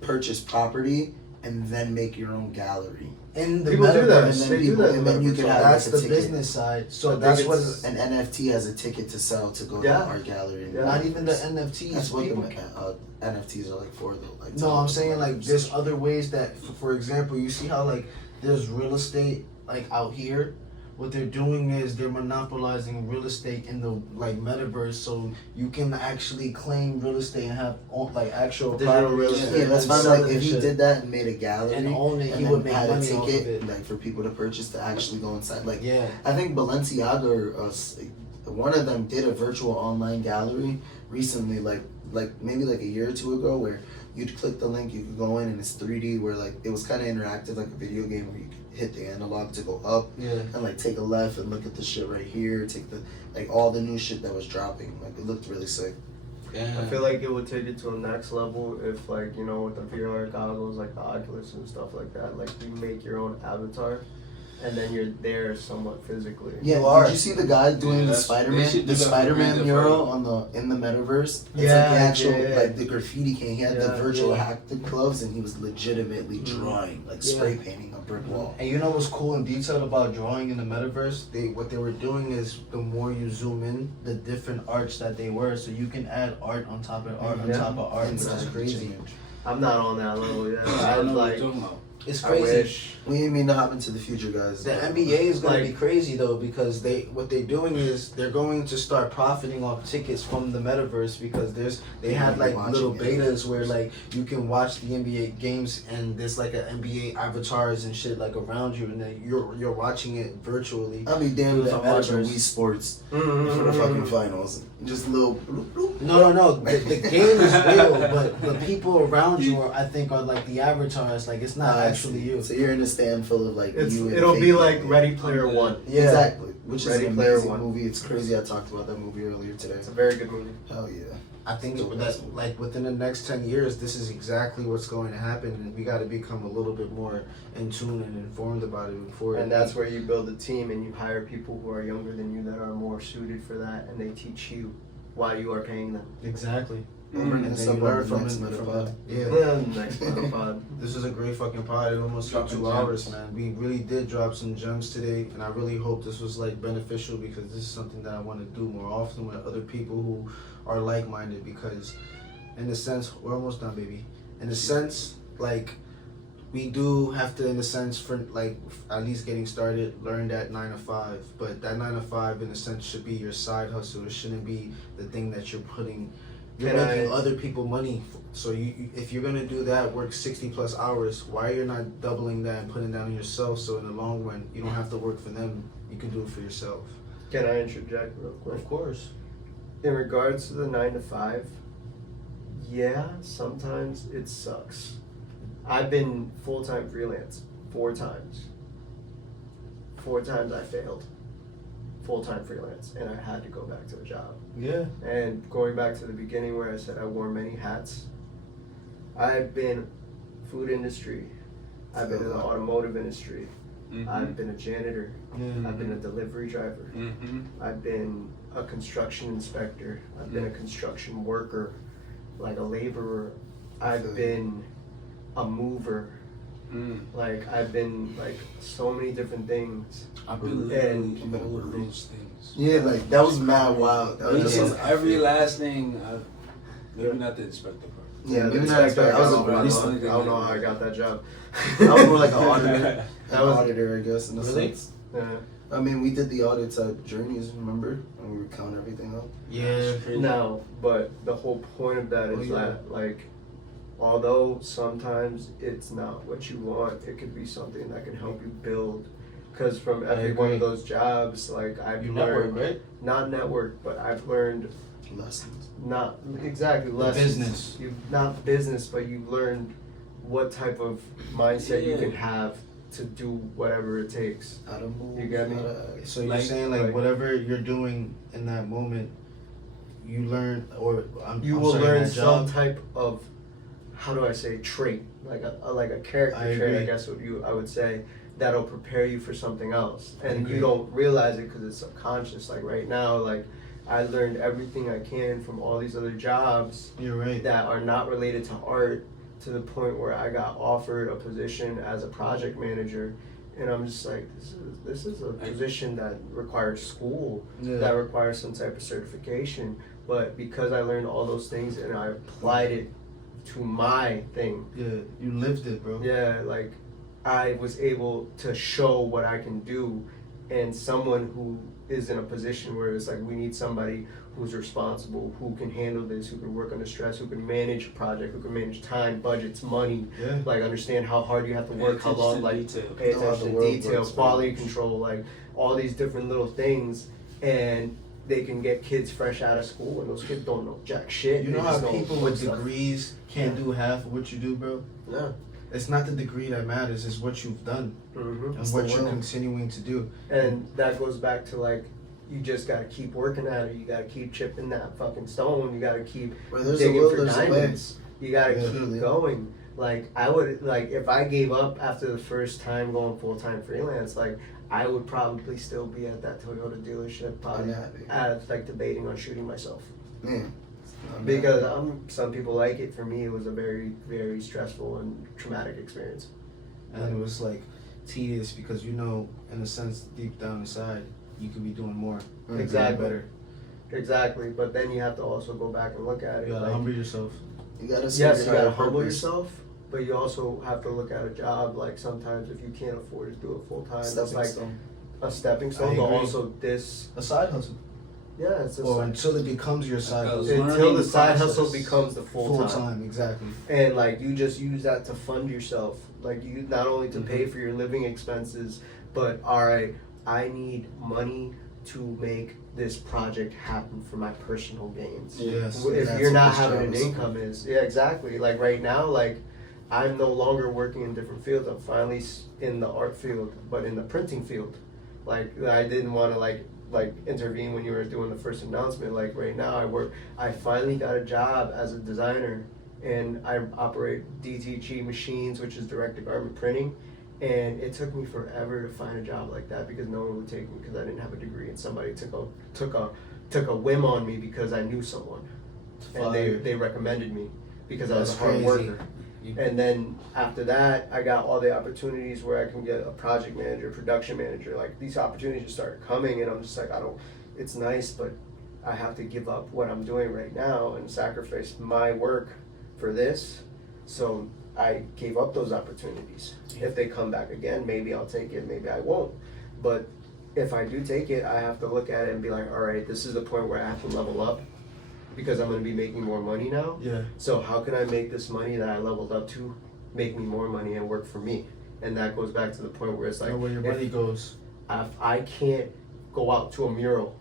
purchase property and then make your own gallery. In the People do that. And metaverse. then They do people, that in and then you the can virtual- have That's like the a ticket. business side. So I think that's it's- what. An NFT has a ticket to sell to go to Yeah. the art gallery. Yeah. Not even the NFTs. That's what people the NFTs are like for though. Like No, I'm saying like there's other ways that, for example, you see how like there's real estate like out here. What they're doing is they're monopolizing real estate in the like metaverse, so you can actually claim real estate and have like actual Digital property real and estate. Yeah, that's and fine. sell Like it if and he shit. did that and made a gallery and own it, and he then would make had a money off of ticket it. like for people to purchase to actually go inside. Like Yeah, I think Balenciaga or one of them did a virtual online gallery recently, like maybe like a year or two ago, where you'd click the link, you could go in and it's 3D, where like it was kind of interactive, like a video game where you could hit the analog to go up yeah. and like take a left and look at the shit right here, take the like all the new shit that was dropping. Like it looked really sick. Yeah. I feel like it would take it to a next level if, like, you know, with the VR goggles, like the Oculus and stuff like that, like you make your own avatar, and then you're there somewhat physically. Yeah, You are. did you see the guy doing Yeah, the that's- Spider-Man, they should do the that for Spider-Man Grand Theft mural Auto. in the metaverse? It's Yeah, like the actual yeah. like the graffiti king. He had the Yeah, virtual yeah. haptic gloves, and he was legitimately Mhm. drawing, like Yeah. spray painting a brick wall. And you know what's cool and detailed about drawing in the metaverse? What they were doing is the more you zoom in, the different arts that they were. So you can add art on top of art on Yeah. top of art, which is Inside crazy. each image. I'm not on that level yet. I I'd don't know what like, you're talking about. It's I crazy. wish. We mean to hop into the future, guys. The NBA is going to Like- be crazy though because what they're doing is they're going to start profiting off tickets from the metaverse because they had like Watching little it. betas where like you can watch the NBA games and there's like an NBA avatars and shit like around you and then you're watching it virtually. I'll be damned if The I'm watching metaverse. Wii Sports for the Mm-hmm. fucking finals. Just a little. Bloop, bloop. No. The game is real, but the people around you are, I think, are like the avatars. Like it's not I actually see. you. So you're in a stand full of like you. and It'll be fake like people. Ready Player One. Yeah. Exactly, which is Ready an Player amazing One. movie. It's crazy. I talked about that movie earlier today. It's a very good movie. Hell yeah. I think that like within the next 10 years, this is exactly what's going to happen, and we got to become a little bit more in tune and informed about it before. And that's where you build a team and you hire people who are younger than you that are more suited for that, and they teach you while you are paying them. exactly. We'll bring And this then up you on learn the from next it. Metapod. Yeah. Next pod. This is a great fucking pod. It almost took Dropping 2 hours, gems. man. We really did drop some gems today, and I really hope this was like beneficial because this is something that I want to do more often with other people who are like-minded. Because, in a sense, we're almost done, baby. In a sense, like we do have to, in a sense, for like at least getting started, learn that 9 to 5. But that 9 to 5, in a sense, should be your side hustle. It shouldn't be the thing that you're putting. You're Can making I- other people money. So if you're gonna do that, work 60 plus hours. Why you're not doubling that and putting that on yourself? So in the long run, you don't have to work for them. You can do it for yourself. Can I interject real quick? Of course. In regards to the 9 to 5, yeah, sometimes it sucks. I've been full-time freelance 4 times. 4 times I failed. Full-time freelance, and I had to go back to a job. Yeah. And going back to the beginning where I said I wore many hats, I've been food industry, I've been in the automotive industry, I've been a janitor, I've been a delivery driver, I've been a construction inspector, I've been a construction worker, like a laborer, I've been a mover, like I've been like so many different things. I've been And- literally all of those things. Yeah, like that was mad wild. That was Each just and like, every last thing. Maybe not the inspector part. yeah, maybe that's not like expect. I was a I barista. don't know how I got that job. I was more like an auditor. That An was- auditor, I guess, in a Really? sense. Yeah. I mean, we did the audits at Journeys, remember? And we would count everything up. Yeah. No, but the whole point of that is Oh, yeah. that, like, although sometimes it's not what you want, it could be something that can help you build. Because from every one agree. of those jobs, like, I've You learned, network, right? not network, but I've learned Lessons. not exactly The lessons. business. You've not business, but you've learned what type of mindset you Yeah. can have to do whatever it takes. How to move. You get me? how to act. So you're Like- saying like like- whatever you're doing in that moment, you learn, or You I'm will sorry, learn that some job, type of, how do I say, trait, like a character I trait, I agree. guess I would say, that'll prepare you for something else, I and agree. you don't realize it because it's subconscious. Like right now, like I learned everything I can from all these other jobs You're right. that are not related to art, to the point where I got offered a position as a project manager, and I'm just like, this is a position that requires school, Yeah. that requires some type of certification. But because I learned all those things and I applied it to my thing, Yeah, you lived it, bro. yeah, like I was able to show what I can do. And someone who is in a position where it's like, we need somebody who's responsible, who can handle this, who can work under stress, who can manage a project, who can manage time, budgets, money, Yeah. like understand how hard you have to Pay work, how attention long, to like detail. pay Know how attention the to world detail, works, quality man. control, like all these different little things. And they can get kids fresh out of school, and those kids don't know jack shit. You They know just how know people put with stuff. degrees can't do half of what you do, bro? Yeah. It's not the degree that matters, it's what you've done hmm and It's what the you're will. continuing to do. And that goes back to like, you just gotta keep working at it. You gotta keep chipping that fucking stone. You gotta keep Where there's a digging will, for there's a way. diamonds. You gotta Yeah. keep going. Like I would, like if I gave up after the first time going full time freelance, like I would probably still be at that Toyota dealership, probably Unhappy. like debating on shooting myself. Yeah. I'm Because not- some people like it. For me, it was a very, very stressful and traumatic experience. And it was like tedious because you know, in a sense, deep down inside, you could be doing more. Mhm. Exactly. Better. Exactly. But then you have to also go back and look at it. You gotta like, humble yourself. You gotta see yes, your you gotta higher humble purpose. yourself, but you also have to look at a job. Like sometimes, if you can't afford to do it full time, it's Stepping like stone. a stepping I stone. But agree. also this, A side hustle. yeah, it's a Or side, until it becomes your side Because hustle. until the learning side process. hustle becomes the Full time, exactly. and like you just use that to fund yourself. Like you not only to Mm-hmm. pay for your living expenses, but all right, I need money to make this project happen for my personal gains. Yes. If That's you're not what this having job an is income is, yeah, exactly. Like right now, like I'm no longer working in different fields. I'm finally in the art field, but in the printing field. Like I didn't want to like intervene when you were doing the first announcement. Like right now, I finally got a job as a designer, and I operate DTG machines, which is direct to garment printing. And it took me forever to find a job like that because no one would take me because I didn't have a degree, and somebody took a whim on me because I knew someone, and Fire. they recommended me because I was a That's hard crazy. worker. You- And then after that, I got all the opportunities where I can get a project manager, production manager. Like these opportunities just started coming, and I'm just like, it's nice, but I have to give up what I'm doing right now and sacrifice my work for this. So I gave up those opportunities. If they come back again, maybe I'll take it, maybe I won't. But if I do take it, I have to look at it and be like, all right, this is the point where I have to level up because I'm going to be making more money now. Yeah. So how can I make this money that I leveled up to make me more money and work for me? And that goes back to the point where it's like, Know where your if money goes. I can't go out to a mural,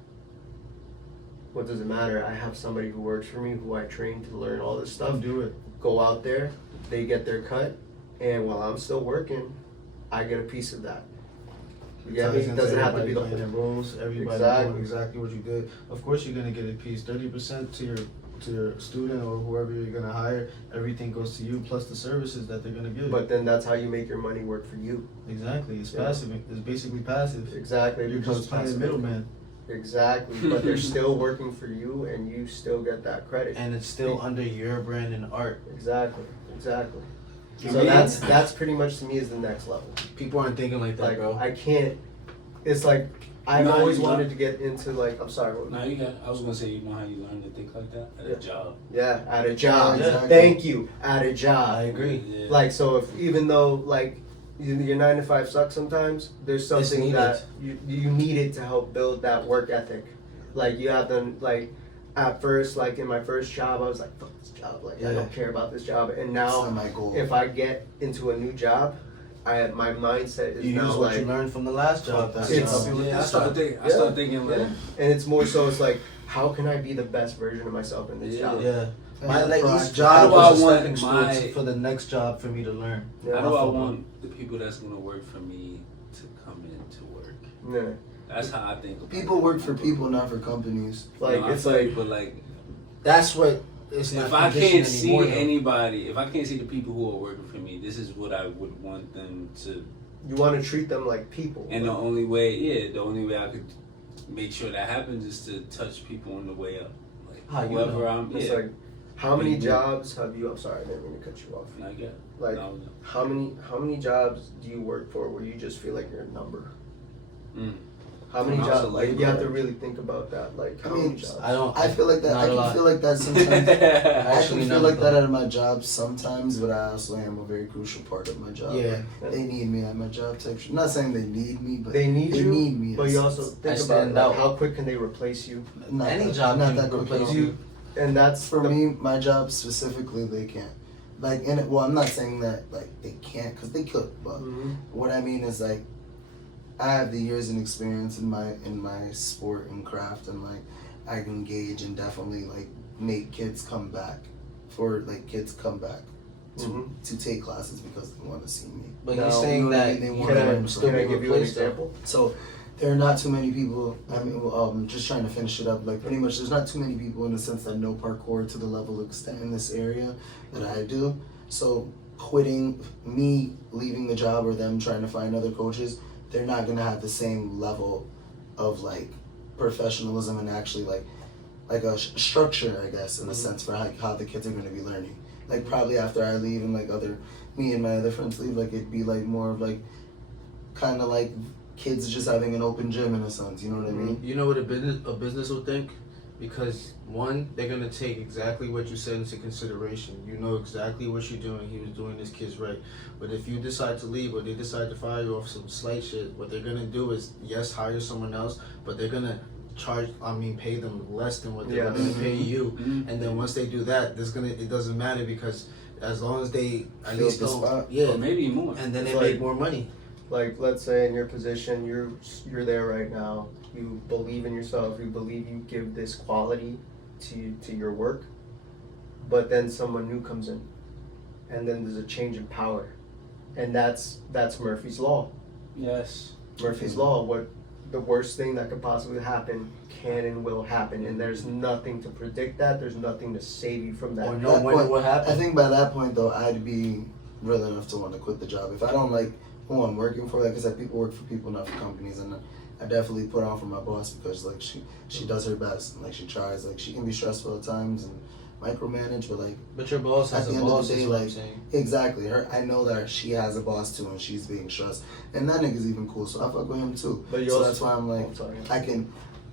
what does it matter? I have somebody who works for me, who I train to learn all this stuff. Do it. Go out there, they get their cut, and while I'm still working, I get a piece of that. You get me? Ties It into doesn't have to be the everybody whole. playing their roles. Everybody Exactly. doing exactly what you did. Of course, you're gonna get a piece. 30% to your student or whoever you're gonna hire. Everything goes to you plus the services that they're gonna give. But then that's how you make your money work for you. exactly, it's Yeah. passive. It's basically passive. Exactly. it You're becomes just playing passive income. middleman, Exactly, but they're still working for you, and you still get that credit. and it's still under your brand and art. Exactly. I So mean- that's pretty much to me is the next level. People aren't thinking like that, Like bro. I can't. It's like I've No, always you wanted don't. to get into like I'm sorry. What, Now you got. I was gonna say, you know how you learn to think like that at Yeah. a job. yeah, at a job. Yeah. Thank you. At a job. I agree. Yeah. Like so, if even though like your 9 to 5 sucks sometimes. There's something needed. that you need it to help build that work ethic. Like you have to like at first, like in my first job, I was like, fuck this job. Like I Yeah. don't care about this job. And It's now not my goal. if I get into a new job, my mindset is You now use what like, you learned from the last job. That's It's- help you with Yeah, I this started job. thinking. I Yeah. started thinking like, yeah. And it's more so it's like, how can I be the best version of myself in this Yeah. job? Yeah. And My like pride. each job How do was a I want stepping stone my- for the next job for me to learn. Yeah. how do I fuck want the people that's gonna work for me to come in to work? Yeah. That's how I think. About People it. work for people, not for companies. Like No, I it's feel like you, but like, That's what it's not if I conditioned can't see anymore, though. anybody, if I can't see the people who are working for me, this is what I would want them to. you want to treat them like people. And the only way I could make sure that happens is to touch people on the way up. Like How you whoever know? I'm. It's Yeah. like, how many You do. jobs have you? I'm sorry, I didn't mean to cut you off. Not yet. Like, No. how many jobs do you work for where you just feel like you're a number? Mm. How many I'm jobs? also Like, like you have to that. really think about that. Like, I how mean, many jobs? I don't. I feel like that. Not I a can lot. feel like that sometimes. I Actually, can none feel like of that them. at my job sometimes, but I also am a very crucial part of my job. Yeah. They need me at my job type. I'm not saying they need me, but They need you, need me. but you also think about it, stand like, out. how quick can they replace you? not Any that, job not can that quick at replace all. You, and that's For the, me, my job specifically, they can't. Like, in it. Well, I'm not saying that like they can't, because they could. But Mhm. what I mean is like, I have the years and experience in my sport and craft, and like I can gauge and definitely like make kids come back to Mhm. to take classes because they want to see me. But No, you're you saying know what I that mean? They you want to Can I, learn can from still can I be give you an replaced, though. example? So there are not too many people. I mean, just trying to finish it up. Like pretty much, there's not too many people in the sense that know parkour to the level of extent in this area that I do. So me leaving the job, or them trying to find other coaches, they're not gonna have the same level of like professionalism and actually like a structure, I guess, in a sense for how the kids are gonna be learning. Like probably after I leave and like me and my other friends leave, like it'd be like more of like kind of like kids just having an open gym in a sense, you know what I mean? You know what a business will think? Because one, they're gonna take exactly what you said into consideration. You know exactly what you're doing. He was doing this kid's right. But if you decide to leave or they decide to fire you off some slight shit, what they're gonna do is yes, hire someone else, but they're gonna pay them less than what they're Yeah. gonna pay you. Mhm. And then once they do that, it doesn't matter because as long as they at Fill least the don't, spot. yeah, Or maybe more. and then It's they like- make more money. Like, let's say in your position, you're there right now. You believe in yourself. You believe you give this quality to your work. But then someone new comes in, and then there's a change in power, and that's Murphy's law. Yes. Murphy's law. What the worst thing that could possibly happen can and will happen, and there's nothing to predict that. There's nothing to save you from that. Or know That when point- it will happen. I think by that point though, I'd be real enough to want to quit the job. If I don't like who I'm working for, like I said, people work for people, not for companies, and I definitely put on for my boss because like she does her best and like she tries. Like she can be stressful at times and micromanage, but like But your boss at has the a end of boss, the day, is what I'm like saying. exactly her. I know that she has a boss too, and she's being stressed, and that nigga's even cool. So I fuck with him too. But you So also- that's why I'm like, Oh, sorry.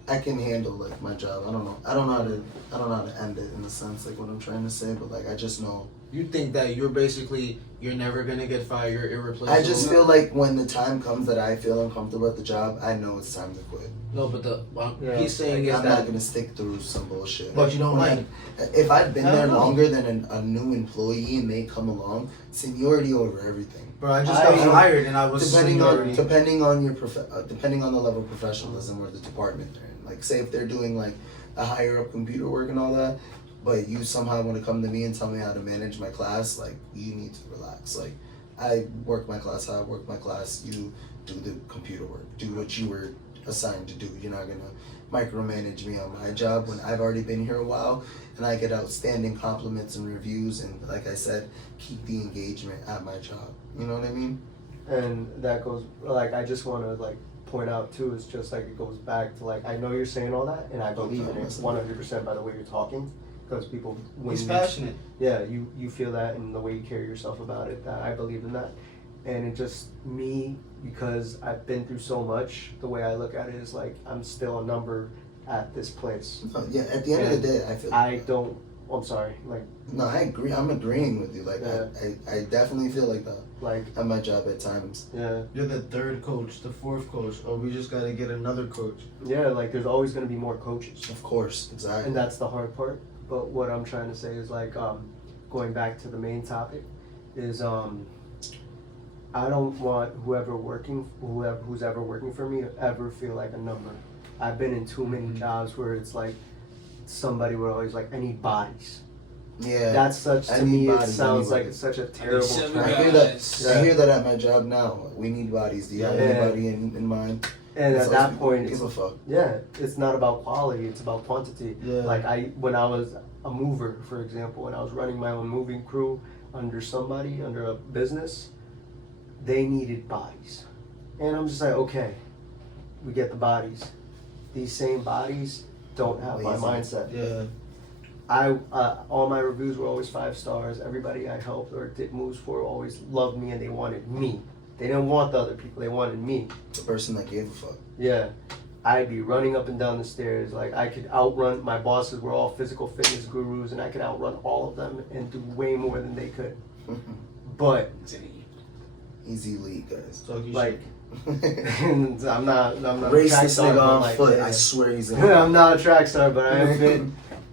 I can handle like my job. I don't know how to end it in a sense, like what I'm trying to say, but like I just know. You think that you're never gonna get fired, you're irreplaceable. I just feel like when the time comes that I feel uncomfortable at the job, I know it's time to quit. no, but Yeah. he's saying is I'm that not gonna stick through some bullshit. But you don't When like- if I've been I don't there know. longer than a new employee and they come along, seniority over everything. bro, I just I got don't- hired and I was Depending seniority. on your depending on the level of professionalism or the department they're in. Like say if they're doing like a higher up computer work and all that, but you somehow want to come to me and tell me how to manage my class, like you need to relax. Like I work my class, how I work my class, you do the computer work, do what you were assigned to do. You're not gonna micromanage me on my job when I've already been here a while and I get outstanding compliments and reviews, and like I said, keep the engagement at my job. You know what I mean? And that goes, like, I just want to like point out too, it's just like it goes back to like, I know you're saying all that and I believe in it 100% by the way you're talking, because people when He's you- passionate. yeah, you feel that and the way you carry yourself about it, that I believe in that. And it just me, because I've been through so much, the way I look at it is like I'm still a number at this place. Yeah, at the end of the day, I feel I don't I'm sorry, like No, I agree. I'm agreeing with you. Like, Yeah. I definitely feel like that like at my job at times. yeah. You're the third coach, the fourth coach, or we just gotta get another coach. Yeah, like there's always gonna be more coaches. Of course, exactly. And that's the hard part. But what I'm trying to say is like going back to the main topic is I don't want who's ever working for me to ever feel like a number. I've been in too many jobs where it's like somebody would always like, I need bodies. Yeah. That's such, to me, it Anybody, sounds like anybody. it's such a terrible seven term. I hear guys. that. I hear that at my job now. We need bodies. Do you have Yeah. anybody in mind? And It's at like, that point, give it's, a fuck. yeah, it's not about quality, it's about quantity. Yeah. Like when I was a mover, for example, when I was running my own moving crew under a business, they needed bodies. And I'm just like, okay, we get the bodies. These same bodies don't have my Lazy. mindset. Yeah. All my reviews were always 5 stars. Everybody I helped or did moves for always loved me and they wanted me. They didn't want the other people, they wanted me. The person that gave a fuck. Yeah. I'd be running up and down the stairs. Like I could outrun, my bosses were all physical fitness gurus and I could outrun all of them and do way more than they could. But Easy lead, guys. Talking like shit. I'm not a Race track this star, nigga but on like, foot. yeah. I swear he's in. I'm not a track star, but I am fit.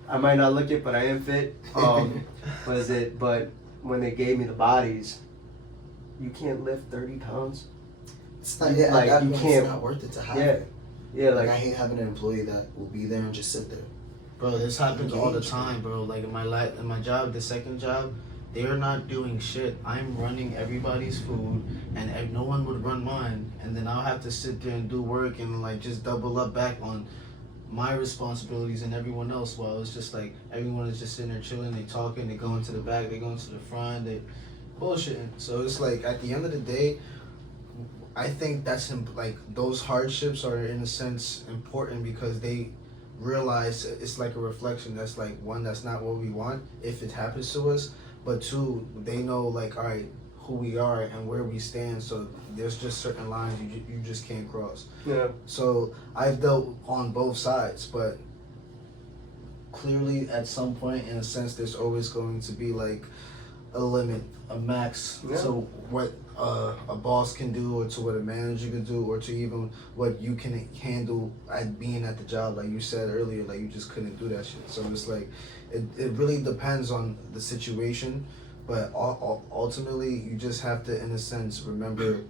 I might not look it, but I am fit. But when they gave me the bodies, you can't lift 30 pounds. It's not. Yeah, Like, at that you point, can't- it's not worth it to have. Yeah. it. Yeah, Like, like I hate having an employee that will be there and just sit there. Bro, this happens all the Engage. time, bro. Like in my job, the second job, they're not doing shit. I'm running everybody's food, and no one would run mine, and then I'll have to sit there and do work and like just double up back on my responsibilities and everyone else. While it's just like everyone is just sitting there chilling, they talking, they go into the back, they go into the front, they bullshitting. So it's like at the end of the day, I think that's like those hardships are in a sense important because they realize it's like a reflection that's like one, that's not what we want if it happens to us, but two, they know like, all right, who we are and where we stand, so there's just certain lines you just can't cross. yeah. So I've dealt on both sides, but clearly at some point in a sense there's always going to be like a limit, a max Yeah. to what a boss can do, or to what a manager can do, or to even what you can handle at being at the job. Like you said earlier, like you just couldn't do that shit. So it's like it really depends on the situation, but ultimately you just have to, in a sense, remember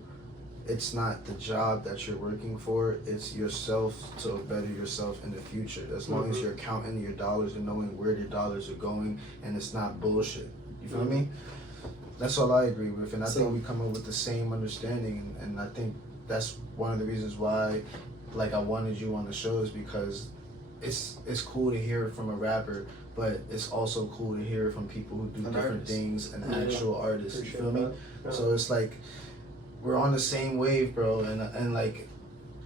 it's not the job that you're working for, it's yourself to better yourself in the future. As long as you're counting your dollars and knowing where your dollars are going, and it's not bullshit. You feel me? That's all I agree with, and I think we come up with the same understanding, and I think that's one of the reasons why, like, I wanted you on the show, is because it's cool to hear it from a rapper, but it's also cool to hear it from people who do An different artist. things, and Yeah. actual artists. Appreciate You feel me? that. Yeah. So it's like we're on the same wave, bro, and like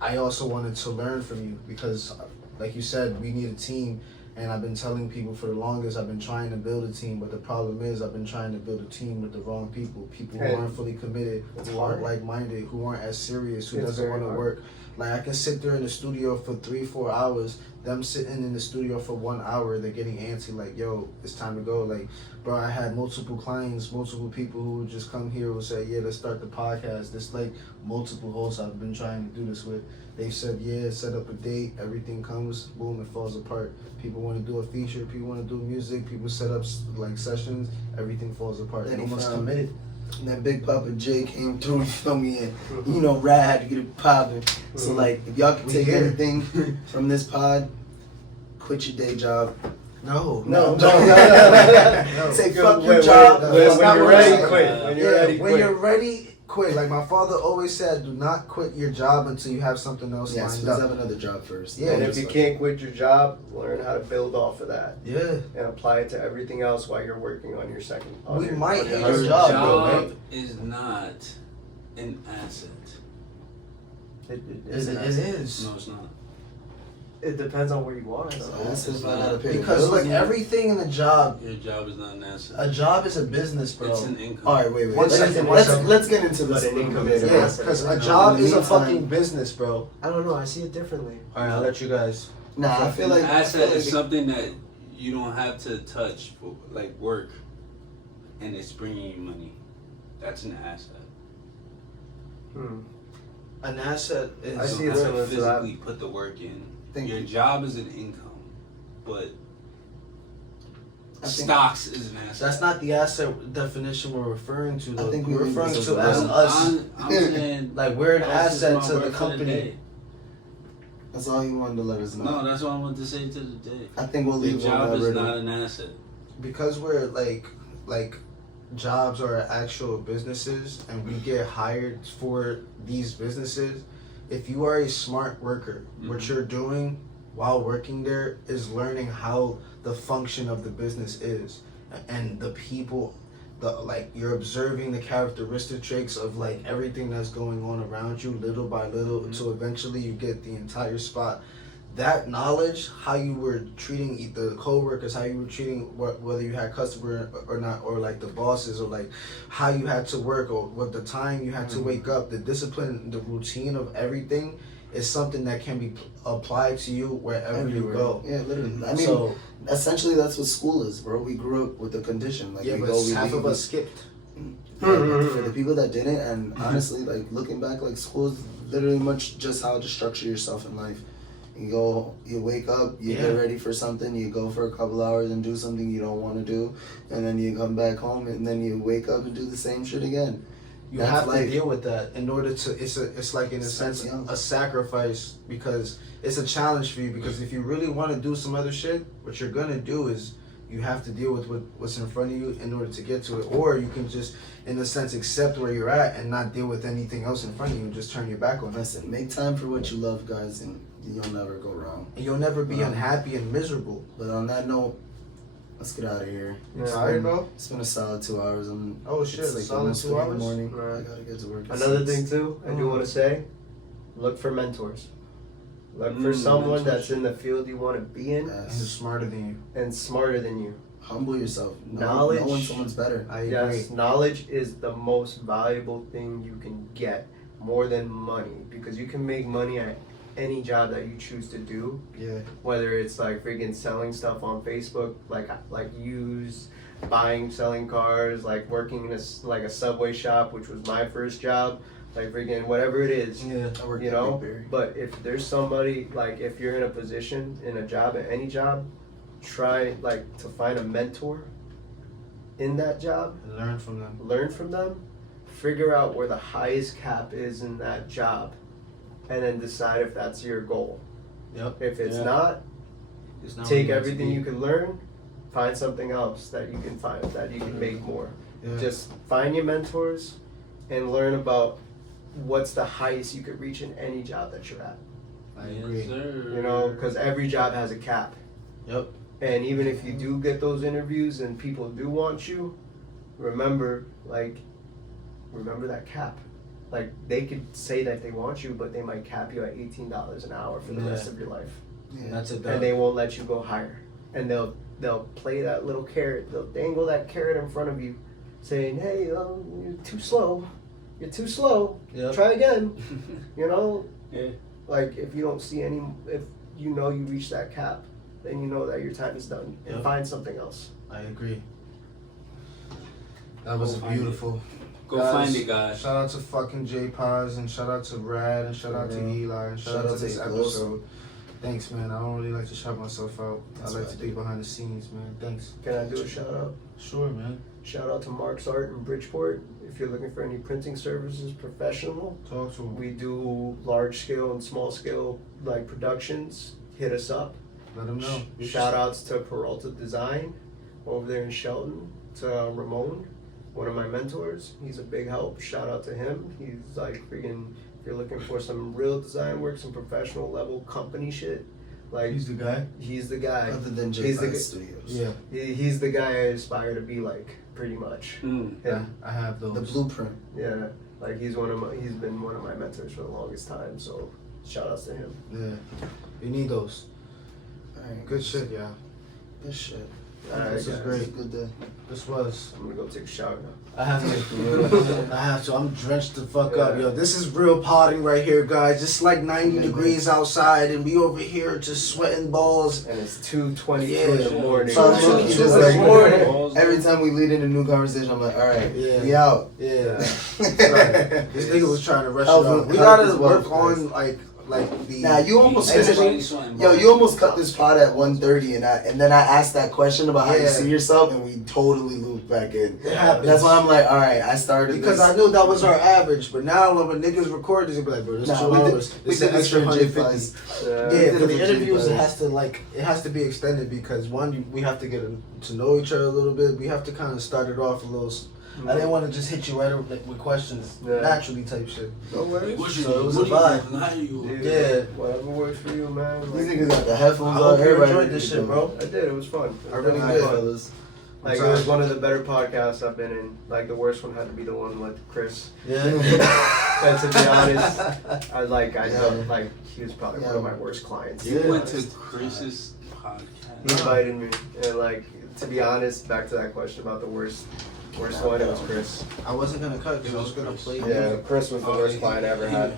I also wanted to learn from you because, like you said, we need a team. And I've been telling people for the longest, I've been trying to build a team, but the problem is I've been trying to build a team with the wrong people who Hey. aren't fully committed, It's who aren't hard. like-minded, who aren't as serious, who It's doesn't very want to hard. work. Like, I can sit there in the studio for 3-4 hours, them sitting in the studio for 1 hour, they're getting antsy, like, yo, it's time to go. Like, bro, I had multiple clients, multiple people who would just come here and say, yeah, let's start the podcast. There's like multiple hosts I've been trying to do this with. They said, yeah, set up a date, everything comes, boom, it falls apart. People want to do a feature, people want to do music, people set up like sessions, everything falls apart. Then No he one's found- committed. And that Big Papa J came through, you feel me? And, you know, Rad had to get it popping. So, like, if y'all could We take here. anything from this pod, quit your day job. No. No. Say Go- fuck your wait, job. wait, When That's not you're what ready, I- quit. When you're Yeah, ready, when quit. you're ready, quit. Like my father always said, do not quit your job until you have something else Yes, lined let's up. have another job first. Yeah, And if just you like- can't quit your job, learn how to build off of that Yeah. and apply it to everything else while you're working on your second. on We your- might on your hate other our job, bro, job right? is not an asset. It It is. No, it's not. It depends on where you are. So though. that's just not how to pay the Because bills. like everything in a job, Your job is not an asset. a job is a business, bro. It's an income. All right, wait. One second, one second. Let's get into this But a an little income bit is an later. Yeah, asset. because a In the job is a meantime- fucking business, bro. I don't know. I see it differently. All right, I'll let you guys. Nah, I feel like An asset is something that you don't have to touch like work, and it's bringing you money. That's an asset. An asset is. I see You it don't have similar to to that. physically put the work in. Think- Your job is an income, but I think- stocks is an asset. That's not the asset definition we're referring to. Though. I think we we're leave referring this to as as a- us. I'm saying Like we're an that's just asset my to the word for company. day. That's all you wanted to let us know. No, that's what I wanted to say to the day. I think we'll Your leave on job that is riddle. not an asset. Because we're like jobs are actual businesses and we get hired for these businesses. If you are a smart worker, what you're doing while working there is learning how the function of the business is and the people, you're observing the characteristic traits of like everything that's going on around you little by little until eventually you get the entire spot. That knowledge, how you were treating the co-workers, how you were treating whether you had customer or not, or like the bosses, or like how you had to work, or what the time you had to wake up, the discipline, the routine of everything is something that can be applied to you wherever you go. Yeah, literally. I mean, So essentially that's what school is, bro. We grew up with the condition. Like yeah, we but go, we half leave, of we- us skipped. Yeah, but for the people that didn't, and honestly, like looking back, like school is literally much just how to structure yourself in life. You go, you wake up, you get Yeah. ready for something, you go for a couple hours and do something you don't want to do, and then you come back home, and then you wake up and do the same shit again. You That's have life. to deal with that in order to. It's like in a sense young. a sacrifice, because it's a challenge for you. Because if you really want to do some other shit, what you're gonna do is you have to deal with what's in front of you in order to get to it, or you can just, in a sense, accept where you're at and not deal with anything else in front of you and just turn your back on it. Listen, make time for what you love, guys, and you'll never go wrong. And you'll never be Wow. unhappy and miserable. But on that note, let's get out of here. Yeah, Tired, bro? It's been a solid 2 hours. Oh shit, It's like solid almost 2 3 in the hours. morning. Right. I gotta get to work. at Another 6. thing too, I do want to say, look for mentors. Look for someone that's in the field you want to be in And who's smarter than you. and smarter than you. Humble yourself. Knowledge- No one, someone's better. I agree. Yes, knowledge is the most valuable thing you can get, more than money, because you can make money at any job that you choose to do, Yeah. whether it's like freaking selling stuff on Facebook, like used, buying, selling cars, like working in a Subway shop, which was my first job, like freaking whatever it is. Yeah. I worked You at know, Big Berry. but if there's somebody, like if you're in a position, in a job, at any job, try like to find a mentor in that job, And learn from them. learn from them, figure out where the highest cap is in that job, and then decide if that's your goal. Yep. If it's Yeah. not, It's not take what everything it's you can learn, find something else that you can find, that you can make more. Yeah. Just find your mentors and learn about what's the highest you could reach in any job that you're at. I agree. Yes, sir. You know, because every job has a cap. Yep. And even if you do get those interviews and people do want you, remember that cap. Like, they could say that they want you, but they might cap you at $18 an hour for the Yeah. rest of your life. Yeah. And that's a And they won't let you go higher. And they'll play that little carrot. They'll dangle that carrot in front of you, saying, "Hey, you're too slow. You're too slow. Yep. Try again." You know, Yeah. like if you don't see if you know you reach that cap, then you know that your time is done, and Yep. find something else. I agree. That was Go find beautiful. Go Guys, find it, guys. Shout out to fucking Jpaiz, and shout out to Brad, and shout out to Eli, and shout out to this Shout out to episode. Thanks, man. I don't really like to shout myself out. That's I like what to I be do. behind the scenes, man. Thanks. Can I do a shout out? Sure, man. Shout out to Mark's Art in Bridgeport. If you're looking for any printing services, professional, Talk to him. we do large scale and small scale like productions. Hit us up. Let him know. Shout outs to Peralta Design over there in Shelton, to Ramon, one of my mentors. He's a big help. Shout out to him. He's like freaking, if you're looking for some real design work, some professional level company shit, like He's the guy. he's the guy. Other than He's the Jpaiz g- Studios. Yeah. He's the guy I aspire to be like, pretty much. Yeah. I have those. The blueprint. Yeah, like he's been one of my mentors for the longest time. So shout outs to him. Yeah. You need those. Alright. Good shit, yeah. Good shit. This was great. Good day. This was. I'm gonna go take a shower now. I have to. I have to. I'm drenched the fuck up, yo. This is real potting right here, guys. It's like 90 degrees outside, and we over here just sweating balls. And it's 2:22 Yeah. in the morning. So I'm looking Two just in the like morning. every time we lead into a new conversation, I'm like, all right, Yeah. we out. Yeah. This nigga was trying to rush it Health up. is- We health gotta is wealth, work guys. on like the. Nah, you almost Everybody finished. sweating Yo, balls. you almost cut this pod at 1:30, and then I asked that question about how you Yeah. see yourself, and we totally looped back in. It happens. That's why I'm like, all right, I started Because this. I knew that was our average, but now when niggas record this, you be like, bro, this Nah, 2 we did- hours. we This did is this extra for 150. Jpaiz. Yeah, We for did the it for interviews, Jpaiz. it has to be extended because one, we have to get to know each other a little bit. We have to kind of start it off a little. I didn't want to just hit you right with questions, Yeah. naturally type shit. No worries. What you So it do? was What a do you vibe. do? How you? Dude, Yeah. whatever works for you, man. These Like, niggas got the headphones I on. hope you Everybody enjoyed this shit, bro. I did. It was fun. I really It was did. fun. fellas. Like it was one of the better podcasts I've been in. Like the worst one had to be the one with Chris. Yeah. And to be honest, I felt like he was probably one of Yeah. my worst clients. You to be went to honest. Chris's He podcast. invited me, and like to be honest, back to that question about the worst one, it was Chris. I wasn't gonna cut because I was gonna play. Yeah, Chris was the worst client I ever had.